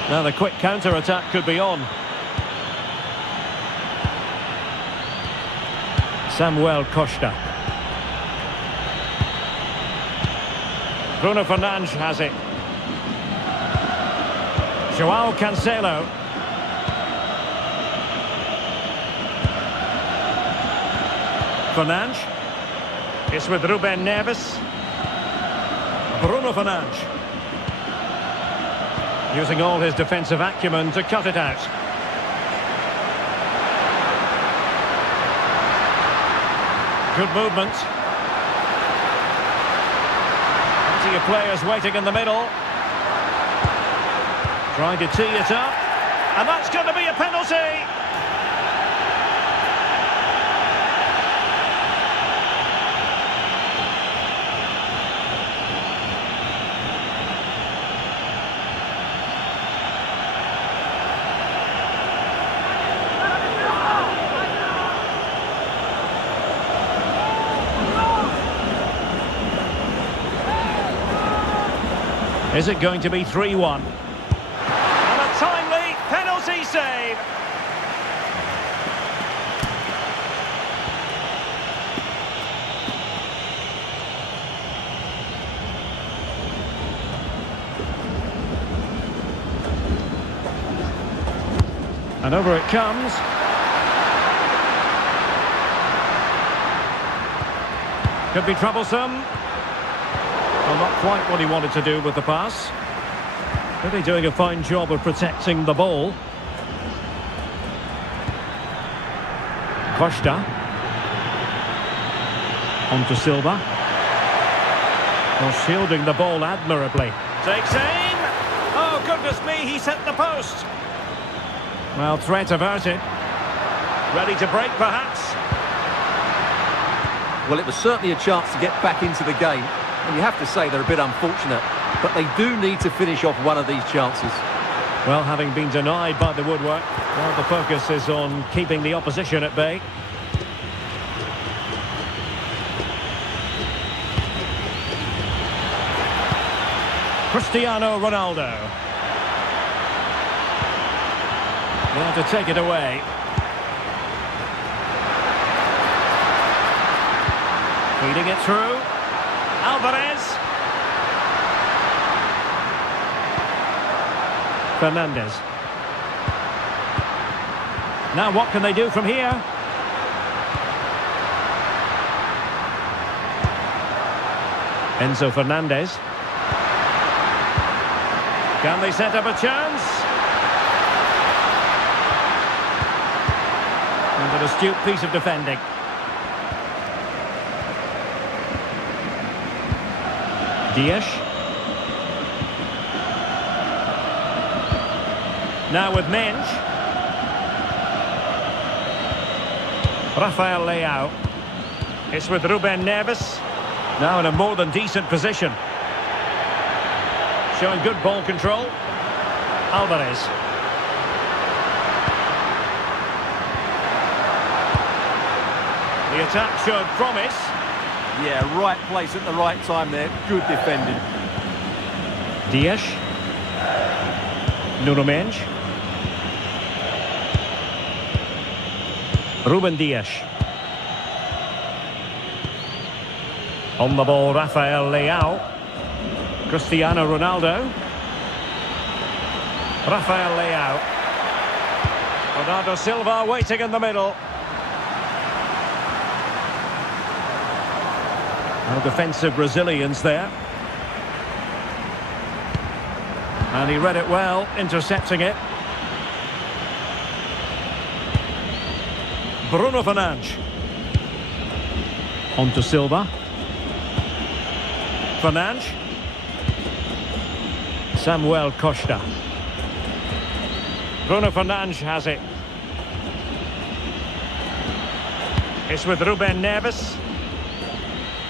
Now the quick counter-attack could be on. Samuel Costa. Bruno Fernandes has it. Joao Cancelo. Fernandes. It's with Ruben Neves. Bruno Fernandes. Using all his defensive acumen to cut it out. Good movement. Plenty of players waiting in the middle. Trying to tee it up. And that's going to be a penalty. Is it going to be 3-1? And a timely penalty save. And over it comes. Could be troublesome. Well, not quite what he wanted to do with the pass. Really doing a fine job of protecting the ball. Costa. On to Silva. Well, shielding the ball admirably. Takes aim. Oh, goodness me, he's hit the post. Well, threat averted. Ready to break, perhaps. Well, it was certainly a chance to get back into the game. And you have to say they're a bit unfortunate, but they do need to finish off one of these chances. Well, having been denied by the woodwork, well, the focus is on keeping the opposition at bay. Cristiano Ronaldo. There to take it away. Feeding it through. Alvarez. Fernandes. Now what can they do from here? Enzo Fernandez. Can they set up a chance? And an astute piece of defending. Dias. Now with Mensch. Rafael Leao. It's with Ruben Neves. Now in a more than decent position. Showing good ball control. Alvarez. The attack showed promise. Yeah, right place at the right time there. Good defending. Dias. Nuno Mensch. Ruben Dias. On the ball, Rafael Leao. Cristiano Ronaldo. Rafael Leao. Bernardo Silva waiting in the middle. Well, defensive resilience there. And he read it well, intercepting it. Bruno Fernandes. On to Silva. Fernandes. Samuel Costa. Bruno Fernandes has it. It's with Ruben Neves.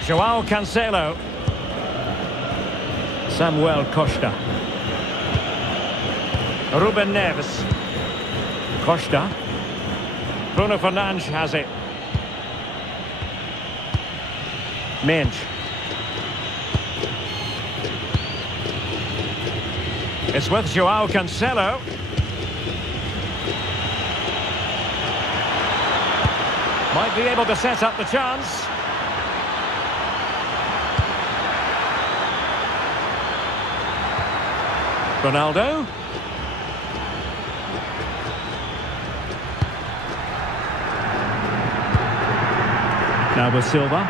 João Cancelo. Samuel Costa. Ruben Neves. Costa. Bruno Fernandes has it. Mensch. It's with João Cancelo. Might be able to set up the chance. Ronaldo. Now with Silva.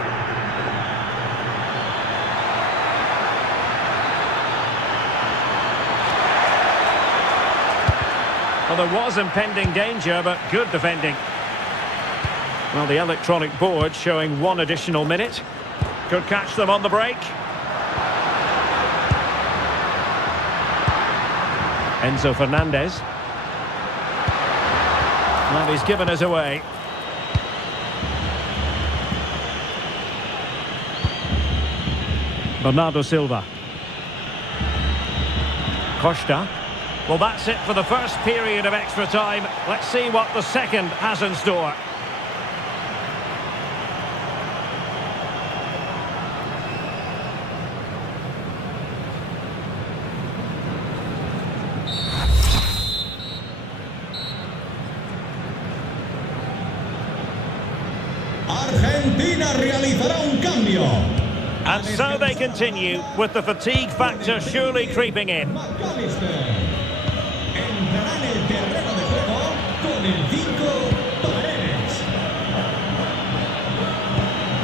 Well, there was impending danger, but good defending. Well, the electronic board showing one additional minute. Could catch them on the break. Enzo Fernandez. And he's given us away. Bernardo Silva. Costa. Well, that's it for the first period of extra time. Let's see what the second has in store. Argentina realizará un cambio. And so they continue, with the fatigue factor surely creeping in. McAllister entrará en el terreno de juego con el 5 Paredes.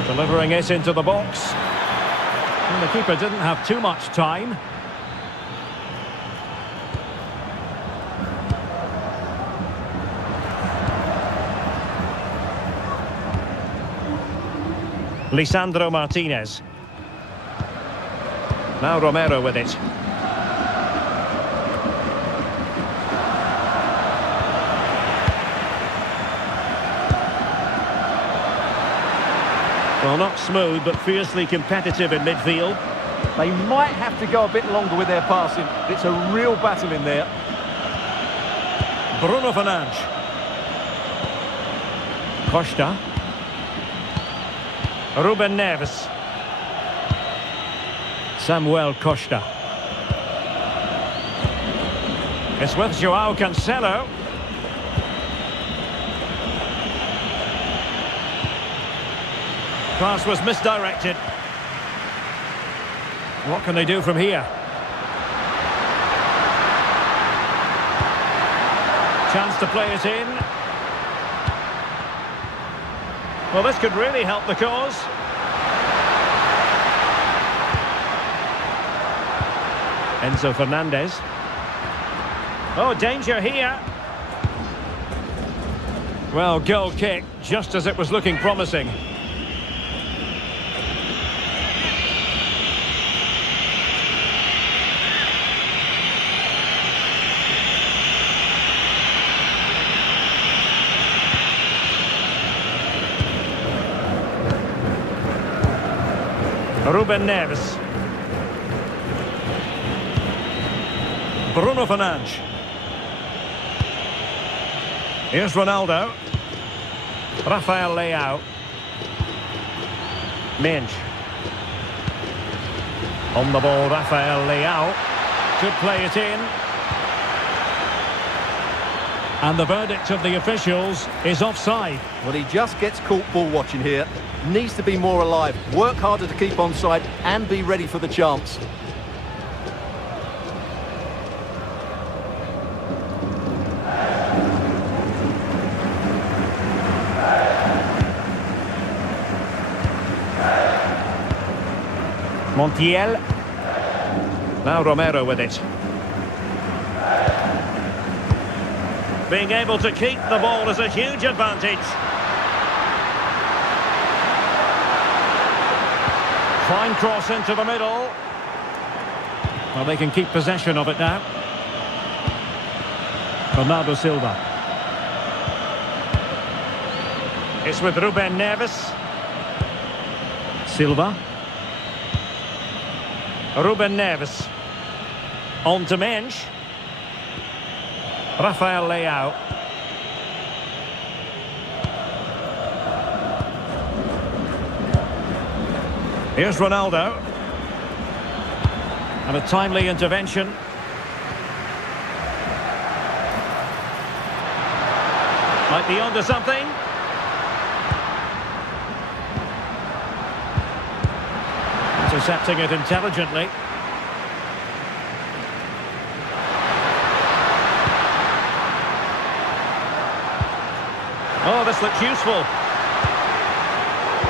Delivering it into the box. And the keeper didn't have too much time. Lisandro Martinez. Now Romero with it. Well, not smooth, but fiercely competitive in midfield. They might have to go a bit longer with their passing. It's a real battle in there. Bruno Fernandes. Costa. Ruben Neves. Samuel Costa. It's with João Cancelo. Pass was misdirected. What can they do from here? Chance to play it in. Well, this could really help the cause. Enzo Fernandez. Oh, danger here. Well, goal kick, just as it was looking promising. Ruben Neves. Bruno Fernandes. Here's Ronaldo. Rafael Leao. Minge. On the ball, Rafael Leao. Could play it in. And the verdict of the officials is offside. Well, he just gets caught ball watching here. Needs to be more alive, work harder to keep onside and be ready for the chance. Montiel. Now Romero with it. Being able to keep the ball is a huge advantage. Fine cross into the middle. Well, they can keep possession of it now. Bernardo Silva. It's with Ruben Neves. Silva. Ruben Neves. On to Minge. Rafael Leao. Here's Ronaldo. And a timely intervention. Might be onto something. Intercepting it intelligently. Oh, this looks useful.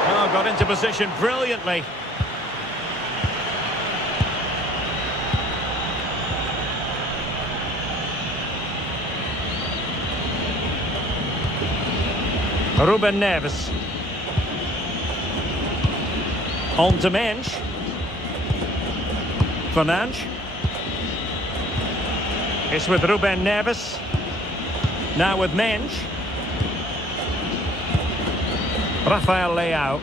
Oh, got into position brilliantly. Ruben Neves. On to Minge. Fernandes. It's with Ruben Neves. Now with Minge. Rafael Leao.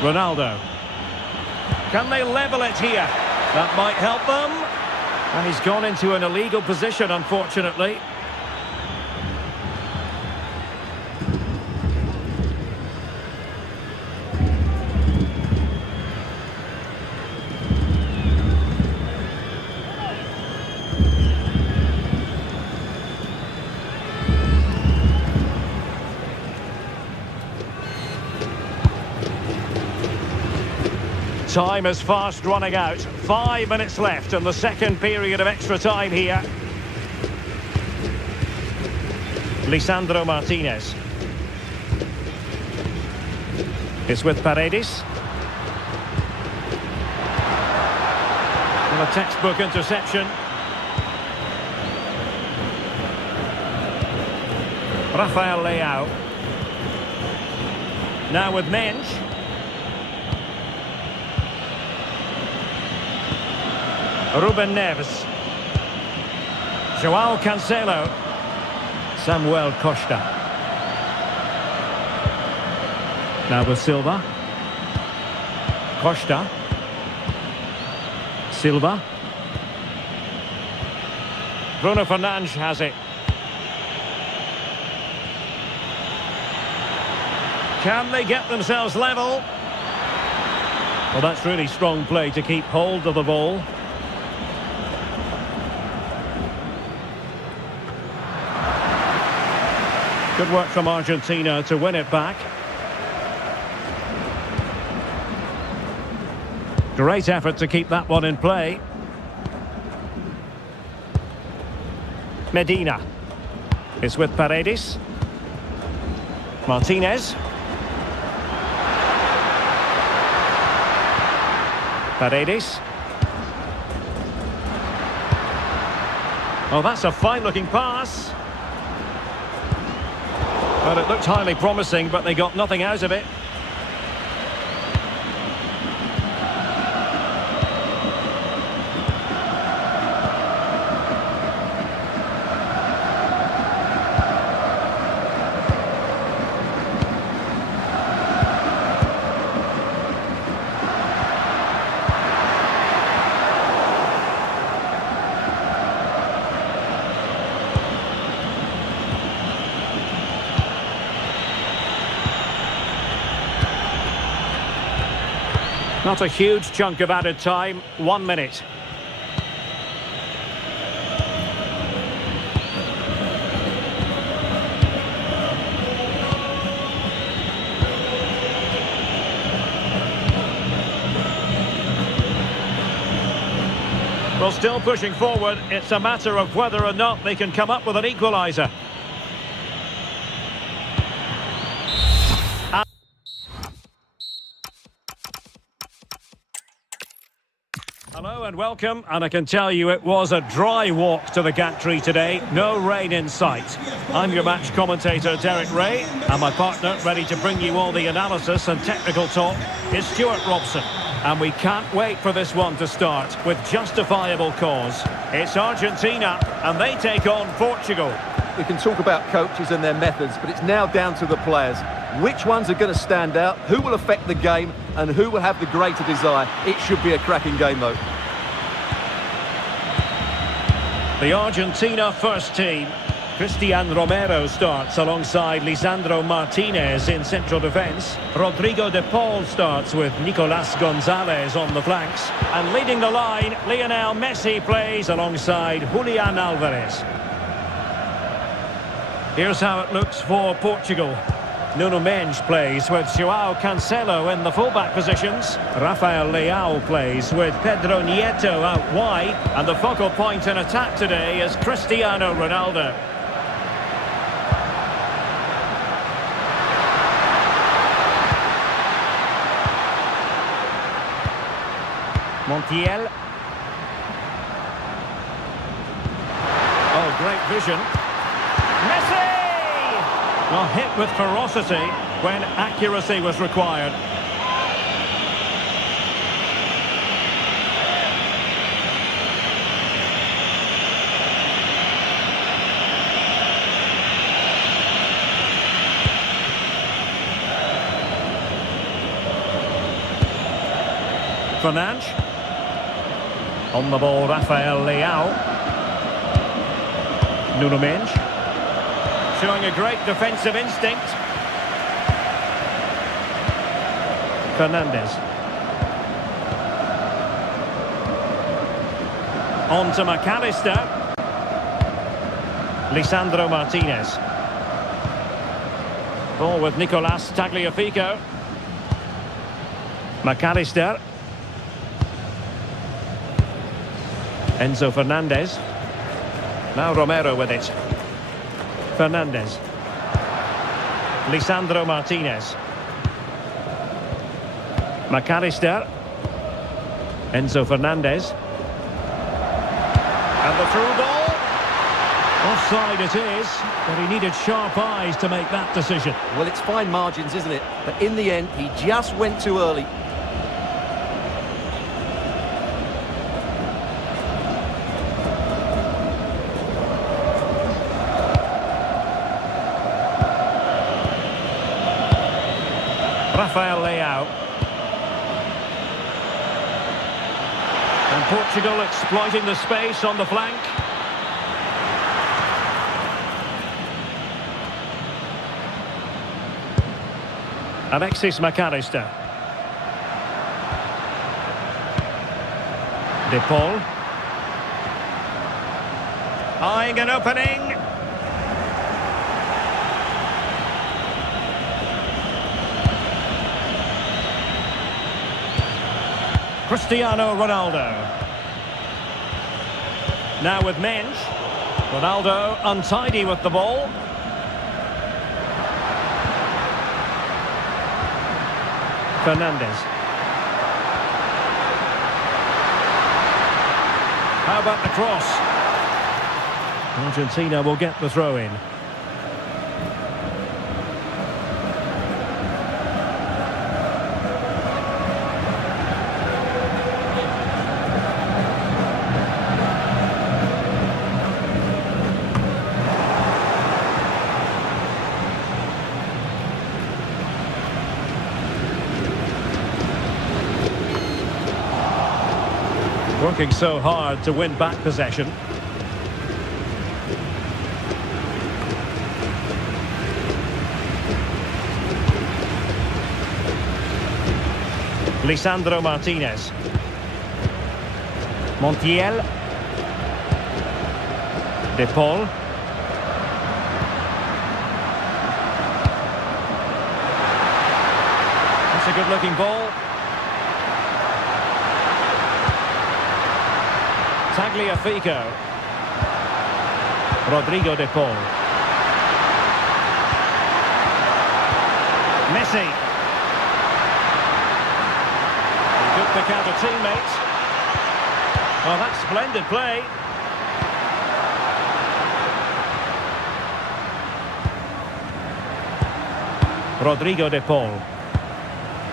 Ronaldo. Can they level it here? That might help them. And he's gone into an illegal position, unfortunately. Time is fast running out. 5 minutes left in the second period of extra time here. Lisandro Martinez. It's with Paredes. And a textbook interception. Rafael Leao. Now with Minge. Ruben Neves. Joao Cancelo. Samuel Costa. Now with Silva. Costa. Silva. Bruno Fernandes has it. Can they get themselves level? Well, that's really strong play to keep hold of the ball. Good work from Argentina to win it back. Great effort to keep that one in play. Medina. It's with Paredes. Martinez. Paredes. Oh, that's a fine-looking pass. Well, it looked highly promising, but they got nothing out of it. Not a huge chunk of added time, 1 minute. Well, still pushing forward. It's a matter of whether or not they can come up with an equaliser. Hello and welcome, and I can tell you it was a dry walk to the gantry today, no rain in sight. I'm your match commentator Derek Ray, and my partner ready to bring you all the analysis and technical talk is Stuart Robson. And we can't wait for this one to start with justifiable cause. It's Argentina and they take on Portugal. We can talk about coaches and their methods, but it's now down to the players. Which ones are going to stand out, who will affect the game, and who will have the greater desire? It should be a cracking game, though. The Argentina first team. Cristian Romero starts alongside Lisandro Martinez in central defence. Rodrigo de Paul starts with Nicolas Gonzalez on the flanks. And leading the line, Lionel Messi plays alongside Julian Alvarez. Here's how it looks for Portugal. Nuno Mendes plays with João Cancelo in the fullback positions. Rafael Leao plays with Pedro Nieto out wide. And the focal point in attack today is Cristiano Ronaldo. Montiel. Oh, great vision. Messi! Well, hit with ferocity when accuracy was required. Fernandes. On the ball, Rafael Leao. Nuno Mendes. Showing a great defensive instinct. Fernandes. On to McAllister. Lisandro Martinez. Ball with Nicolas Tagliafico. McAllister. Enzo Fernandez. Now Romero with it. Fernandez. Lisandro Martinez. McAllister. Enzo Fernandez. And the through ball. Offside it is, but he needed sharp eyes to make that decision. Well, it's fine margins, isn't it? But in the end, he just went too early. Rafael Leao. And Portugal exploiting the space on the flank. Alexis McAllister. De Paul. Eyeing an opening. Cristiano Ronaldo. Now with Mendes. Ronaldo untidy with the ball. Fernandes. How about the cross? Argentina will get the throw in. Working so hard to win back possession. Lisandro Martinez. Montiel. De Paul. That's a good-looking ball. Tagliafico. Rodrigo de Paul. Messi. He could pick out a teammate. Well, that's splendid play. Rodrigo de Paul.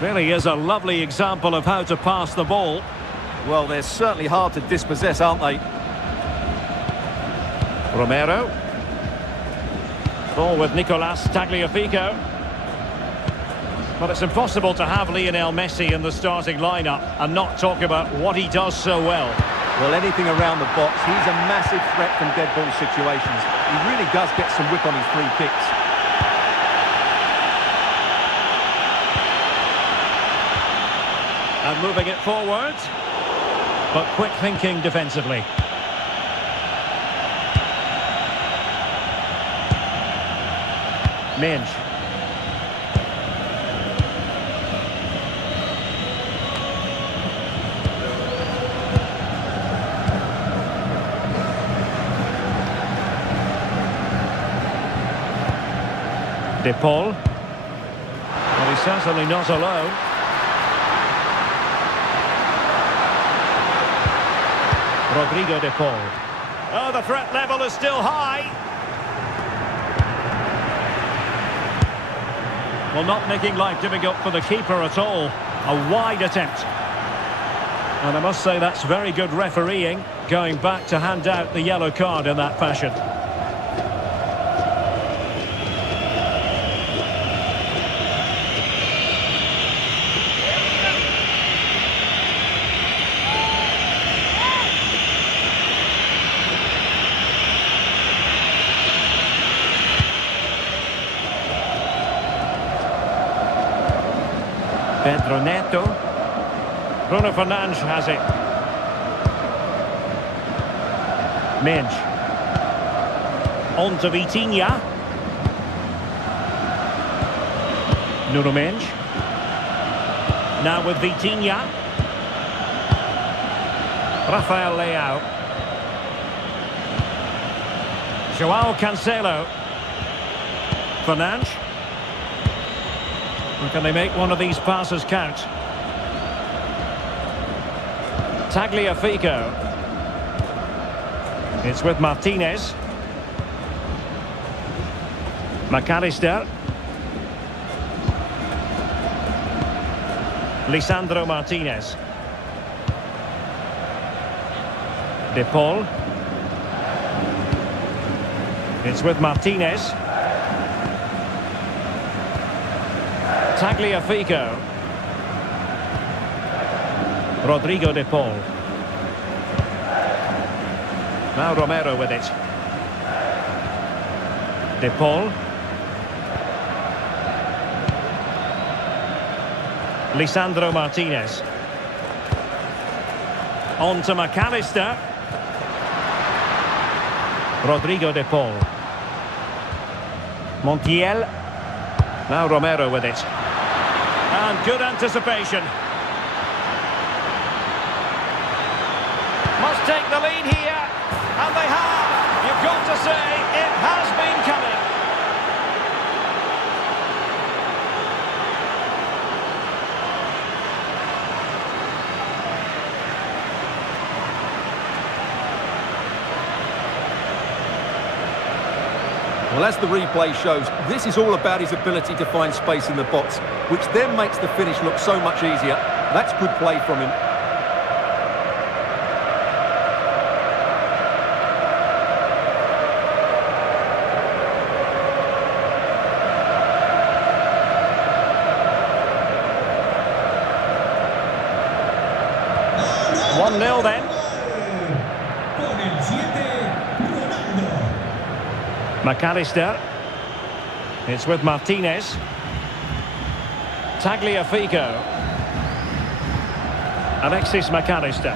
Really is a lovely example of how to pass the ball. Well, they're certainly hard to dispossess, aren't they? Romero. Ball with Nicolas Tagliafico. Well, it's impossible to have Lionel Messi in the starting lineup and not talk about what he does so well. Well, anything around the box, he's a massive threat from dead ball situations. He really does get some whip on his free kicks. And moving it forward. But quick thinking defensively. Minge. De Paul. Well, he's certainly not alone. Rodrigo de Paul. Oh, the threat level is still high. Well, not making life difficult for the keeper at all. A wide attempt. And I must say that's very good refereeing, going back to hand out the yellow card in that fashion. Pedro Neto. Bruno Fernandes has it. Minge. On to Vitinha. Nuno Minge. Now with Vitinha. Rafael Leao. Joao Cancelo. Fernandes. Can they make one of these passes count? Tagliafico. It's with Martinez. McAllister. Lisandro Martinez. De Paul. It's with Martinez. Tagliafico. Rodrigo de Paul. Now Romero with it. De Paul. Lisandro Martinez. On to McAllister. Rodrigo de Paul. Montiel. Now Romero with it. And good anticipation. Must take the lead here. And they have. You've got to say, it has been coming. Well, as the replay shows, this is all about his ability to find space in the box, which then makes the finish look so much easier. That's good play from him. One 0 then. Con el 7, Ronaldo. McAllister. It's with Martinez. Tagliafico. Alexis McAllister.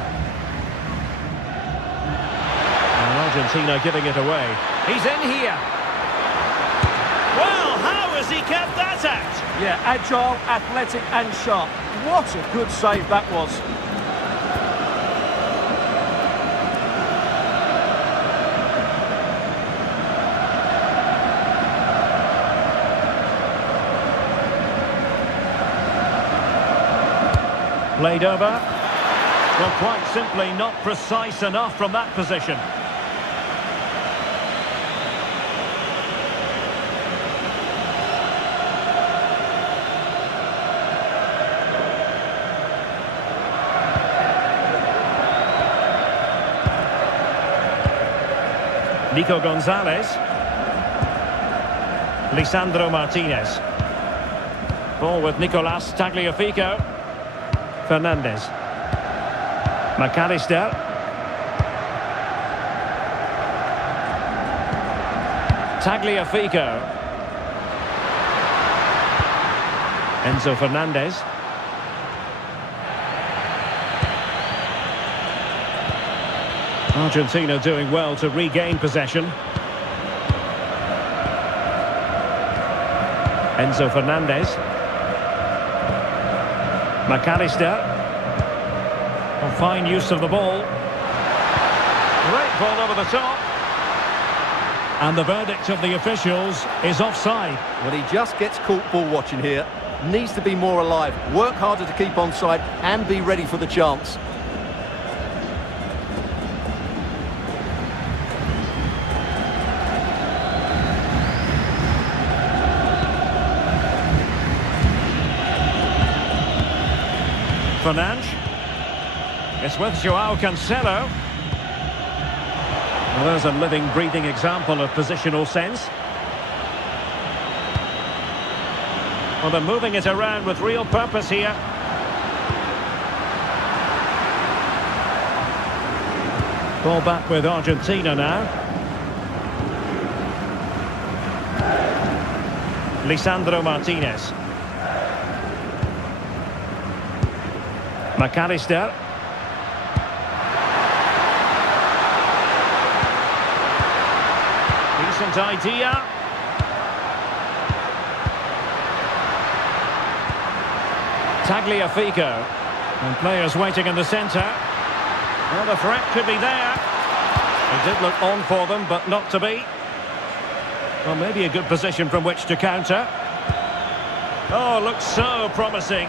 And Argentina giving it away. He's in here. Well, how has he kept that out? Yeah, agile, athletic and sharp. What a good save that was. Played over. Well, quite simply not precise enough from that position. Nico Gonzalez. Lisandro Martinez. Ball with Nicolas Tagliafico. Fernandez. McAllister. Tagliafico. Enzo Fernandez. Argentina doing well to regain possession. Enzo Fernandez. McAllister. Oh, fine use of the ball. Great ball over the top. And the verdict of the officials is offside. Well, he just gets caught ball watching here. Needs to be more alive, work harder to keep onside and be ready for the chance. Fernandes. It's with Joao Cancelo. Well, there's a living, breathing example of positional sense. Well, they're moving it around with real purpose here. Ball back with Argentina now. Lisandro Martinez. McAllister. Decent idea. Tagliafico. And players waiting in the centre. Well, the threat could be there. It did look on for them, but not to be. Well, maybe a good position from which to counter. Oh, looks so promising.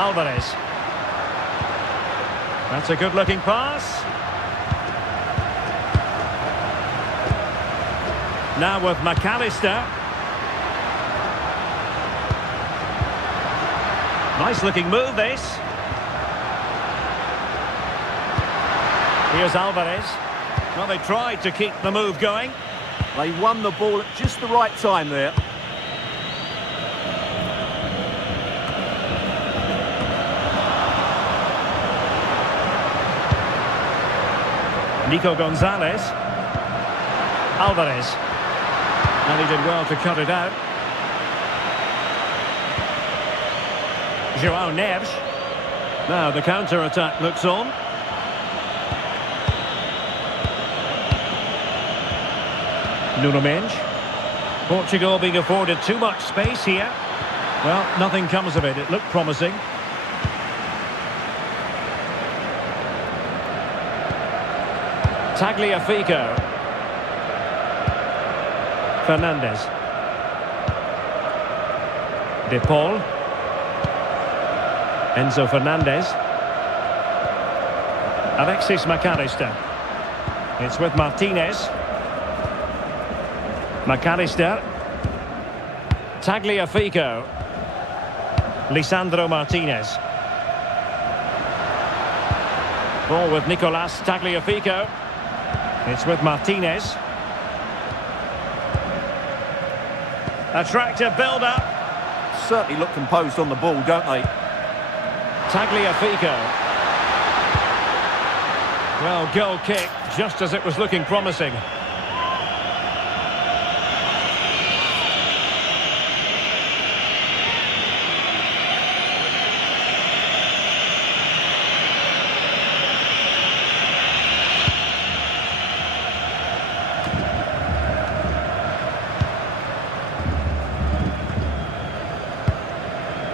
Alvarez. That's a good-looking pass. Now with McAllister. Nice-looking move, this. Here's Alvarez. Well, they tried to keep the move going. They won the ball at just the right time there. Nico Gonzalez. Alvarez. And he did well to cut it out. Joao Neves. Now the counter-attack looks on. Nuno Mendes. Portugal being afforded too much space here. Well, nothing comes of it. It looked promising. Tagliafico. Fernandez. De Paul. Enzo Fernandez. Alexis McAllister. It's with Martinez. McAllister. Tagliafico. Lisandro Martinez. Ball with Nicolas Tagliafico. It's with Martinez. Attractive build-up. Certainly look composed on the ball, don't they? Tagliafico. Well, goal kick, just as it was looking promising.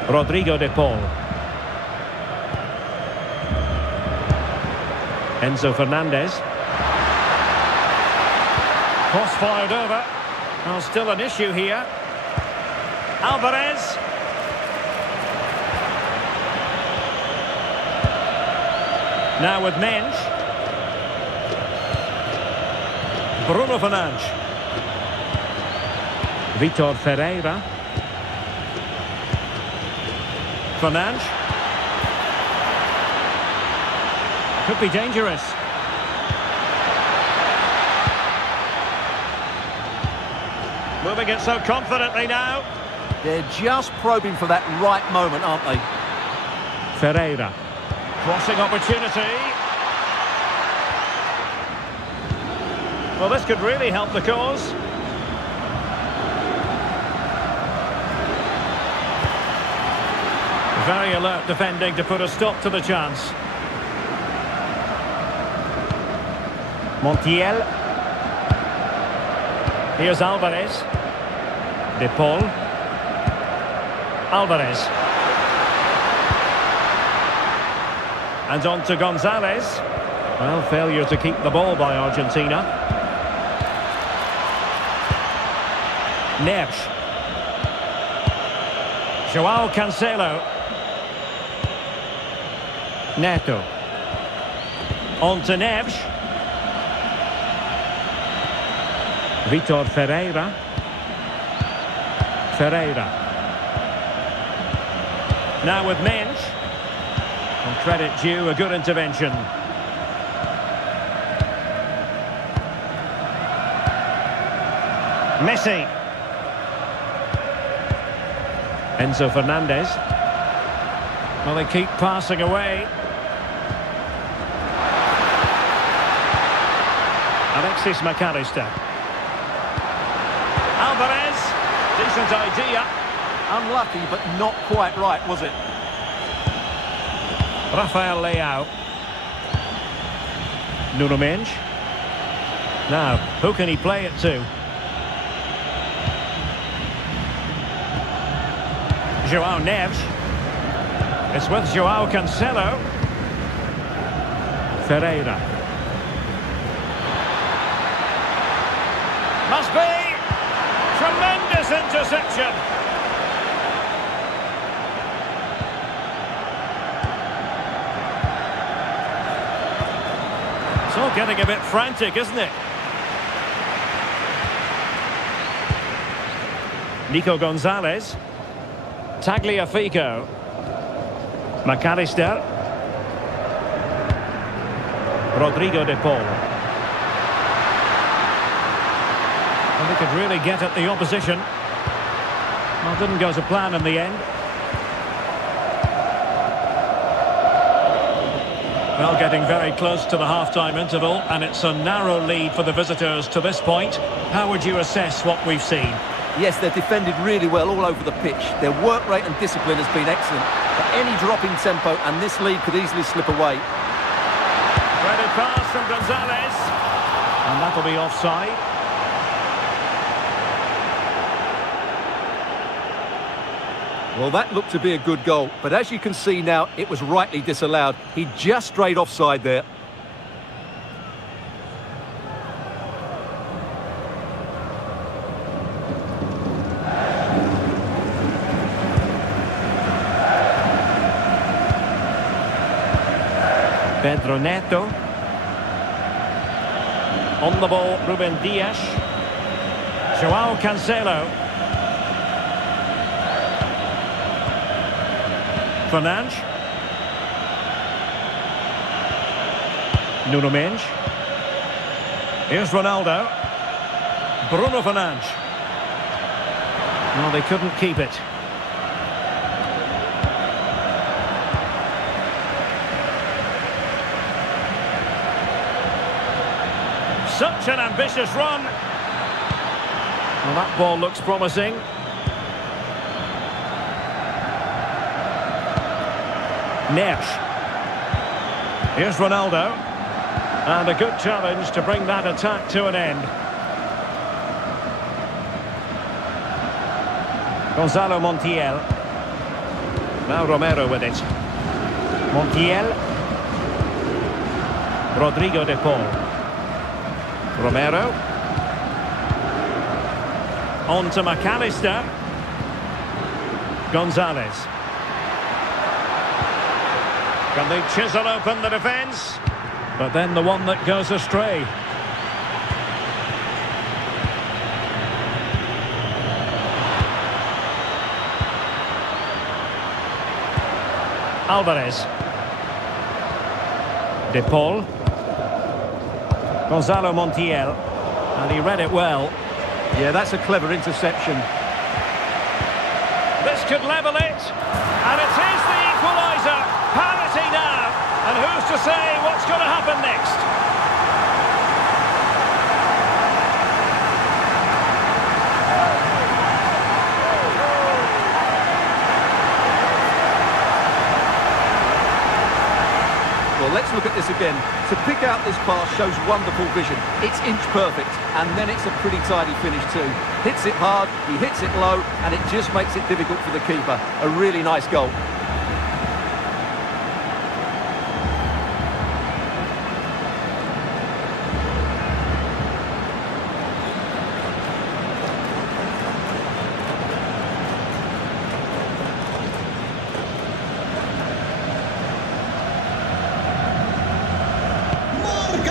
Rodrigo de Paul. Enzo Fernandez. Cross fired over. Well, still an issue here. Alvarez. Now with Mensch. Bruno Fernandes. Vitor Ferreira. Fernandes. Could be dangerous. Moving it so confidently now. They're just probing for that right moment, aren't they? Ferreira. Crossing opportunity. Well, this could really help the cause. Very alert defending to put a stop to the chance. Montiel. Here's Alvarez. De Paul. Alvarez. And on to Gonzalez. Well, failure to keep the ball by Argentina. Neves. Joao Cancelo. Neto. On to Neves. Vitor Ferreira. Ferreira. Now with Mensch. And credit due, a good intervention. Messi. Enzo Fernandez. Well, they keep passing away. Alexis McAllister. Alvarez. Decent idea. Unlucky, but not quite right, was it? Rafael Leao. Nuno Mensch. Now, who can he play it to? Joao Neves. It's with Joao Cancelo. Ferreira. Must be! Tremendous interception! It's all getting a bit frantic, isn't it? Nico Gonzalez. Tagliafico. McAllister. Rodrigo de Paul. And they could really get at the opposition. Well, didn't go to plan in the end. Well, getting very close to the half-time interval, and it's a narrow lead for the visitors to this point. How would you assess what we've seen? Yes, they've defended really well all over the pitch. Their work rate and discipline has been excellent. But any drop in tempo, and this lead could easily slip away. Threaded pass from Gonzalez. And that'll be offside. Well, that looked to be a good goal, but as you can see now, it was rightly disallowed. He just strayed offside there. Pedro Neto. On the ball, Ruben Dias. Joao Cancelo. Fernandes. Nuno Mendes. Here's Ronaldo. Bruno Fernandes. No, they couldn't keep it. Such an ambitious run. Well, that ball looks promising. Neves. Here's Ronaldo. And a good challenge to bring that attack to an end. Gonzalo Montiel. Now Romero with it. Montiel. Rodrigo de Paul. Romero. On to McAllister. Gonzalez. Can they chisel open the defence? But then the one that goes astray. Alvarez. De Paul. Gonzalo Montiel. And he read it well. Yeah, that's a clever interception. This could level it. And it is the equaliser. Parity now. And who's to say what's going to happen next? Well, let's look at this again. To pick out this pass shows wonderful vision. It's inch perfect, and then it's a pretty tidy finish too. Hits it hard, he hits it low, and it just makes it difficult for the keeper. A really nice goal.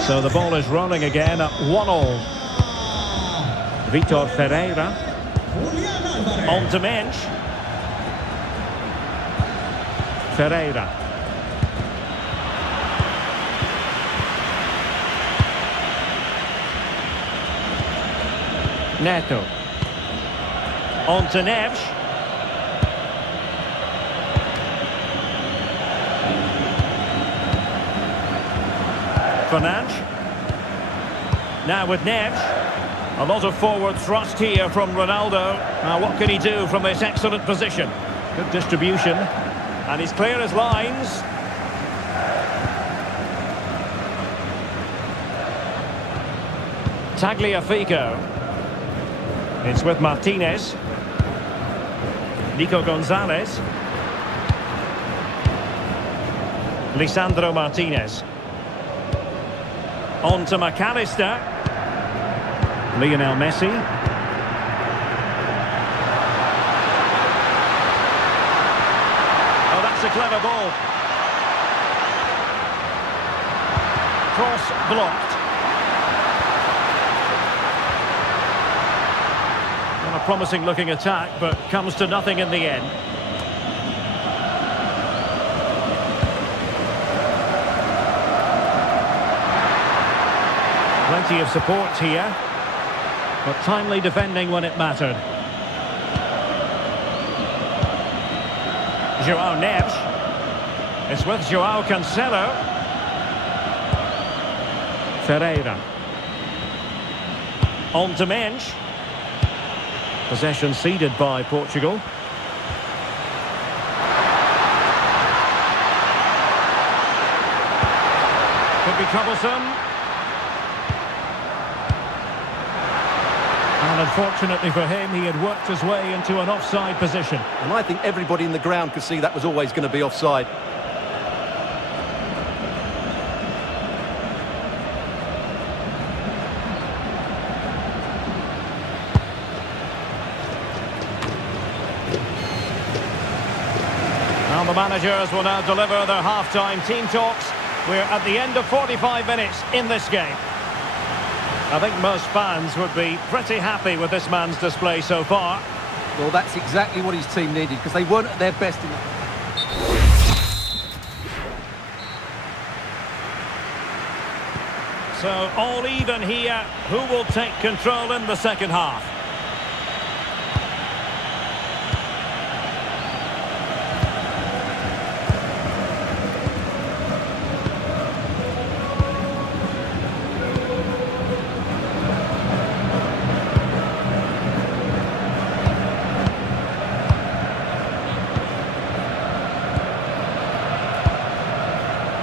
So the ball is rolling again at 1-1. Vitor Ferreira. On to Mendes. Ferreira. Neto. On to Neves. Fernandes. Now with Neves. A lot of forward thrust here from Ronaldo. Now what can he do from this excellent position? Good distribution. And he's clear as lines. Tagliafico. It's with Martinez. Nico Gonzalez. Lisandro Martinez. On to McAllister. Lionel Messi. Oh, that's a clever ball. Cross blocked. Well, a promising looking attack, but comes to nothing in the end. Plenty of support here, but timely defending when it mattered. Joao Neves. It's with Joao Cancelo. Ferreira. On to Mendes. Possession ceded by Portugal. Could be troublesome. And unfortunately for him, he had worked his way into an offside position. And I think everybody in the ground could see that was always going to be offside. Now the managers will now deliver their half-time team talks. We're at the end of 45 minutes in this game. I think most fans would be pretty happy with this man's display so far. Well, that's exactly what his team needed, because they weren't at their best in the... So all even here. Who will take control in the second half?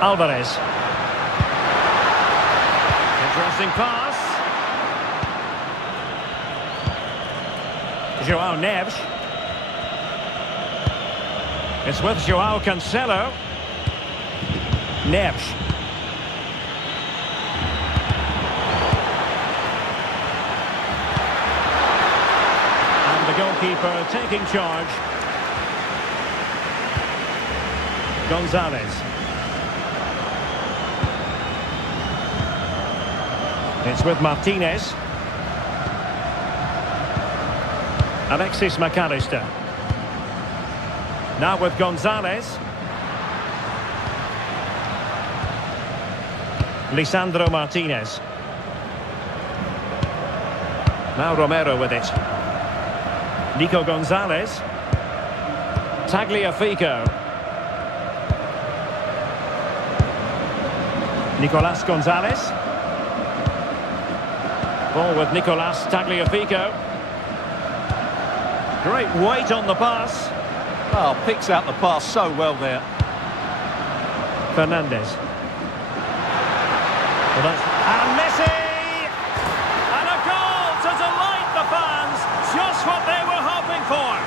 Alvarez. Interesting pass. João Neves. It's with João Cancelo. Neves. And the goalkeeper taking charge. Gonzalez. It's with Martinez. Alexis McAllister. Now with Gonzalez. Lisandro Martinez. Now Romero with it. Nico Gonzalez. Tagliafico. Nicolas Gonzalez. Ball with Nicolas Tagliafico. Great weight on the pass. Oh, picks out the pass so well there. Fernandez. Well, and Messi! And a goal to delight the fans. Just what they were hoping for.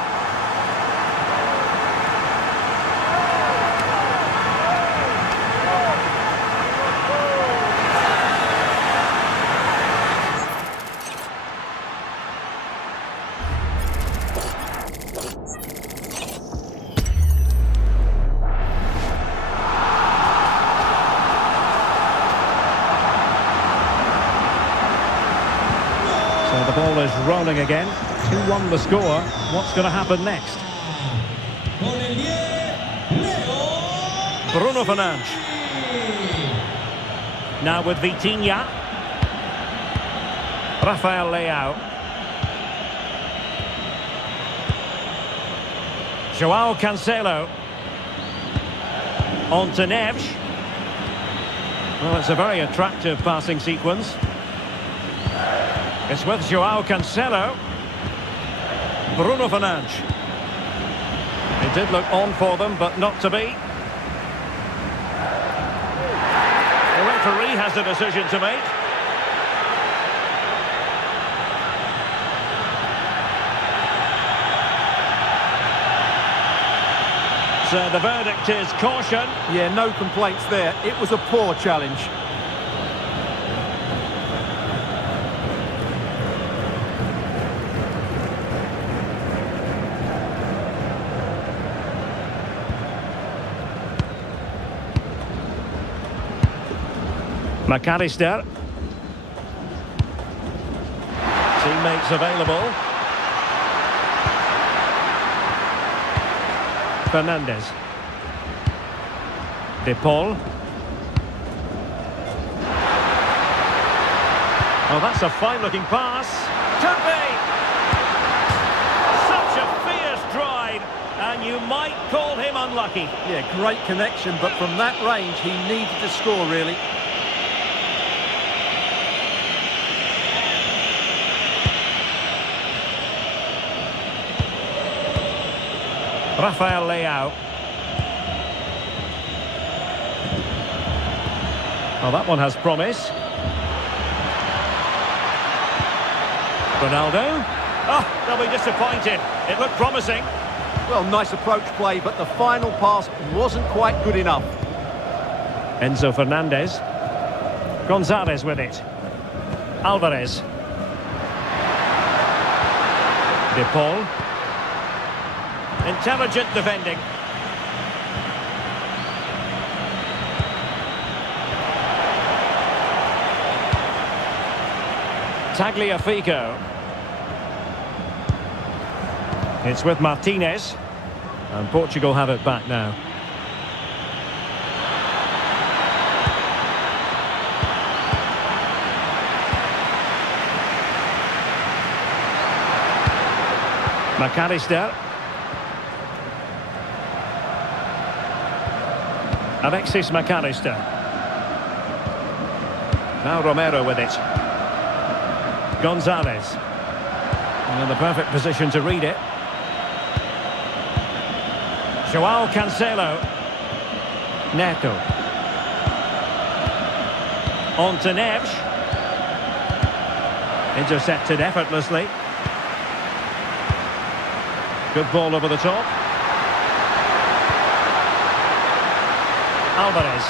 So the ball is rolling again. 2-1 the score. What's going to happen next? Bruno Fernandes. Now with Vitinha. Rafael Leao. João Cancelo. On to Neves. Well, it's a very attractive passing sequence. It's with João Cancelo. Bruno Fernandes. It did look on for them, but not to be. The referee has a decision to make. So the verdict is caution. Yeah, no complaints there. It was a poor challenge. McAllister. Teammates available. Fernandez. De Paul. Oh, that's a fine-looking pass. Could be. Such a fierce drive, and you might call him unlucky. Yeah, great connection, but from that range, he needed to score, really. Rafael Leao. Well, that one has promise. Ronaldo. Oh, they'll be disappointed. It looked promising. Well, nice approach play, but the final pass wasn't quite good enough. Enzo Fernandez. Gonzalez with it. Alvarez. De Paul. Intelligent defending. Tagliafico. It's with Martinez. And Portugal have it back now. McAllister. Alexis McAllister. Now Romero with it. Gonzalez. In the perfect position to read it. Joao Cancelo. Neto. On to Neves. Intercepted effortlessly. Good ball over the top. Alvarez.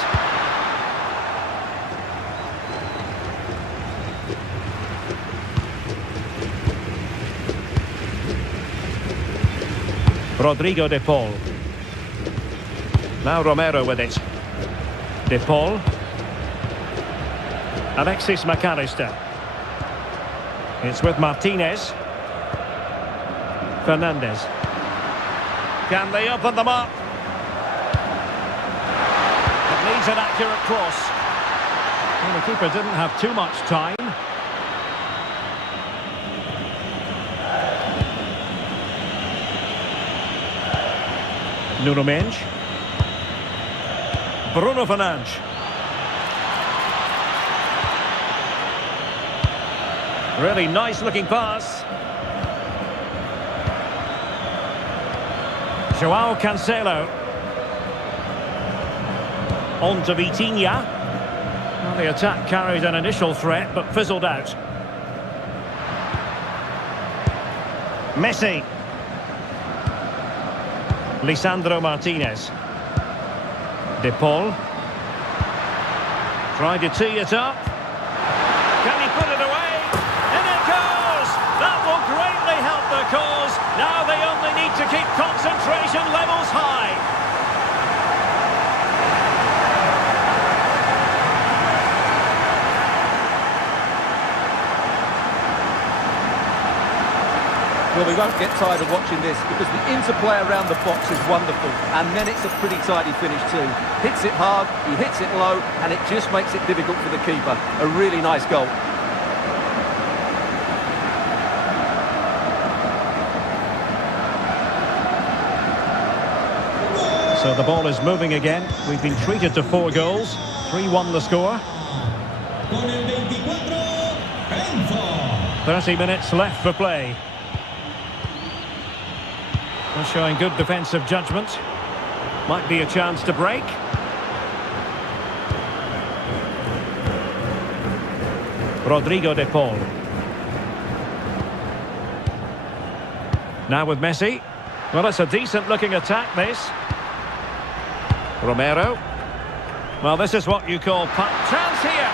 Rodrigo de Paul. Now Romero with it. De Paul. Alexis McAllister. It's with Martinez. Fernandez. Can they open them up? It needs an accurate cross. Well, the keeper didn't have too much time. Nuno Mendes. Bruno Fernandes. Really nice looking pass. Joao Cancelo. On to Vitinha. Well, the attack carried an initial threat but fizzled out. Messi. Lisandro Martinez. De Paul. Tried to tee it up. Can he put it away? And it goes! That will greatly help the cause. Now they only need to keep concentration levels high. Well, we won't get tired of watching this because the interplay around the box is wonderful, and then it's a pretty tidy finish too. Hits it hard, he hits it low, and it just makes it difficult for the keeper. A really nice goal. So the ball is moving again. We've been treated to 4 goals. 3-1 the score. 30 minutes left for play. They're showing good defensive judgment. Might be a chance to break. Rodrigo de Paul. Now with Messi. Well, it's a decent looking attack, this. Romero. Well, this is what you call chance here.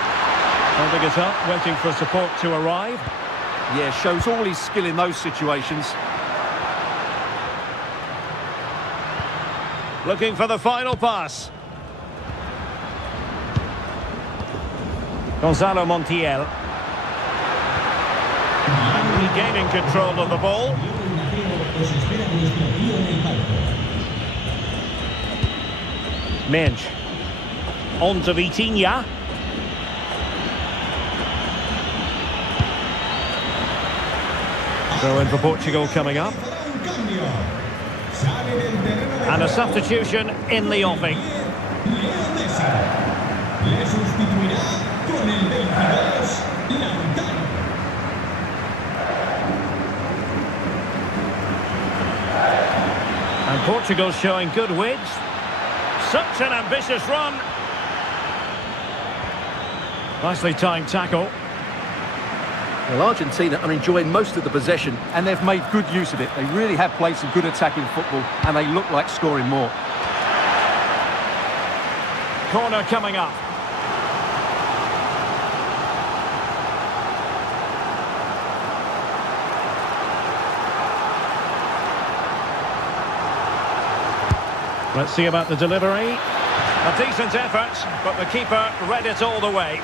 Holding it up, waiting for support to arrive. Yeah, shows all his skill in those situations. Looking for the final pass. Gonzalo Montiel. And regaining control of the ball. Mendes. On to Vitinha. Throw in for Portugal coming up. And a substitution in the offing. And Portugal showing good width. Such an ambitious run. Nicely timed tackle. Well, Argentina are enjoying most of the possession, and they've made good use of it. They really have played some good attacking football, and they look like scoring more. Corner coming up. Let's see about the delivery. A decent effort, but the keeper read it all the way.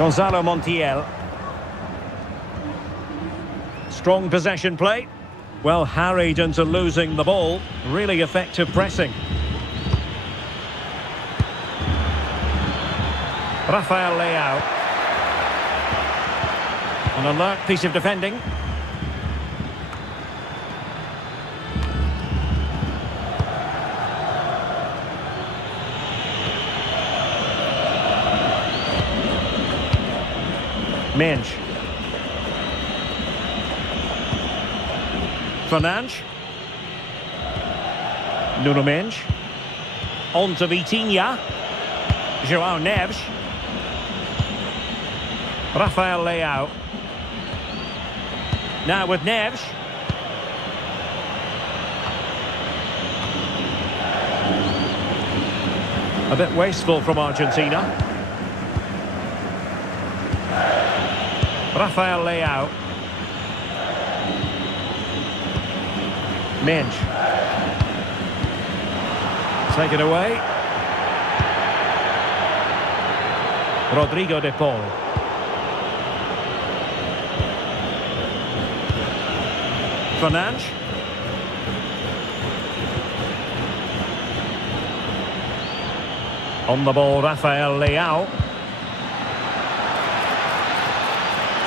Gonzalo Montiel. Strong possession play. Well harried into losing the ball. Really effective pressing. Rafael Leao. An alert piece of defending. Mensch. Fernandes. Nuno Mensch. On to Vitinha. João Neves. Rafael Leao. Now with Neves. A bit wasteful from Argentina. Rafael Leao. Mensch. Taken away. Rodrigo de Paul. Fernandes. On the ball, Rafael Leao.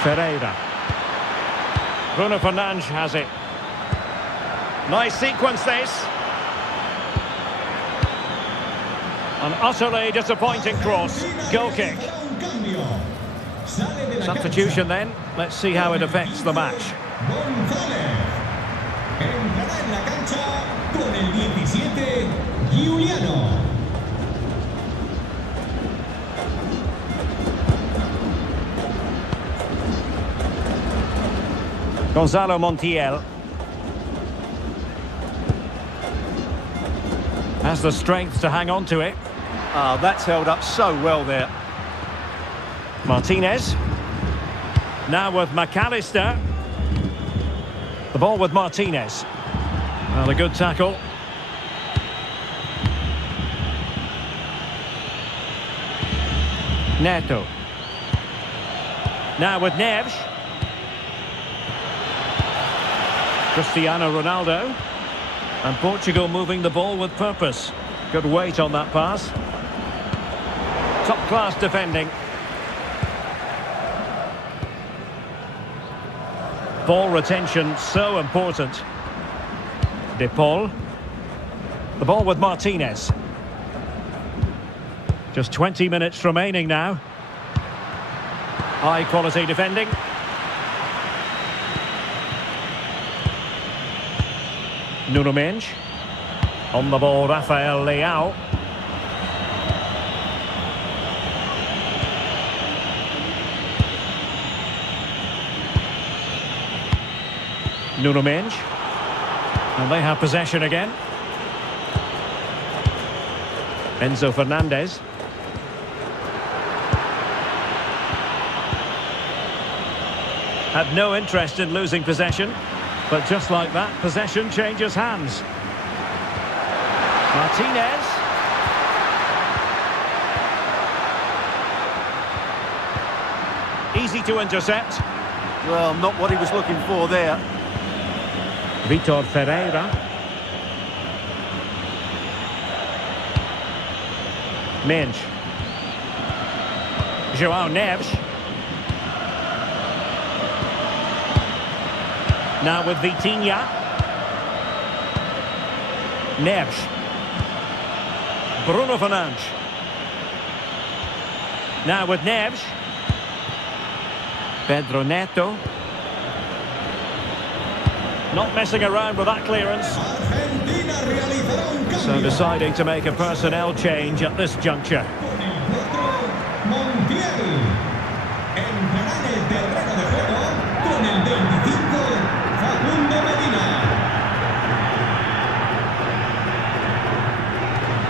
Ferreira. Bruno Fernandes has it. Nice sequence this. An utterly disappointing cross. Goal kick. Substitution then. Let's see how it affects the match. Entrará en la cancha con el 17, Giuliano. Gonzalo Montiel. Has the strength to hang on to it. Ah, that's held up so well there. Martinez. Now with McAllister. The ball with Martinez. Well, a good tackle. Neto. Now with Neves. Cristiano Ronaldo. And Portugal moving the ball with purpose. Good weight on that pass. Top-class defending. Ball retention so important. De Paul. The ball with Martinez. Just 20 minutes remaining now. High quality defending. Nuno Mensch. On the ball, Rafael Leao. Nuno Mensch. And they have possession again. Enzo Fernandez. Had no interest in losing possession. But just like that, possession changes hands. Martinez. Easy to intercept. Well, not what he was looking for there. Vitor Ferreira. Mensch. João Neves. Now with Vitinha. Neves. Bruno Fernandes. Now with Neves. Pedro Neto. Not messing around with that clearance. So deciding to make a personnel change at this juncture.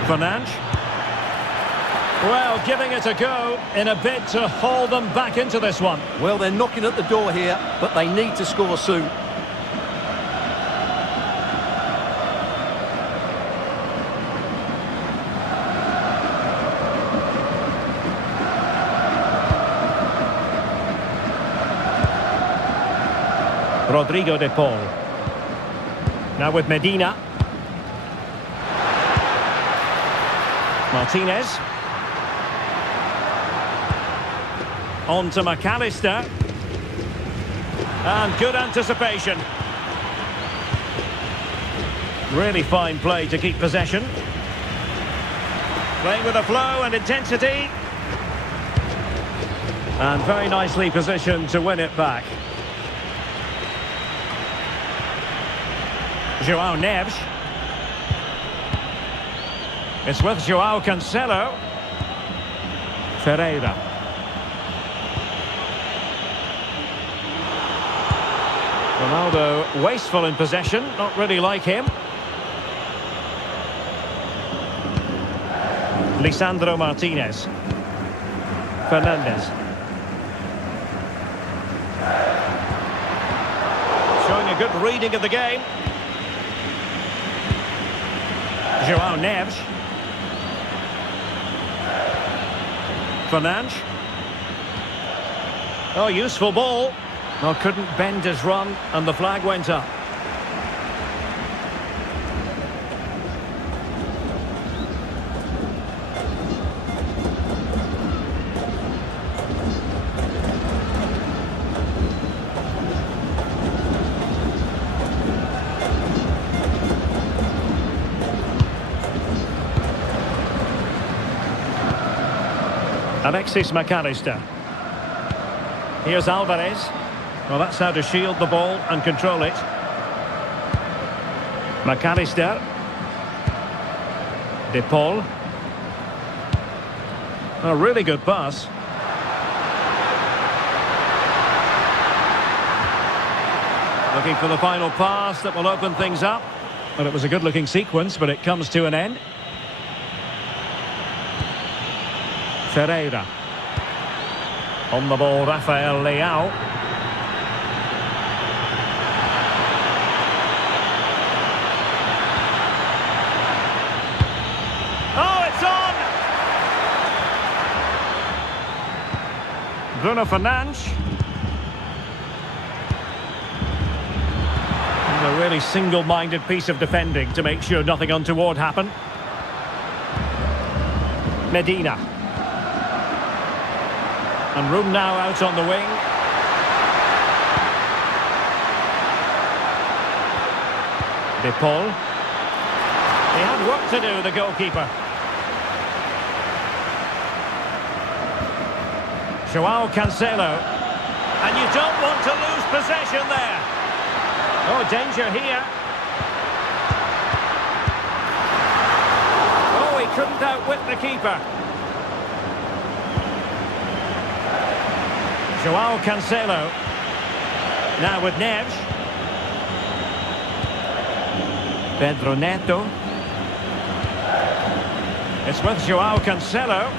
Fernandes. Well, giving it a go in a bid to haul them back into this one. Well, they're knocking at the door here, but they need to score soon. Rodrigo de Paul. Now with Medina. Martinez. On to McAllister. And good anticipation. Really fine play to keep possession. Playing with a flow and intensity. And very nicely positioned to win it back. João Neves. It's with João Cancelo. Ferreira. Ronaldo wasteful in possession, not really like him. Lisandro Martinez. Fernandez. Showing a good reading of the game. João Neves. Fernandes. Oh, useful ball. No, couldn't bend his run, and the flag went up. Alexis McAllister. Here's Alvarez. Well, that's how to shield the ball and control it. McAllister. De Paul. A really good pass. Looking for the final pass that will open things up. Well, it was a good-looking sequence, but it comes to an end. Ferreira. On the ball, Rafael Leao. Oh, it's on! Bruno Fernandes. A really single-minded piece of defending to make sure nothing untoward happened. Medina. And room now out on the wing. De Paul. He had work to do, the goalkeeper. João Cancelo. And you don't want to lose possession there. Oh, danger here. Oh, he couldn't outwit the keeper. João Cancelo. Now with Neves. Pedro Neto. It's with João Cancelo.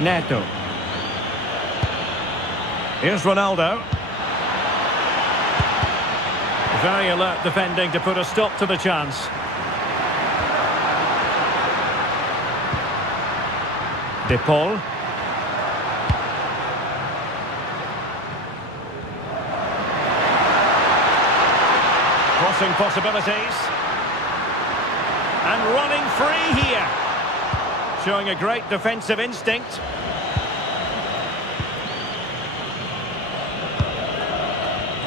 Neto. Here's Ronaldo. Very alert defending to put a stop to the chance. De Paul. Crossing possibilities. And running free here. Showing a great defensive instinct.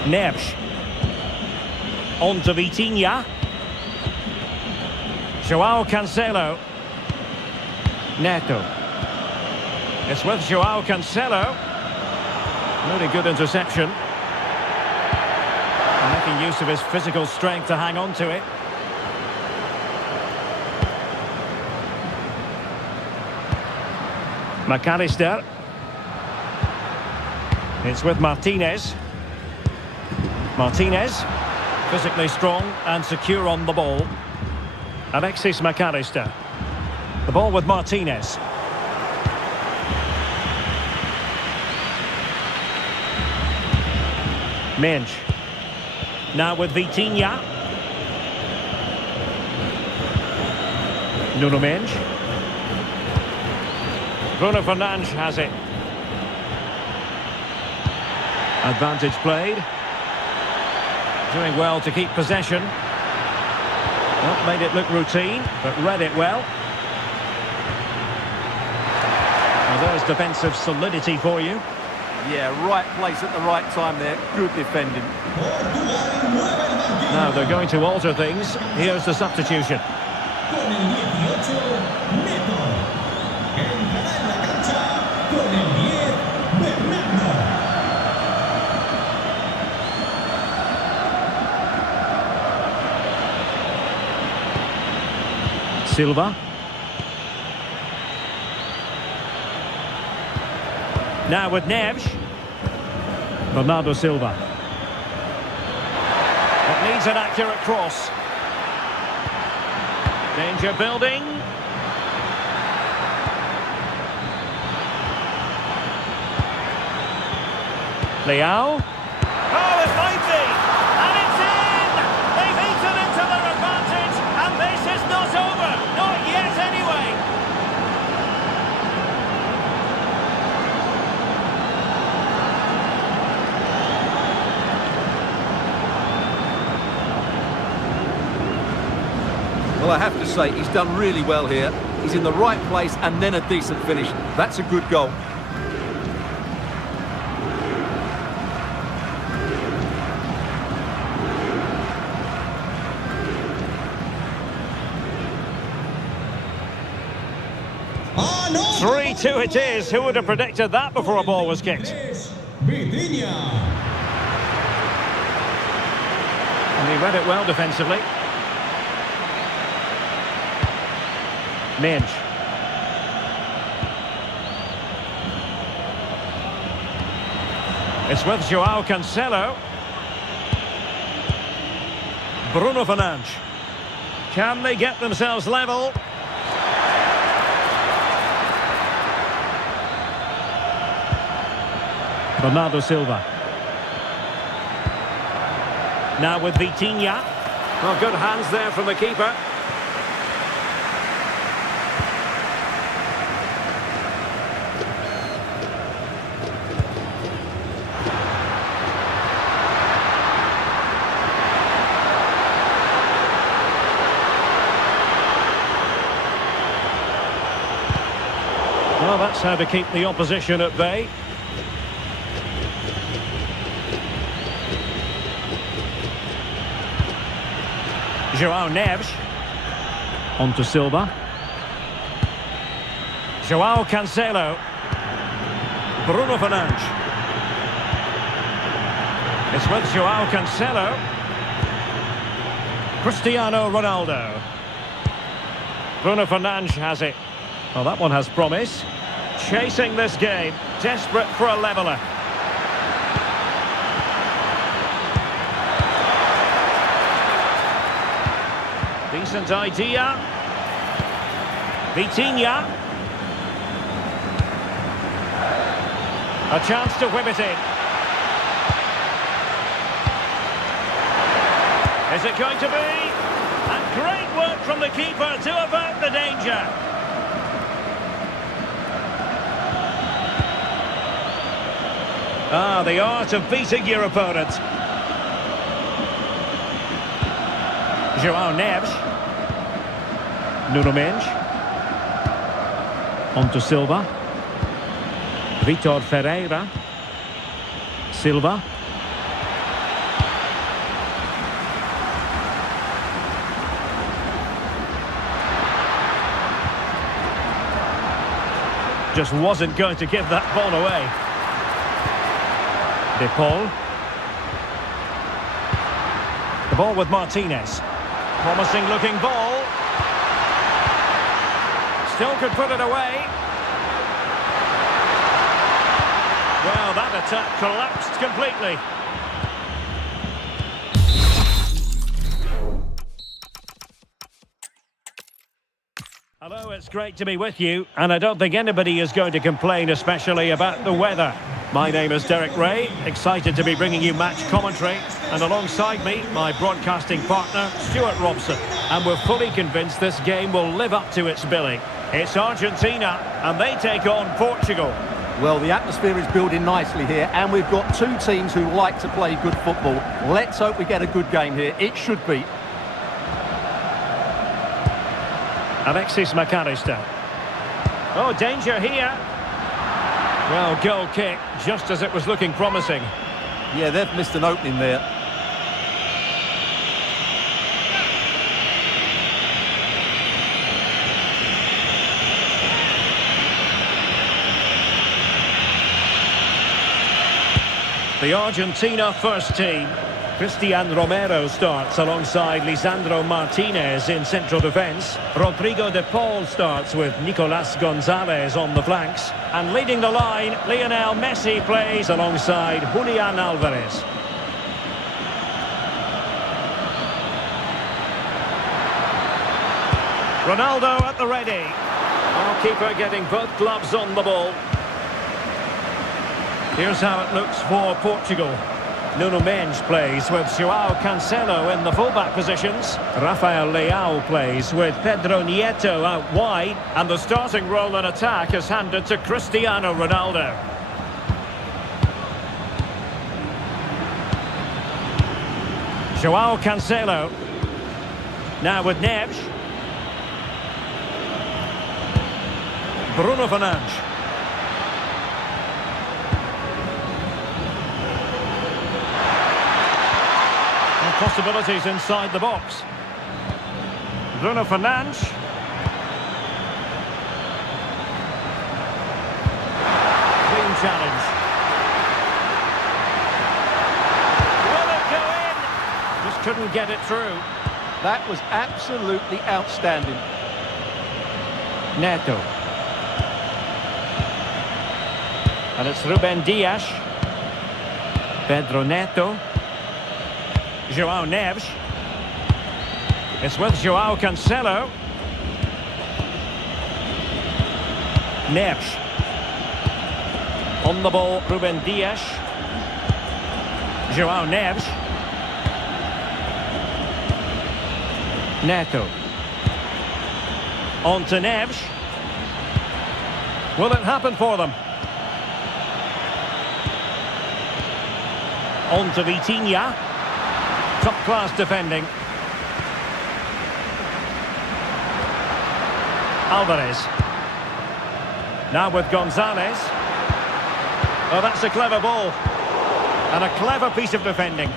Neves. On to Vitinha. João Cancelo. Neto. It's with João Cancelo. Really good interception. And making use of his physical strength to hang on to it. McAllister. It's with Martinez. Martinez. Physically strong and secure on the ball. Alexis McAllister. The ball with Martinez. Menj. Now with Vitinha. Nuno Menj. Bruno Fernandes has it. Advantage played. Doing well to keep possession. Well, made it look routine, but read it well. Well, there's defensive solidity for you. Yeah, right place at the right time there. Good defending. Now they're going to alter things. Here's the substitution. Con el 18, Neto. Entrará en la cancha con el 10, Bernardo. Silva. Now with Neves. Bernardo Silva. It needs an accurate cross. Danger building. Leao. Oh, it might be. And it's in! They've eaten into their advantage, and this is not over. Not yet, anyway. Well, I have to say, he's done really well here. He's in the right place and then a decent finish. That's a good goal. Ah, no. 3-2 it is. Who would have predicted that before a ball was kicked? Vitinha. And he read it well defensively. Minge. It's with João Cancelo. Bruno Fernandes. Can they get themselves level? Bernardo Silva. Now with Vitinha. Well, good hands there from the keeper. Well, that's how to keep the opposition at bay. João Neves. On to Silva. João Cancelo. Bruno Fernandes. It's with João Cancelo. Cristiano Ronaldo. Bruno Fernandes has it. Well, that one has promise. Chasing this game, desperate for a leveller. Decent idea. Vitinha. A chance to whip it in. Is it going to be? And great work from the keeper to avert the danger. Ah, the art of beating your opponent. João Neves. Nuno Mendes. On to Silva. Vitor Ferreira. Silva. Just wasn't going to give that ball away. De Paul. The ball with Martinez. Promising looking ball. Still could put it away. Well, that attack collapsed completely. Hello, it's great to be with you, and I don't think anybody is going to complain, especially about the weather. My name is Derek Ray, excited to be bringing you match commentary, and alongside me, my broadcasting partner, Stuart Robson. And we're fully convinced this game will live up to its billing. It's Argentina, and they take on Portugal. Well, the atmosphere is building nicely here, and we've got two teams who like to play good football. Let's hope we get a good game here. It should be. Alexis McAllister. Oh, danger here. Well, goal kick, just as it was looking promising. Yeah, they've missed an opening there. The Argentina first team. Cristian Romero starts alongside Lisandro Martinez in central defence. Rodrigo de Paul starts with Nicolas Gonzalez on the flanks. And leading the line, Lionel Messi plays alongside Julian Alvarez. Ronaldo at the ready. Our keeper getting both gloves on the ball. Here's how it looks for Portugal. Nuno Mendes plays with João Cancelo in the fullback positions. Rafael Leao plays with Pedro Nieto out wide. And the starting role in attack is handed to Cristiano Ronaldo. João Cancelo. Now with Neves. Bruno Fernandes. Possibilities inside the box. Bruno Fernandes. Clean challenge. Will it go in? Just couldn't get it through. That was absolutely outstanding. Neto. And it's Ruben Dias. Pedro Neto. João Neves. It's with João Cancelo. Neves. On the ball, Ruben Dias. João Neves. Neto. On to Neves. Will it happen for them? On to Vitinha. Top-class defending. Alvarez. Now with Gonzalez. Oh, that's a clever ball. And a clever piece of defending.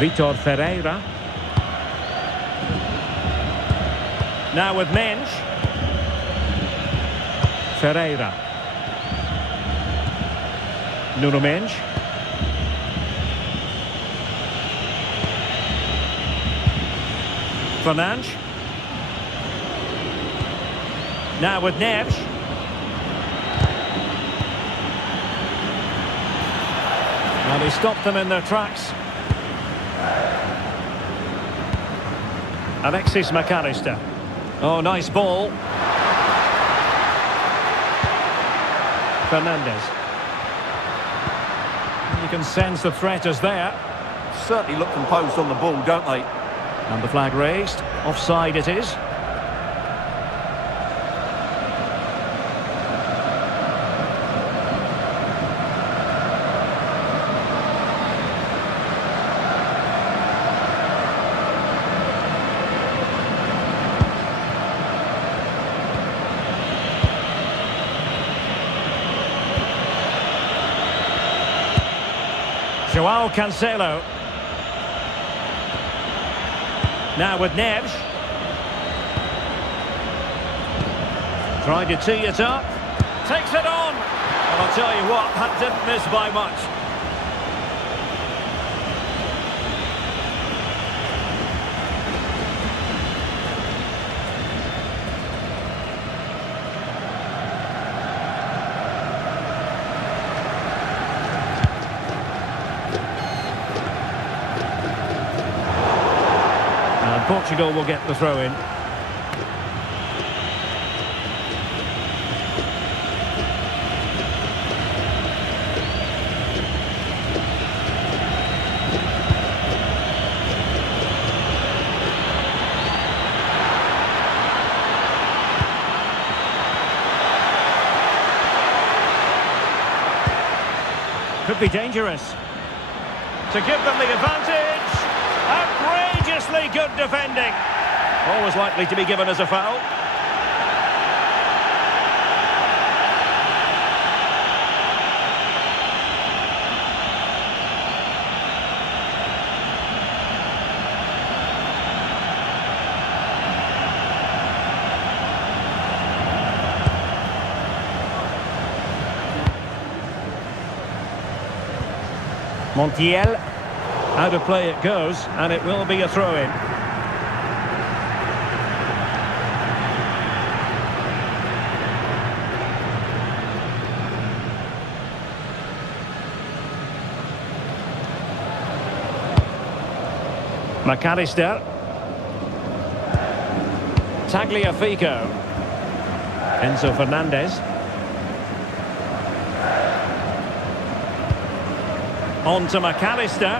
Vitor Ferreira. Now with Mendes. Ferreira. Nuno Mendes. Fernandes. Now with Neves. Now they stopped them in their tracks. Alexis McAllister. Oh, nice ball. Fernandes. You can sense the threat is there. Certainly look composed on the ball, don't they? And the flag raised. Offside it is. João Cancelo. Now with Neves. Trying to tee it up. Takes it on. And I'll tell you what, that didn't miss by much. Portugal will get the throw in. Could be dangerous. To give them the advantage. Outrageously good defending. Always likely to be given as a foul. Montiel, out of play it goes, and it will be a throw-in. McAllister. Tagliafico. Enzo Fernandez. On to McAllister.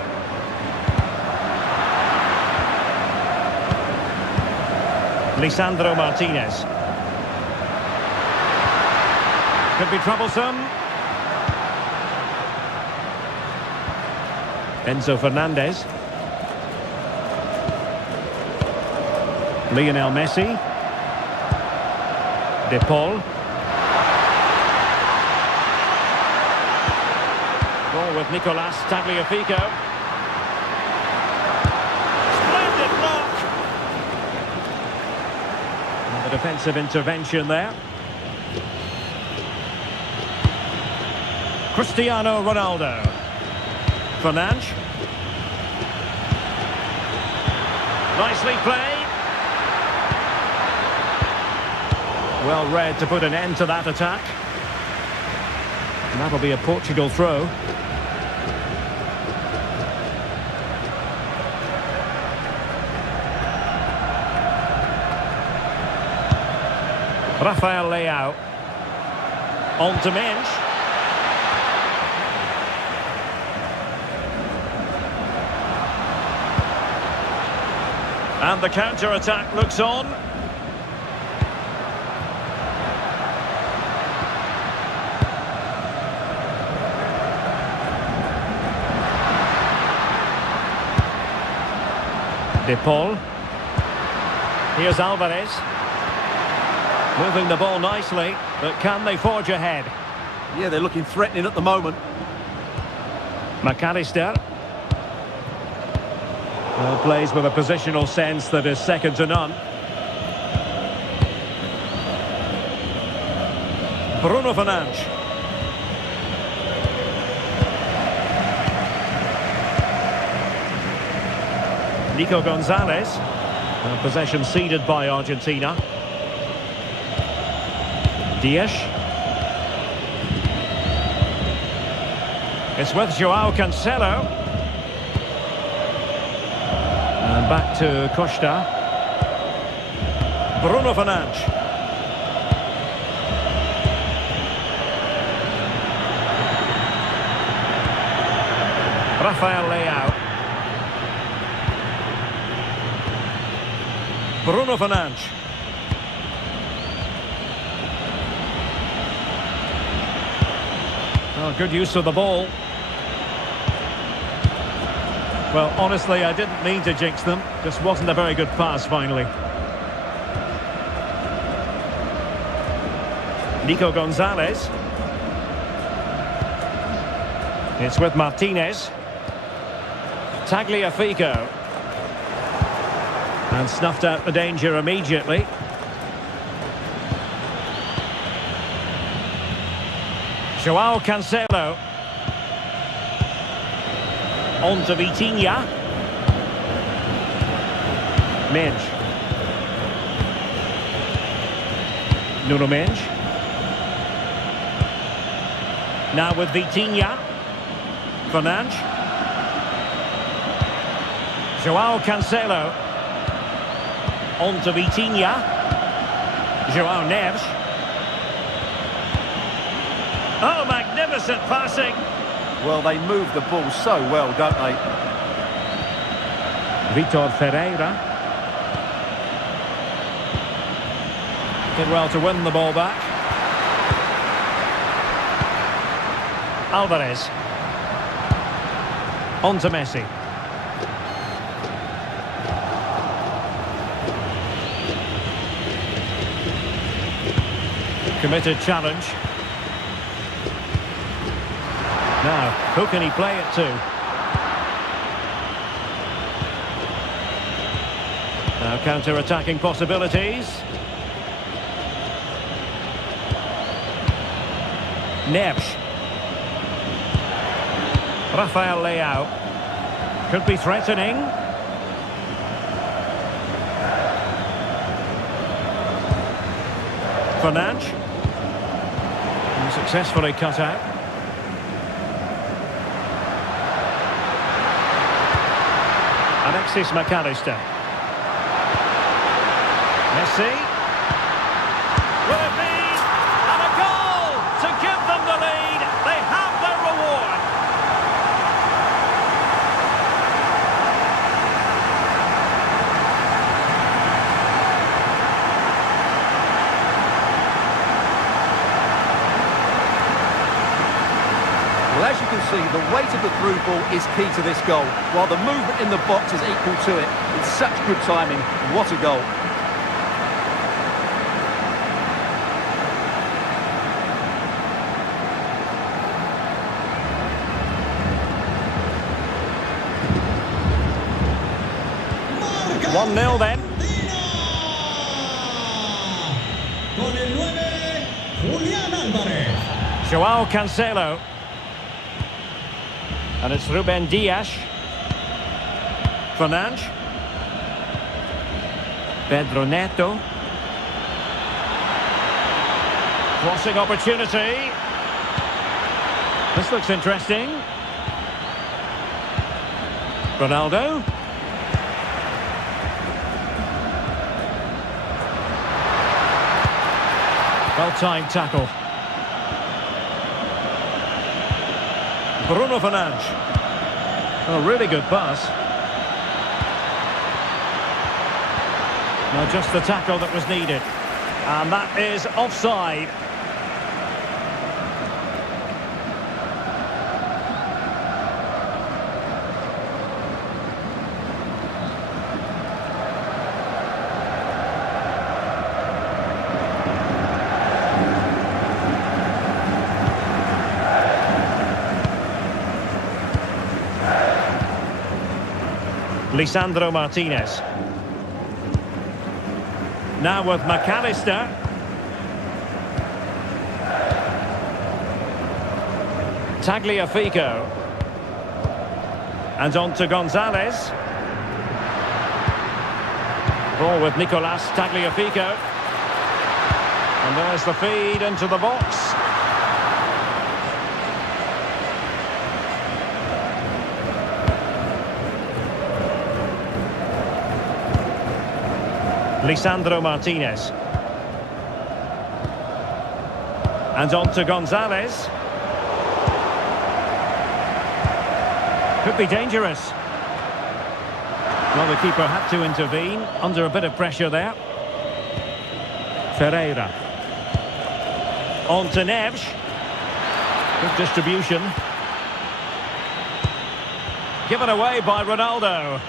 Lisandro Martinez. Could be troublesome. Enzo Fernandez. Lionel Messi. De Paul. Ball with Nicolas Tagliafico. Splendid block. And the defensive intervention there. Cristiano Ronaldo. Fernandes. Nicely played. Well read to put an end to that attack. And that'll be a Portugal throw. Rafael Leao. On to Mensch. And the counter-attack looks on. De Paul. Here's Alvarez. Moving the ball nicely, but can they forge ahead? Yeah, they're looking threatening at the moment. McAllister. Well, plays with a positional sense that is second to none. Bruno Fernandes. Nico Gonzalez. Possession ceded by Argentina. Dias. It's with João Cancelo. And back to Costa. Bruno Fernandes. Rafael Leao. Bruno Fernandes. Oh, good use of the ball. Well, honestly, I didn't mean to jinx them. Just wasn't a very good pass, finally. Nico Gonzalez. It's with Martinez. Tagliafico. And snuffed out the danger immediately. João Cancelo. On to Vitinha. Mensch. Nuno Mensch. Now with Vitinha. Fernandes. João Cancelo. On to Vitinha. João Neves. Oh, magnificent passing. Well, they move the ball so well, don't they? Vitor Ferreira. Did well to win the ball back. Alvarez. On to Messi. Committed challenge. Now, who can he play it to? Now, counter-attacking possibilities. Neves. Rafael Leao. Could be threatening. Fernandes. Successfully cut out. Alexis McAllister. Messi. Will it be? And a goal to give them the lead. They have their reward. Well, as you can see, the weight of the through ball is key to this goal, while the movement in the box is equal to it. It's such good timing. What a goal. Marca 1-0 then. con el 9, Julián Álvarez. Joao Cancelo. And it's Ruben Dias. Fernandes. Pedro Neto. Crossing opportunity. This looks interesting. Ronaldo. Well-timed tackle. Bruno Fernandes. A really good pass. Now just the tackle that was needed. And that is offside. Lisandro Martinez. Now with McAllister. Tagliafico. And on to Gonzalez. Ball with Nicolas Tagliafico. And there's the feed into the box. Lisandro Martinez. And on to Gonzalez. Could be dangerous. Well, the keeper had to intervene under a bit of pressure there. Ferreira. On to Neves. Good distribution. Given away by Ronaldo.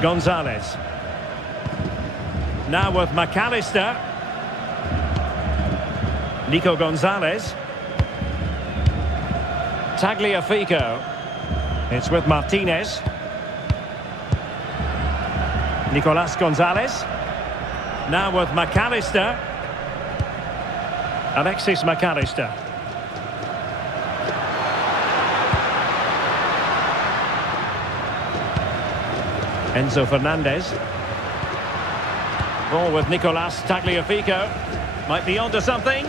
Gonzalez. Now with McAllister. Nico Gonzalez. Tagliafico. It's with Martinez. Nicolas Gonzalez. Now with McAllister. Alexis McAllister. Enzo Fernandez. Ball with Nicolas Tagliafico. Might be onto something.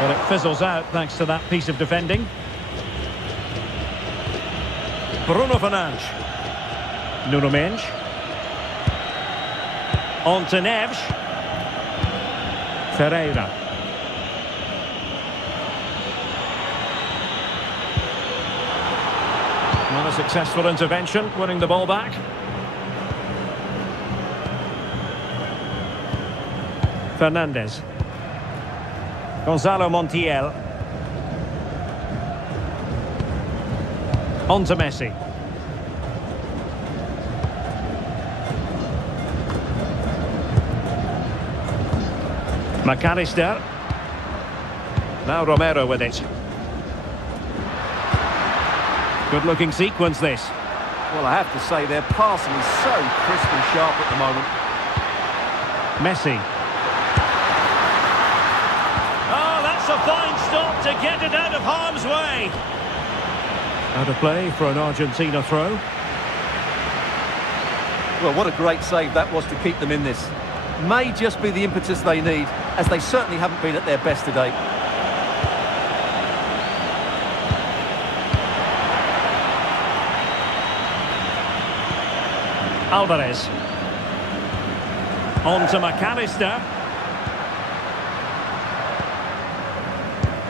Well, it fizzles out thanks to that piece of defending. Bruno Fernandes. Nuno Mendes. On to Neves. Ferreira. Not a successful intervention, winning the ball back. Fernandez. Gonzalo Montiel. On to Messi. McAllister. Now Romero with it. Good looking sequence this. Well, I have to say their passing is so crisp and sharp at the moment. Messi. Oh, that's a fine stop to get it out of harm's way. Out of play for an Argentina throw. Well, what a great save that was to keep them in this. May just be the impetus they need, as they certainly haven't been at their best today. Alvarez. On to McAllister.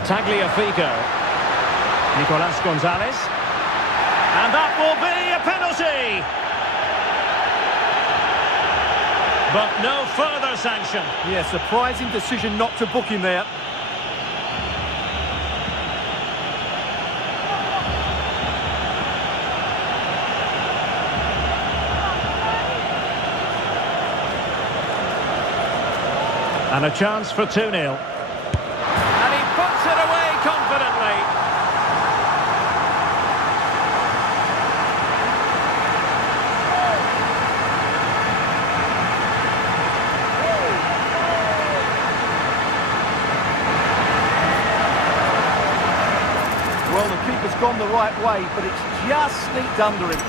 Tagliafico. Nicolas Gonzalez. And that will be a penalty. But no further sanction. Yeah, surprising decision not to book him there. And a chance for 2-0. And he puts it away confidently. Well, the keeper's gone the right way, but it's just sneaked under him.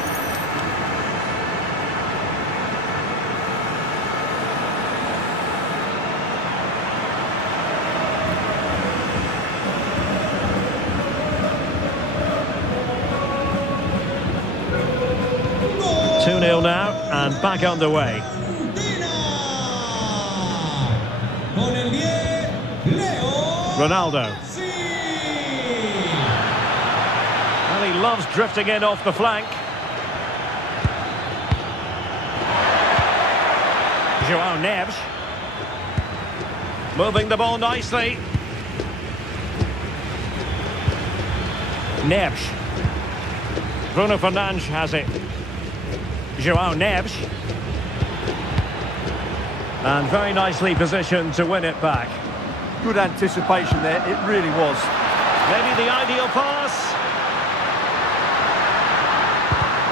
Gol 2-0 now, and back underway. Argentina. Con el 10, Leo. Ronaldo. Sí. And he loves drifting in off the flank. João Neves. Moving the ball nicely. Neves. Bruno Fernandes has it. João Neves. And very nicely positioned to win it back. Good anticipation there, it really was. Maybe the ideal pass.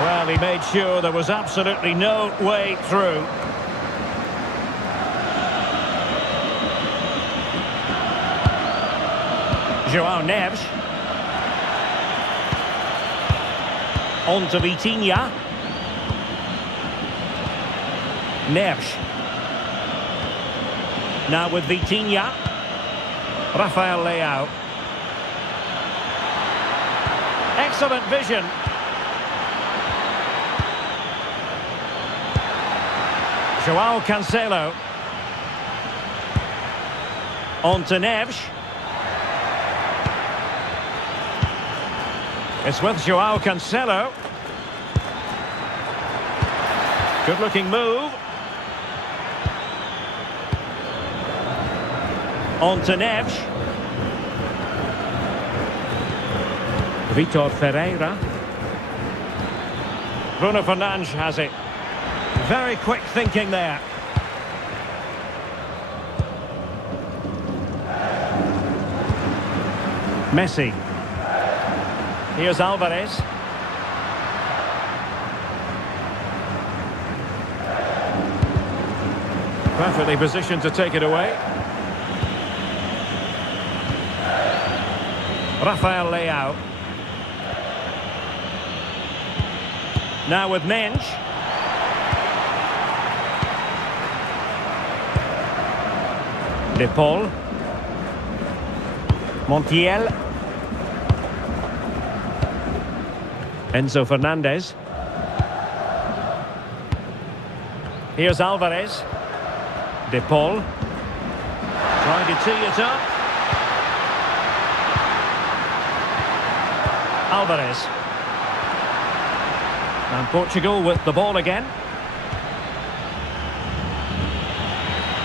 Well, he made sure there was absolutely no way through. João Neves. On to Vitinha. Neves. Now with Vitinha. Rafael Leao. Excellent vision. João Cancelo. On to Neves. It's with João Cancelo. Good looking move. On to Neves. Vitor Ferreira. Bruno Fernandes has it. Very quick thinking there. Messi. Here's Alvarez. Perfectly positioned to take it away. Rafael Leao. Now with Mensch. De Paul. Montiel. Enzo Fernandez. Here's Alvarez. De Paul. Trying to tee it up. Alvarez. And Portugal with the ball again.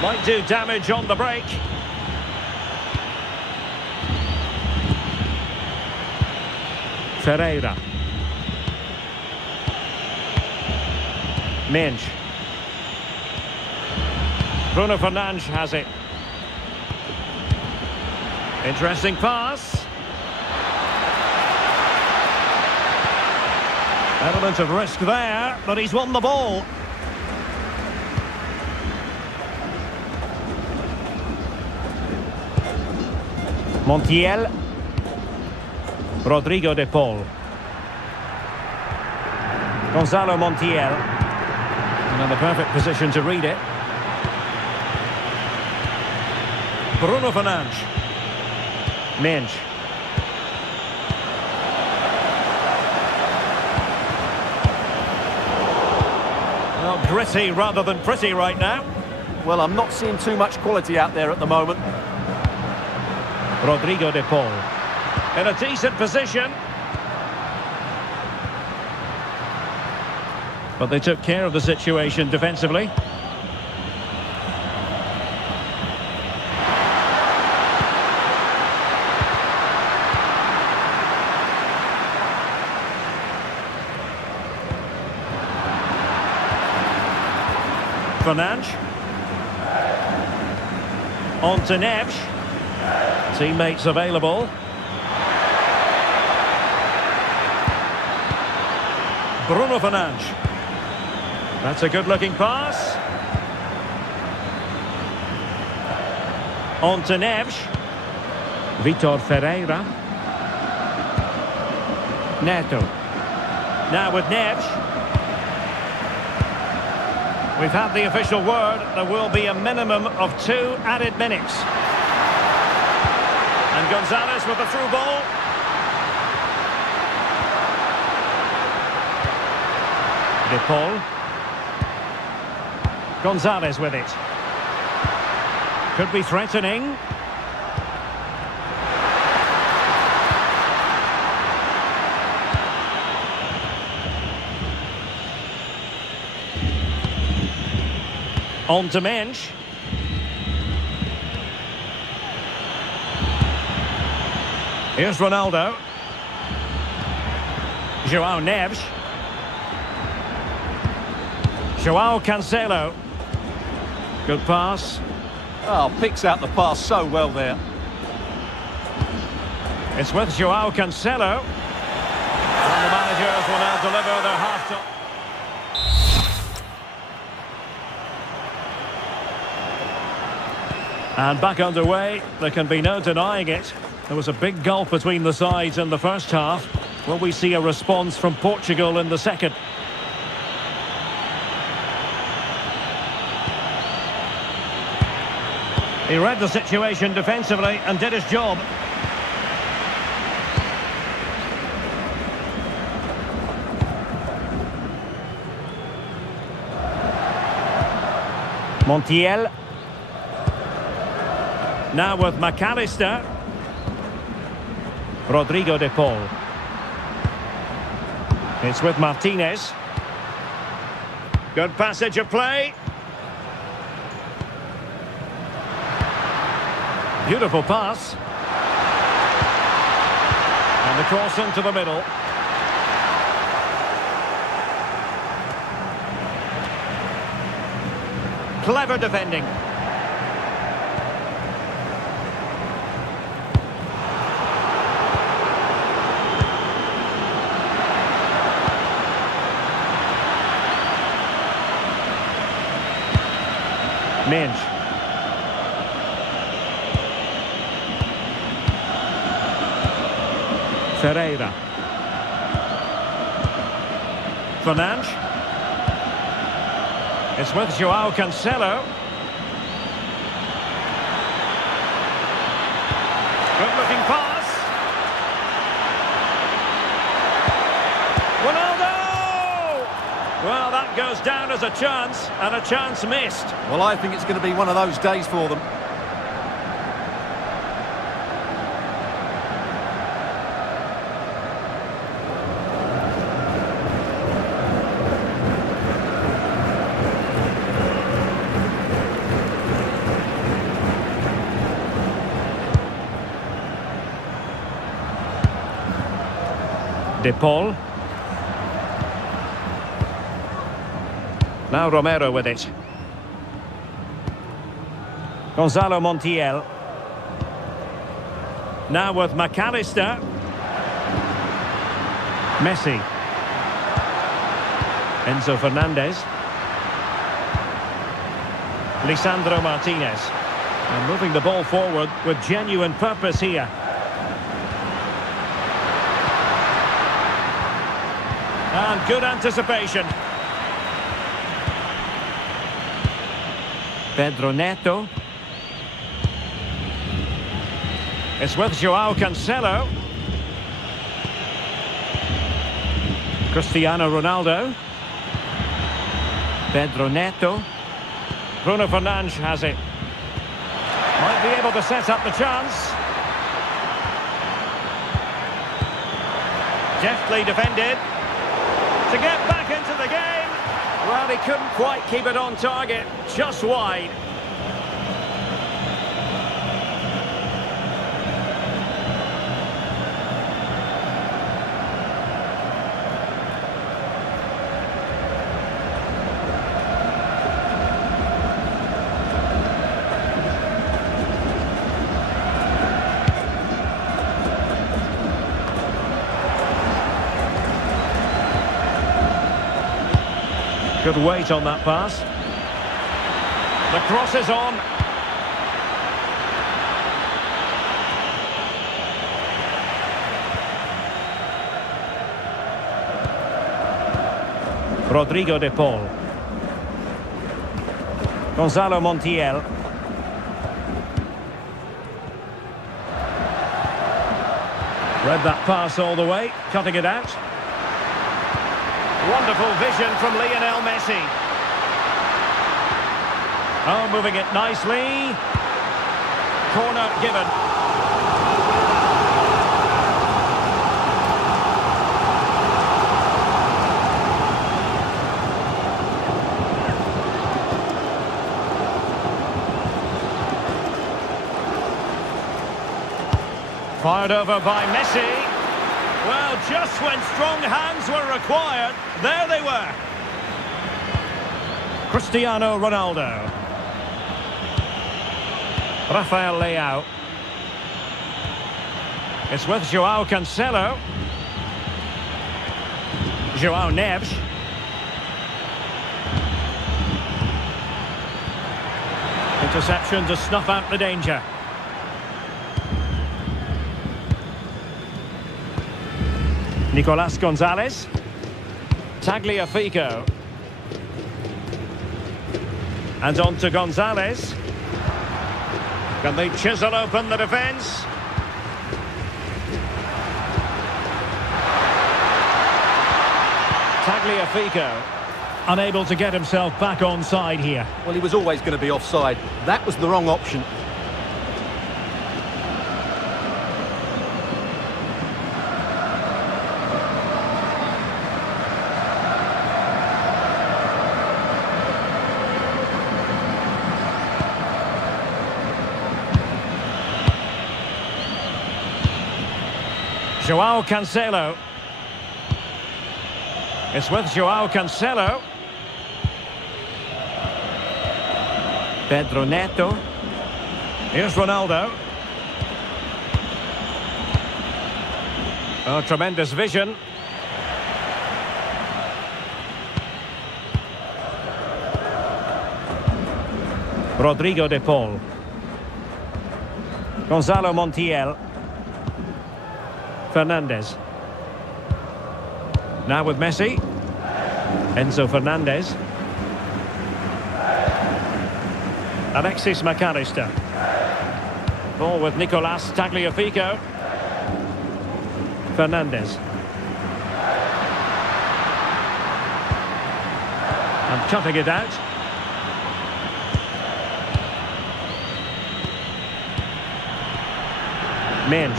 Might do damage on the break. Ferreira. Minch. Bruno Fernandes has it. Interesting pass. Element of risk there, but he's won the ball. Montiel. Rodrigo de Paul. Gonzalo Montiel. And in the perfect position to read it. Bruno Fernandes. Minch. Well, gritty rather than pretty right now. Well, I'm not seeing too much quality out there at the moment. Rodrigo de Paul. In a decent position. But they took care of the situation defensively. Fernandes. On to Neves. Teammates available. Bruno Fernandes. That's a good-looking pass. On to Neves. Vitor Ferreira. Neto. Now with Neves. We've had the official word. There will be a minimum of 2 added minutes. And Gonzalez with the through ball. De Paul. Gonzalez with it. Could be threatening. On to Mensch. Here's Ronaldo. João Neves. João Cancelo. Good pass. Oh, picks out the pass so well there. It's with João Cancelo. And the managers will now deliver their half-time. And back underway, there can be no denying it. There was a big gulf between the sides in the first half. Will we see a response from Portugal in the second? He read the situation defensively and did his job. Montiel. Now with McAllister. Rodrigo de Paul. It's with Martinez. Good passage of play. Beautiful pass. And the cross into the middle. Clever defending. Minch. Ferreira. Fernandes. It's with João Cancelo. Good-looking pass. Ronaldo! Well, that goes down as a chance, and a chance missed. Well, I think it's going to be one of those days for them. De Paul. Now Romero with it. Gonzalo Montiel. Now with McAllister. Messi. Enzo Fernandez. Lisandro Martinez. And moving the ball forward with genuine purpose here. And good anticipation. Pedro Neto. It's with Joao Cancelo. Cristiano Ronaldo. Pedro Neto. Bruno Fernandes has it. Might be able to set up the chance. Deftly defended. To get back into the game. Well, he couldn't quite keep it on target. Just wide. Good weight on that pass. The cross is on. Rodrigo de Paul. Gonzalo Montiel. Read that pass all the way, cutting it out. Wonderful vision from Lionel Messi. Oh, moving it nicely. Corner given. Fired over by Messi. Well, just when strong hands were required, there they were. Cristiano Ronaldo. Rafael Leao. It's with Joao Cancelo. Joao Neves. Interception to snuff out the danger. Nicolas Gonzalez. Tagliafico. And on to Gonzalez. Can they chisel open the defence? Tagliafico. Unable to get himself back on side here. Well, he was always going to be offside. That was the wrong option. Joao Cancelo. It's with Joao Cancelo. Pedro Neto. Here's Ronaldo. Oh, tremendous vision. Rodrigo de Paul. Gonzalo Montiel. Fernandez. Now with Messi. Enzo Fernandez. Alexis McAllister. Ball with Nicolas Tagliafico. Fernandez. And cutting it out. Minge.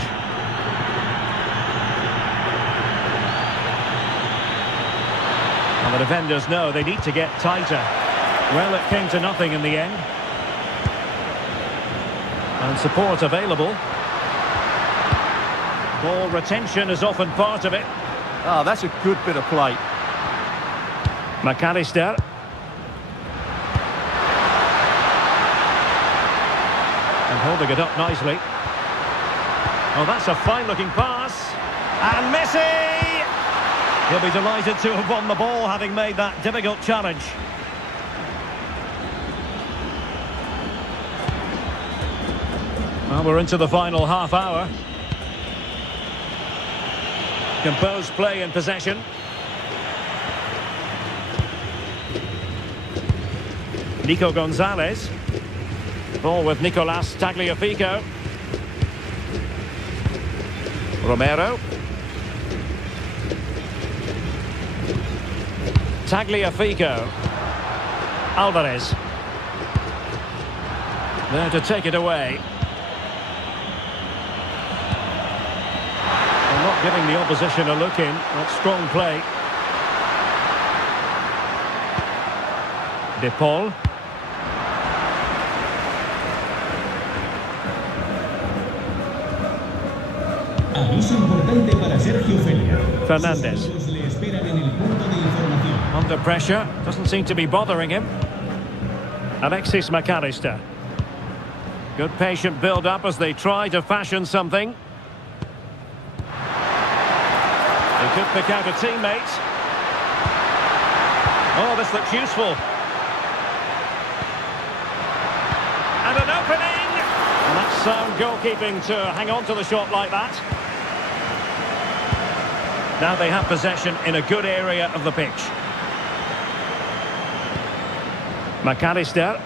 And the defenders know they need to get tighter. Well, it came to nothing in the end. And support available. Ball retention is often part of it. Oh, that's a good bit of play. McAllister. And holding it up nicely. Oh, that's a fine-looking pass. And Messi! He'll be delighted to have won the ball, having made that difficult challenge. Well, we're into the final half hour. Composed play in possession. Nico Gonzalez. Ball with Nicolas Tagliafico. Romero. Tagliafico. Alvarez. There to take it away. They're not giving the opposition a look in. That's strong play. De Paul. Aviso importante para Sergio Felia. Fernandez. Sus amigos le esperan en el punto de información. Under pressure. Doesn't seem to be bothering him. Alexis McAllister. Good patient build-up as they try to fashion something. They could pick out a teammate. Oh, this looks useful. And an opening! And that's sound goalkeeping to hang on to the shot like that. Now they have possession in a good area of the pitch. McAllister.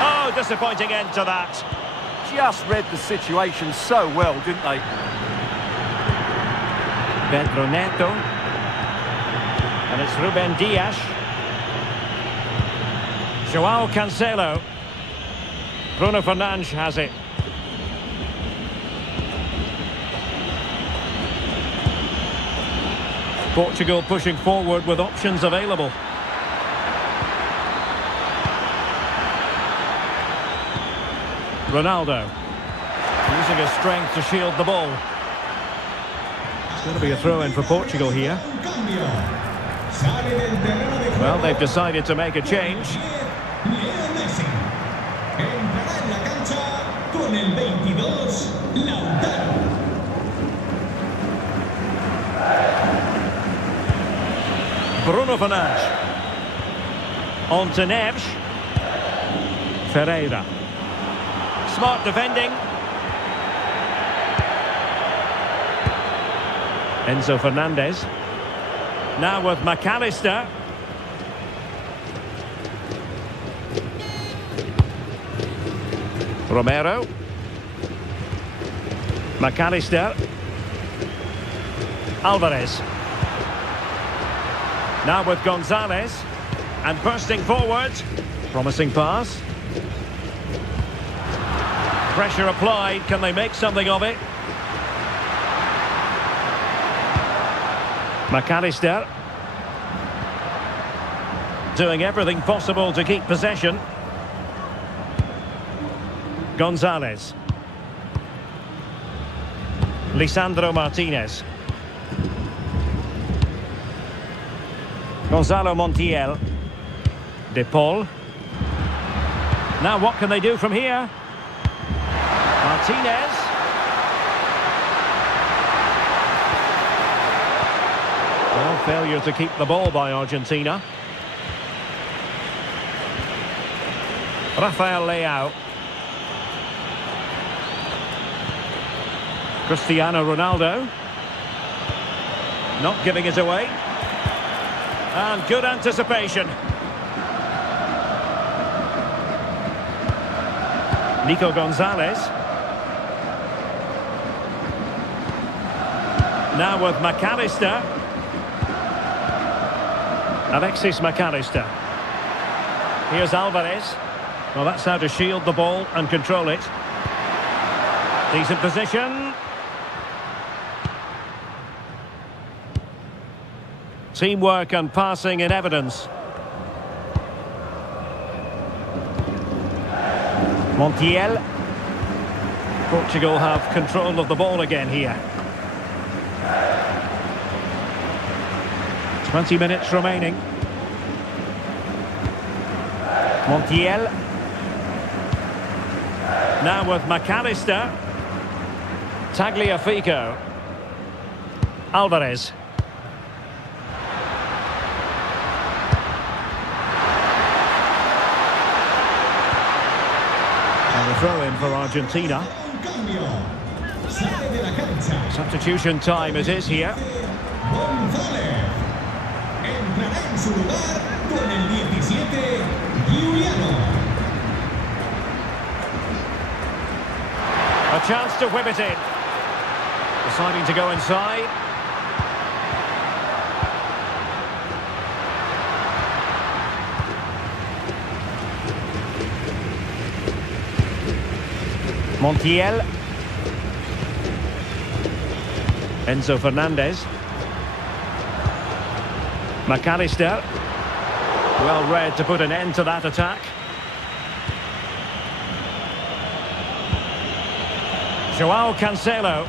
Oh, disappointing end to that. Just read the situation so well, didn't they? Pedro Neto. And it's Ruben Dias. Joao Cancelo. Bruno Fernandes has it. Portugal pushing forward with options available. Ronaldo. Using his strength to shield the ball. It's going to be a throw-in for Portugal here. Well, they've decided to make a change. Bruno Fernandes. On to Neves. Ferreira. Smart defending. Enzo Fernandez. Now with McAllister. Romero. McAllister. Alvarez. Now with Gonzalez. And bursting forward. Promising pass. Pressure applied. Can they make something of it? McAllister. Doing everything possible to keep possession. Gonzalez. Lisandro Martinez. Gonzalo Montiel. De Paul. Now what can they do from here? Martinez. Well, failure to keep the ball by Argentina. Rafael Leao. Cristiano Ronaldo. Not giving it away. And good anticipation. Nico Gonzalez. Now with McAllister. Alexis McAllister. Here's Alvarez. Well, that's how to shield the ball and control it. Decent position. Teamwork and passing in evidence. Montiel. Portugal have control of the ball again here. 20 minutes remaining. Montiel. Now with McAllister. Tagliafico. Alvarez. And a throw in for Argentina. Un cambio. Sale de la cancha. Substitution time it is here. González. Entrará en su lugar con el 17, Giuliano. A chance to whip it in. Deciding to go inside. Montiel. Enzo Fernandez. McAllister. Well read to put an end to that attack. Joao Cancelo.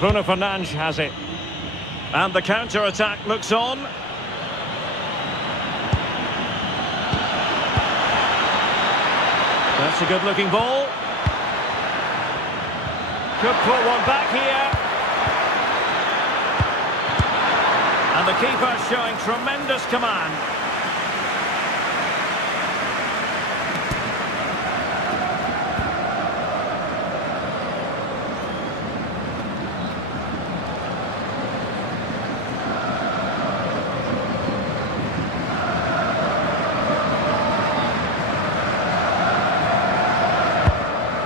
Bruno Fernandes has it. And the counter-attack looks on. That's a good-looking ball. Could put one back here. And the keeper showing tremendous command.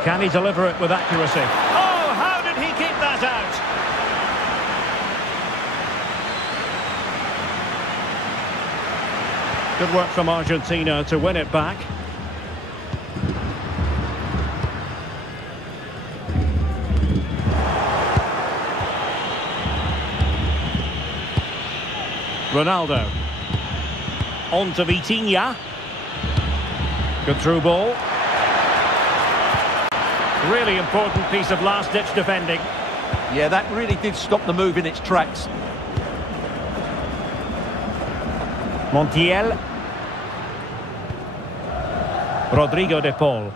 Can he deliver it with accuracy? Oh, how did he keep that out? Good work from Argentina to win it back. Ronaldo. On to Vitinha. Good through ball. Really important piece of last-ditch defending. Yeah, that really did stop the move in its tracks. Montiel. Rodrigo de Paul.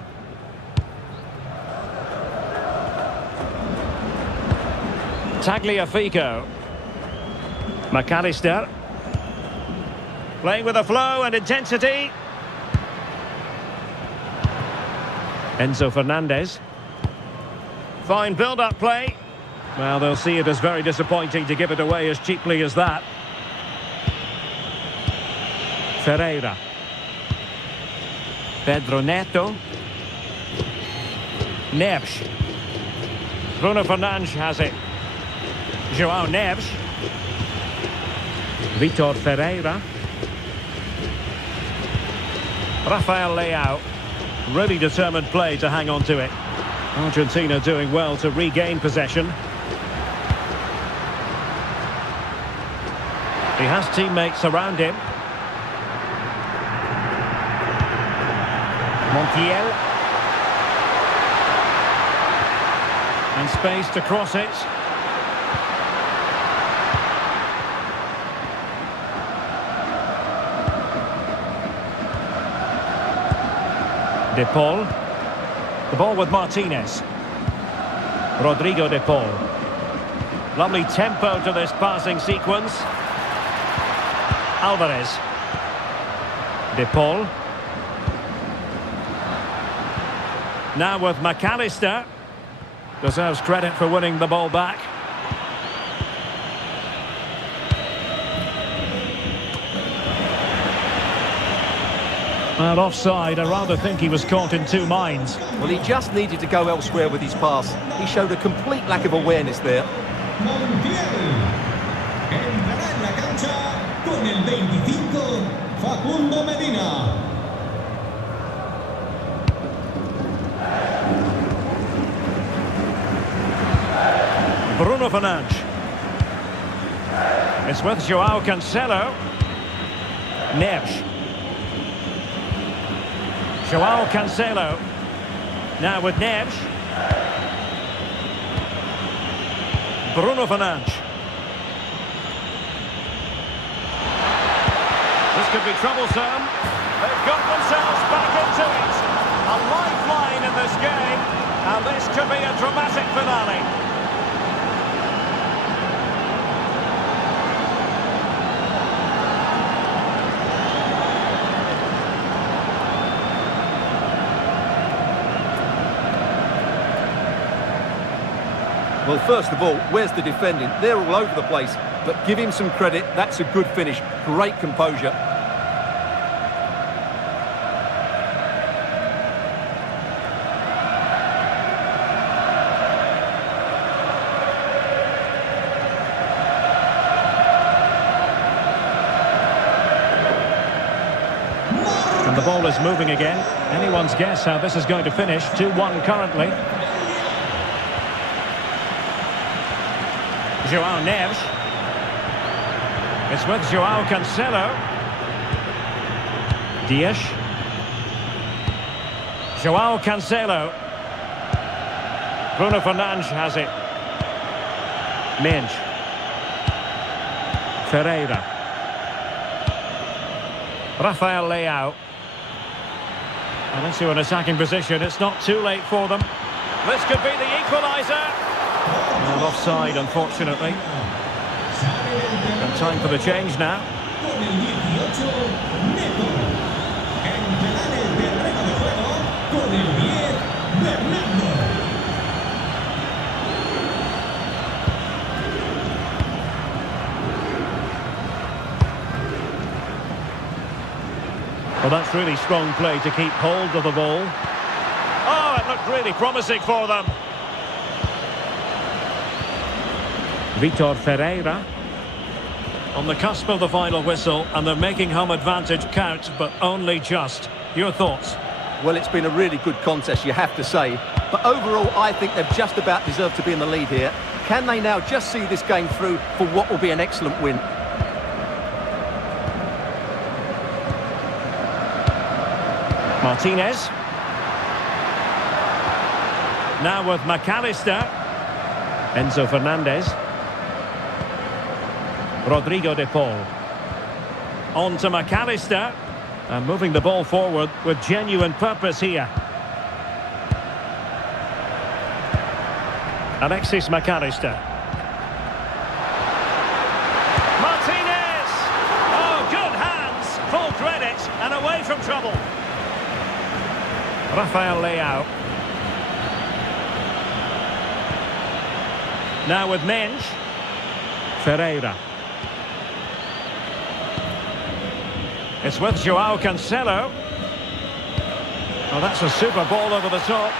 Tagliafico. McAllister. Playing with a flow and intensity. Enzo Fernandez. Fine build-up play. Well, they'll see it as very disappointing to give it away as cheaply as that. Ferreira. Pedro Neto. Neves. Bruno Fernandes has it. Joao Neves. Vitor Ferreira. Rafael Leao. Really determined play to hang on to it. Argentina doing well to regain possession. He has teammates around him. Montiel. And space to cross it. De Paul. The ball with Martinez. Rodrigo de Paul. Lovely tempo to this passing sequence. Alvarez. De Paul. Now with McAllister. Deserves credit for winning the ball back. Well, offside. I rather think he was caught in two minds. Well, he just needed to go elsewhere with his pass. He showed a complete lack of awareness there. Montiel. Entrará en la cancha con el 25, Facundo Medina. Bruno Fernandes. It's with Joao Cancelo. Neves. Joao Cancelo. Now with Neves. Bruno Fernandes. could be troublesome. They've got themselves back into it. A lifeline in this game, and this could be a dramatic finale. Well, first of all, where's the defending? They're all over the place, but give him some credit. That's a good finish. Great composure. And the ball is moving again. Anyone's guess how this is going to finish. 2-1 currently. João Neves. It's with João Cancelo. Dias. João Cancelo. Bruno Fernandes has it. Mendes. Ferreira. Rafael Leao. And into an attacking position. It's not too late for them. This could be the equaliser. And offside, unfortunately. And time for the change now. Well, that's really strong play to keep hold of the ball. Oh, it looked really promising for them. Vitor Ferreira on the cusp of the final whistle, and they're making home advantage count, but only just. Your thoughts? Well, it's been a really good contest, you have to say. But overall, I think they've just about deserved to be in the lead here. Can they now just see this game through for what will be an excellent win? Martinez. Now with McAllister. Enzo Fernandez. Rodrigo de Paul. On to McAllister. And moving the ball forward with genuine purpose here. Alexis McAllister. Martinez! Oh, good hands! Full credit and away from trouble. Rafael Leao. Now with Mendes. Ferreira. It's with João Cancelo. Oh, that's a super ball over the top.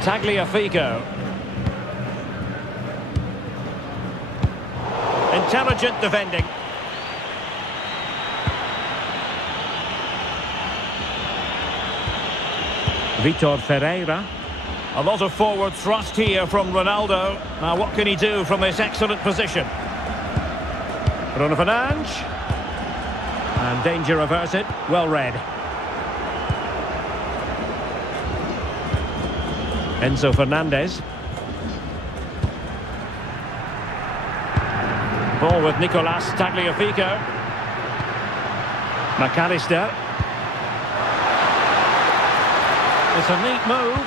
Tagliafico. Intelligent defending. Vitor Ferreira. A lot of forward thrust here from Ronaldo. Now what can he do from this excellent position? Bruno Fernandes. And danger averted. Well read. Enzo Fernandez. Ball with Nicolas Tagliafico. McAllister. It's a neat move.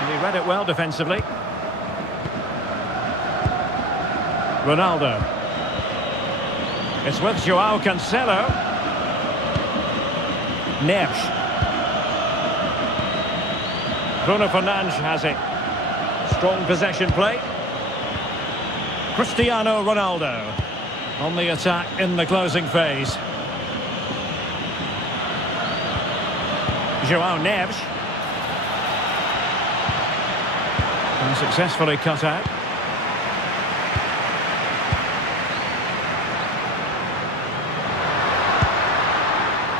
And he read it well defensively. Ronaldo. It's with João Cancelo. Neves. Bruno Fernandes has it. Strong possession play. Cristiano Ronaldo on the attack in the closing phase. João Neves. And successfully cut out.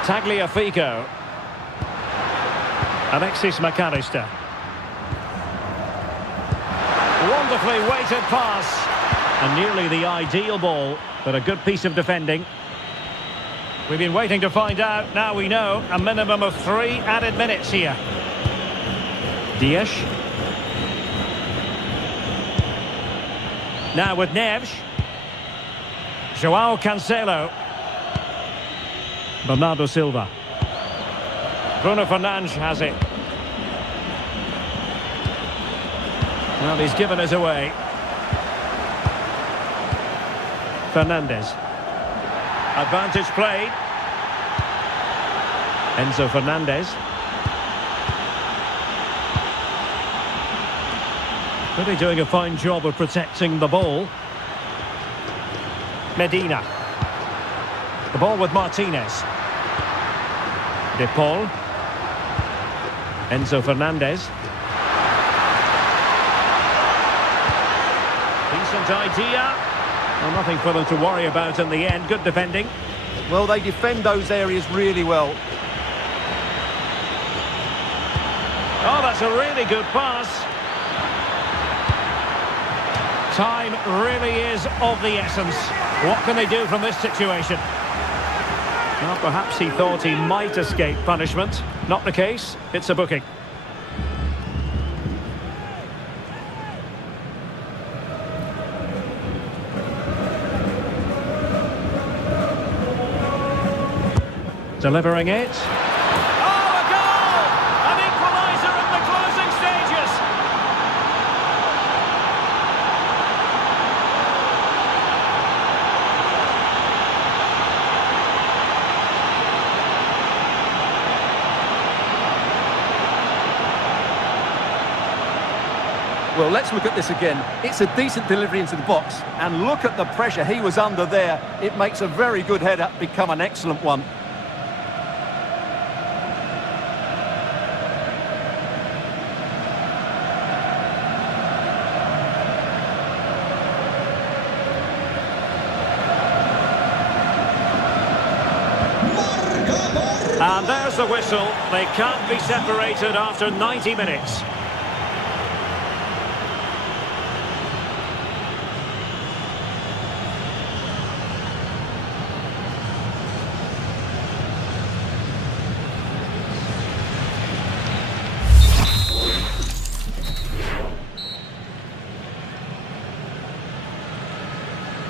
Tagliafico. Alexis McAllister. Wonderfully weighted pass. And nearly the ideal ball, but a good piece of defending. We've been waiting to find out. Now we know. A minimum of 3 added minutes here. Dias. Now with Neves. João Cancelo. Bernardo Silva. Bruno Fernandes has it. Well, he's given us away. Fernandes. Advantage played. Enzo Fernandez. Really doing a fine job of protecting the ball. Medina. The ball with Martinez. De Paul. Enzo Fernandez. Decent idea. Well, nothing for them to worry about in the end. Good defending. Well, they defend those areas really well. Oh, that's a really good pass. Time really is of the essence. What can they do from this situation? Well, perhaps he thought he might escape punishment. Not the case. It's a booking. Delivering it. Oh, a goal! An equaliser in the closing stages. Well, let's look at this again. It's a decent delivery into the box. And look at the pressure he was under there. It makes a very good header become an excellent one. And there's the whistle. They can't be separated after 90 minutes.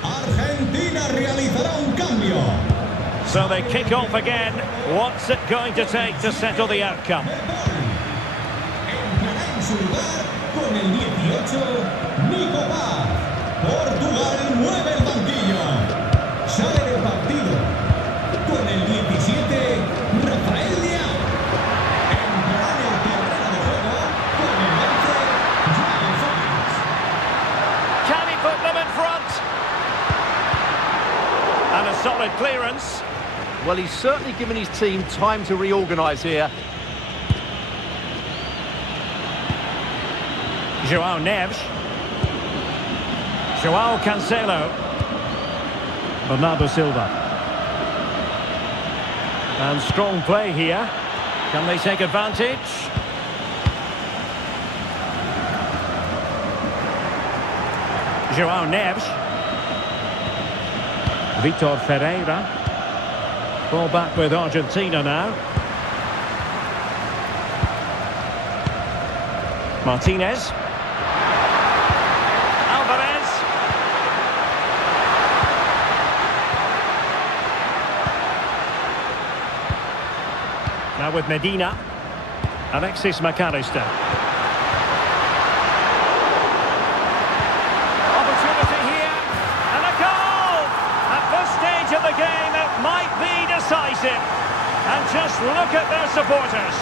Argentina realizará un cambio. So they kick off again. What's it going to take to settle the outcome? Entrará en su lugar con el 18, Nico Paz. Portugal mueve el banquillo. Sale del partido con el 17, Rafael Leao. Entrará en el terreno de juego con el 11, Optix. Can he put them in front? And a solid clearance. Well, he's certainly given his team time to reorganise here. João Neves. João Cancelo. Bernardo Silva. And strong play here. Can they take advantage? João Neves. Vitor Ferreira. Ball back with Argentina now. Martinez. Alvarez. Now with Medina. Alexis McAllister. Opportunity here. And a goal! At this stage of the game, it might be decisive. And just look at their supporters.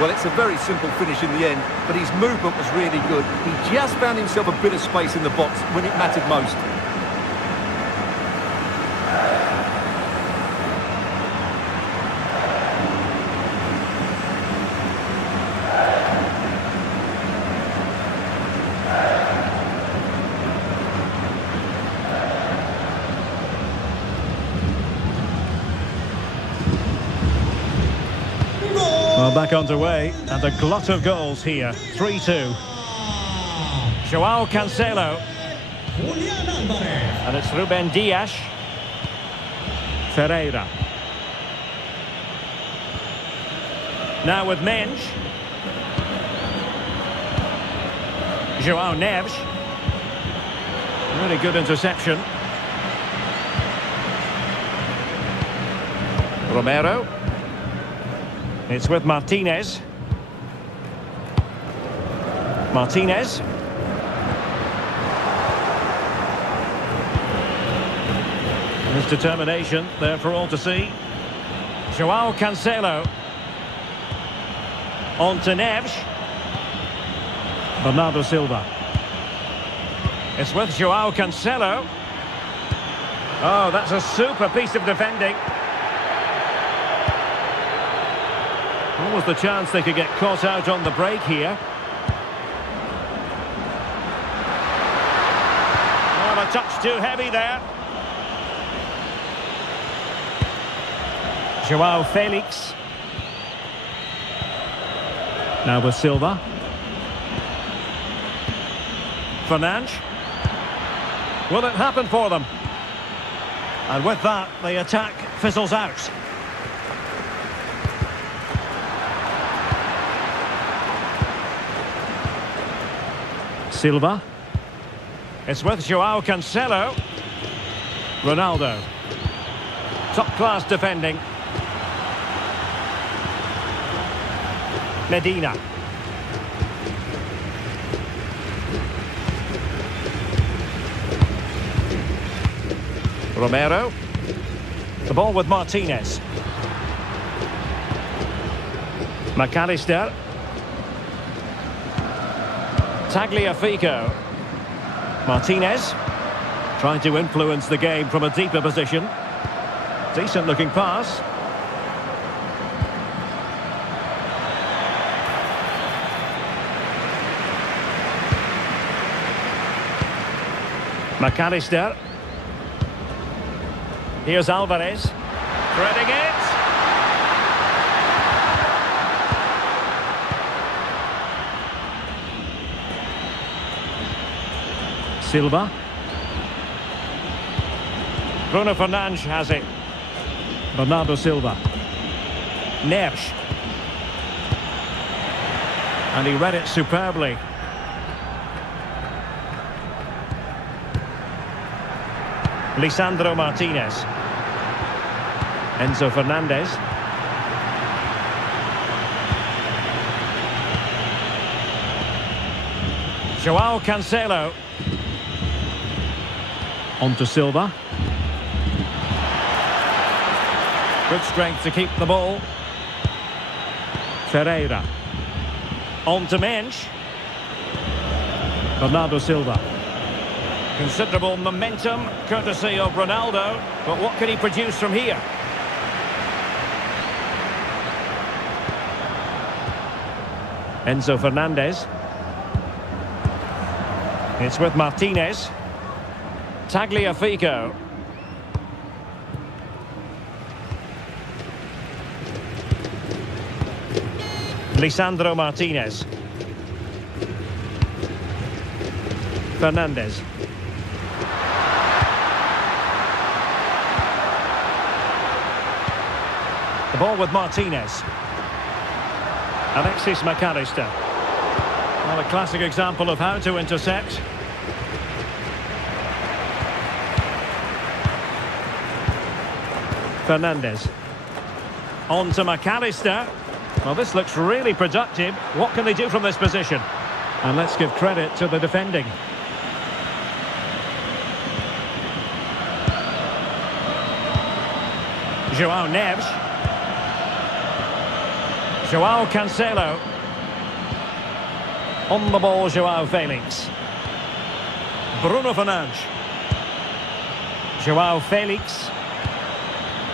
Well, it's a very simple finish in the end, but his movement was really good. He just found himself a bit of space in the box when it mattered most. Well, back underway, and a glut of goals here. 3-2. João Cancelo. Julián Álvarez. And it's Ruben Dias. Ferreira. Now with Mensch. João Neves. Really good interception. Romero. It's with Martinez. Martinez. His determination there for all to see. João Cancelo. On to Neves. Bernardo Silva. It's with João Cancelo. Oh, that's a super piece of defending. What was the chance they could get caught out on the break here? Oh, a touch too heavy there. João Felix. Now with Silva. Fernandes. Will it happen for them? And with that, the attack fizzles out. Silva. It's with João Cancelo. Ronaldo. Top-class defending. Medina. Romero. The ball with Martinez. McAllister. Tagliafico. Martinez. Trying to influence the game from a deeper position. Decent looking pass. McAllister. Here's Alvarez. Threading it. Silva. Bruno Fernandes has it. Bernardo Silva. Neves. And he read it superbly. Lisandro Martinez. Enzo Fernandez. João Cancelo. On to Silva. Good strength to keep the ball. Ferreira. On to Mensch. Bernardo Silva. Considerable momentum, courtesy of Ronaldo. But what can he produce from here? Enzo Fernandez. It's with Martinez. Tagliafico. Lisandro Martinez. Fernandez. The ball with Martinez. Alexis McAllister. Well, a classic example of how to intercept. Fernandez. On to McAllister. Well, this looks really productive. What can they do from this position? And let's give credit to the defending. João Neves. João Cancelo. On the ball, João Felix. Bruno Fernandes. João Felix.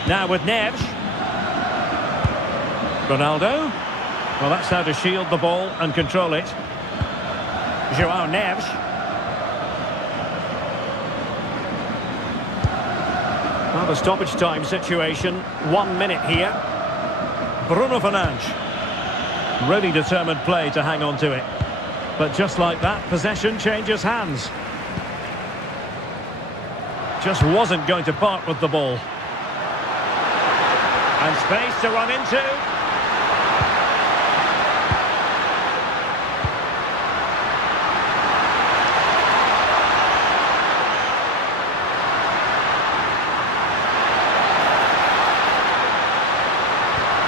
Now with Neves. Ronaldo. Well, that's how to shield the ball and control it. João Neves. Well, the stoppage time situation. 1 minute here. Bruno Fernandes. Really determined play to hang on to it. But just like that, possession changes hands. Just wasn't going to part with the ball. And space to run into.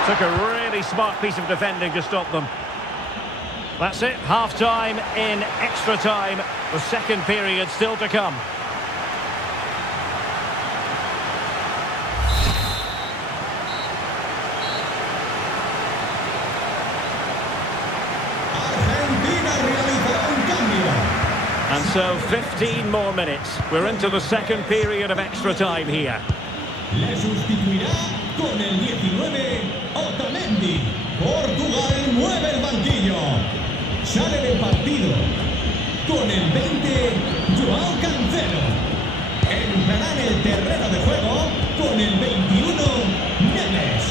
Took a really smart piece of defending to stop them. That's it, half-time in extra time. The second period still to come. Argentina realizará un cambio. And so 15 more minutes. We're into the second period of extra time here. Le sustituirá con el 19, Otamendi. Portugal mueve el banquillo. Sale del partido con el 20, Joao Cancelo. Entrará en el terreno de juego con el 21, Neves.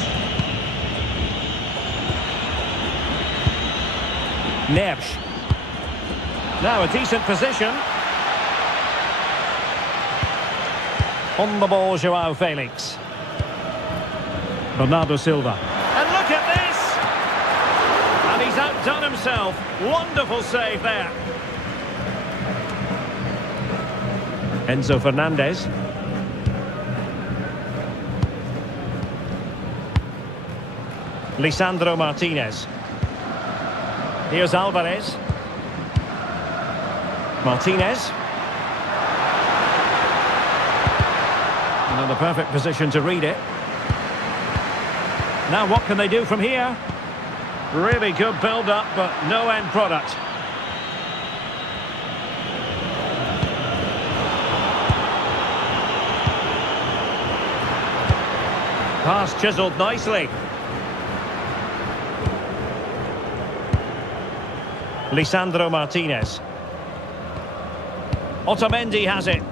Neves. Now a decent position. On the ball, Joao Felix. Bernardo Silva. And look at this! And he's outdone himself. Wonderful save there. Enzo Fernandez. Lisandro Martinez. Here's Alvarez. Martinez. Another perfect position to read it. Now what can they do from here? Really good build-up, but no end product. Pass chiselled nicely. Lisandro Martinez. Otamendi has it.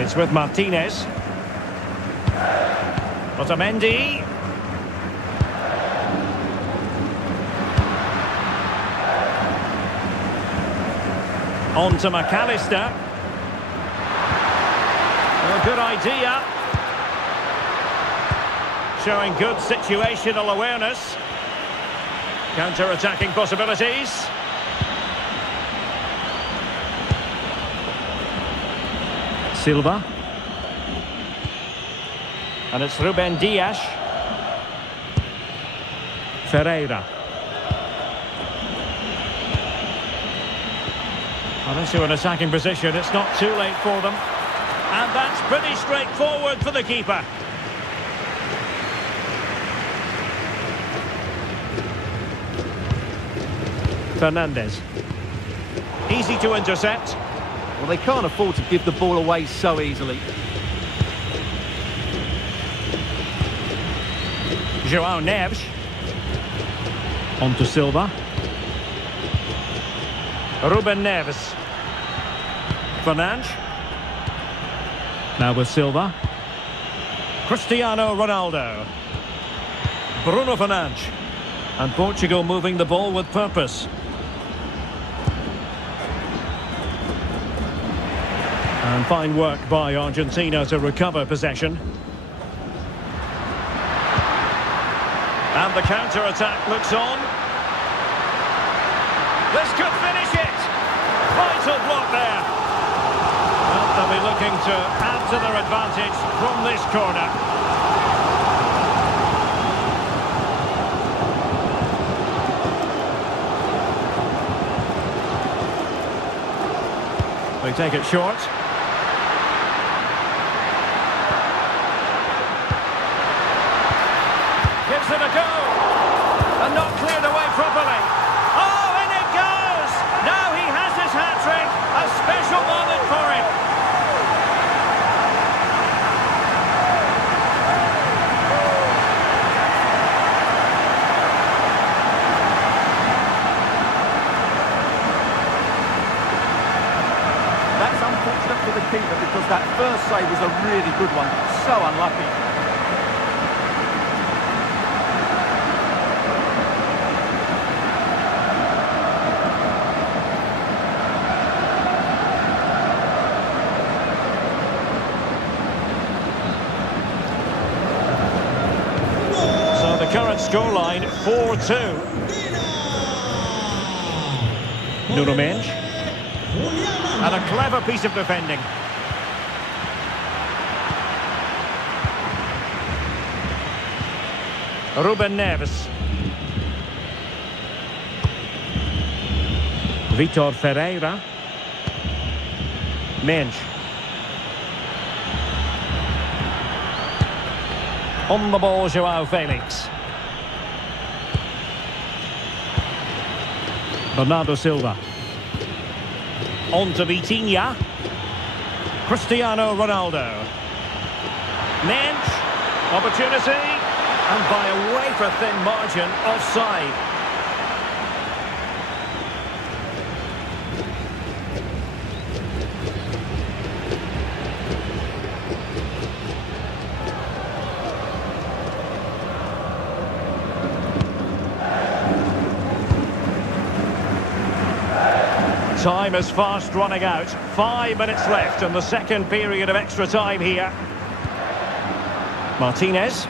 It's with Martinez. Otamendi. On to McAllister. Well, good idea. Showing good situational awareness. Counter-attacking possibilities. Silva. And it's Ruben Dias. Ferreira. Well, into an attacking position. It's not too late for them. And that's pretty straightforward for the keeper. Fernandez. Easy to intercept. Well, they can't afford to give the ball away so easily. Joao Neves. On to Silva. Ruben Neves. Fernandes. Now with Silva. Cristiano Ronaldo. Bruno Fernandes. And Portugal moving the ball with purpose. And fine work by Argentina to recover possession. And the counter-attack looks on. This could finish it! Vital block there. Well, they'll be looking to add to their advantage from this corner. They take it short. Gives it a go. And not cleared away properly. Oh, in it goes! Now he has his hat-trick. A special moment for him. That's unfortunate for the keeper because that first save was a really good one. So unlucky. Scoreline 4-2. Nuno Mendes. And a clever piece of defending. Ruben Neves. Vitor Ferreira. Mendes. On the ball, João Felix. Bernardo Silva. On to Vitinha. Cristiano Ronaldo. Mendes. Opportunity. And by a wafer-thin margin, offside. Time is fast running out. 5 minutes left in the second period of extra time here. Martinez.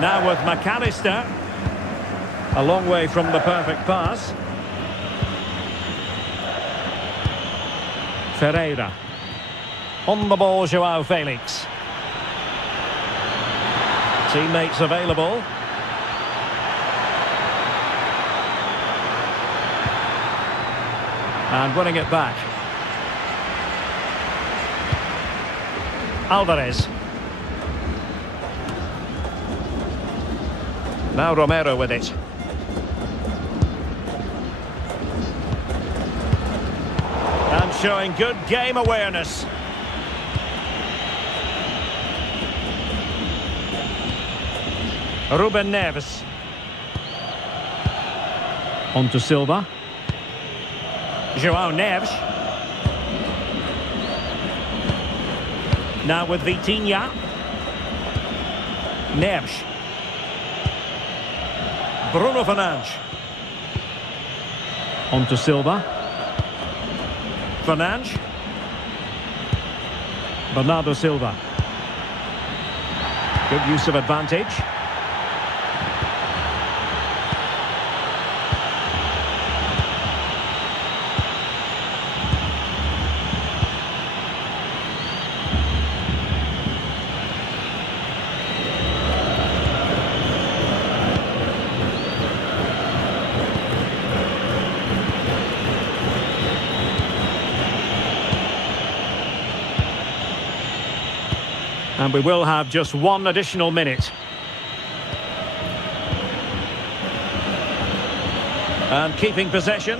Now with McAllister. A long way from the perfect pass. Ferreira. On the ball, João Felix. Teammates available. And winning it back. Alvarez. Now Romero with it. And showing good game awareness. Ruben Neves. On to Silva. João Neves. Now with Vitinha. Neves. Bruno Fernandes. On to Silva. Fernandes. Bernardo Silva. Good use of advantage. And we will have just one additional minute. And keeping possession.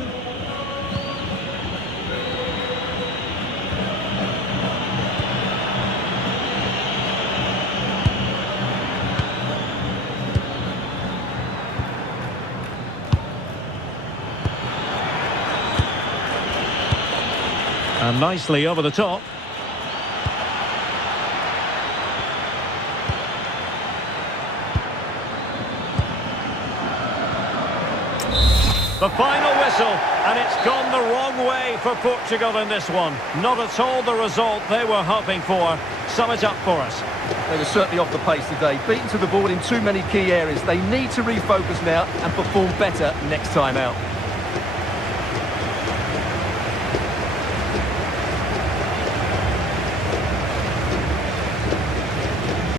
And nicely over the top. The final whistle, and it's gone the wrong way for Portugal in this one. Not at all the result they were hoping for. Sum it up for us. They were certainly off the pace today, beaten to the board in too many key areas. They need to refocus now and perform better next time out.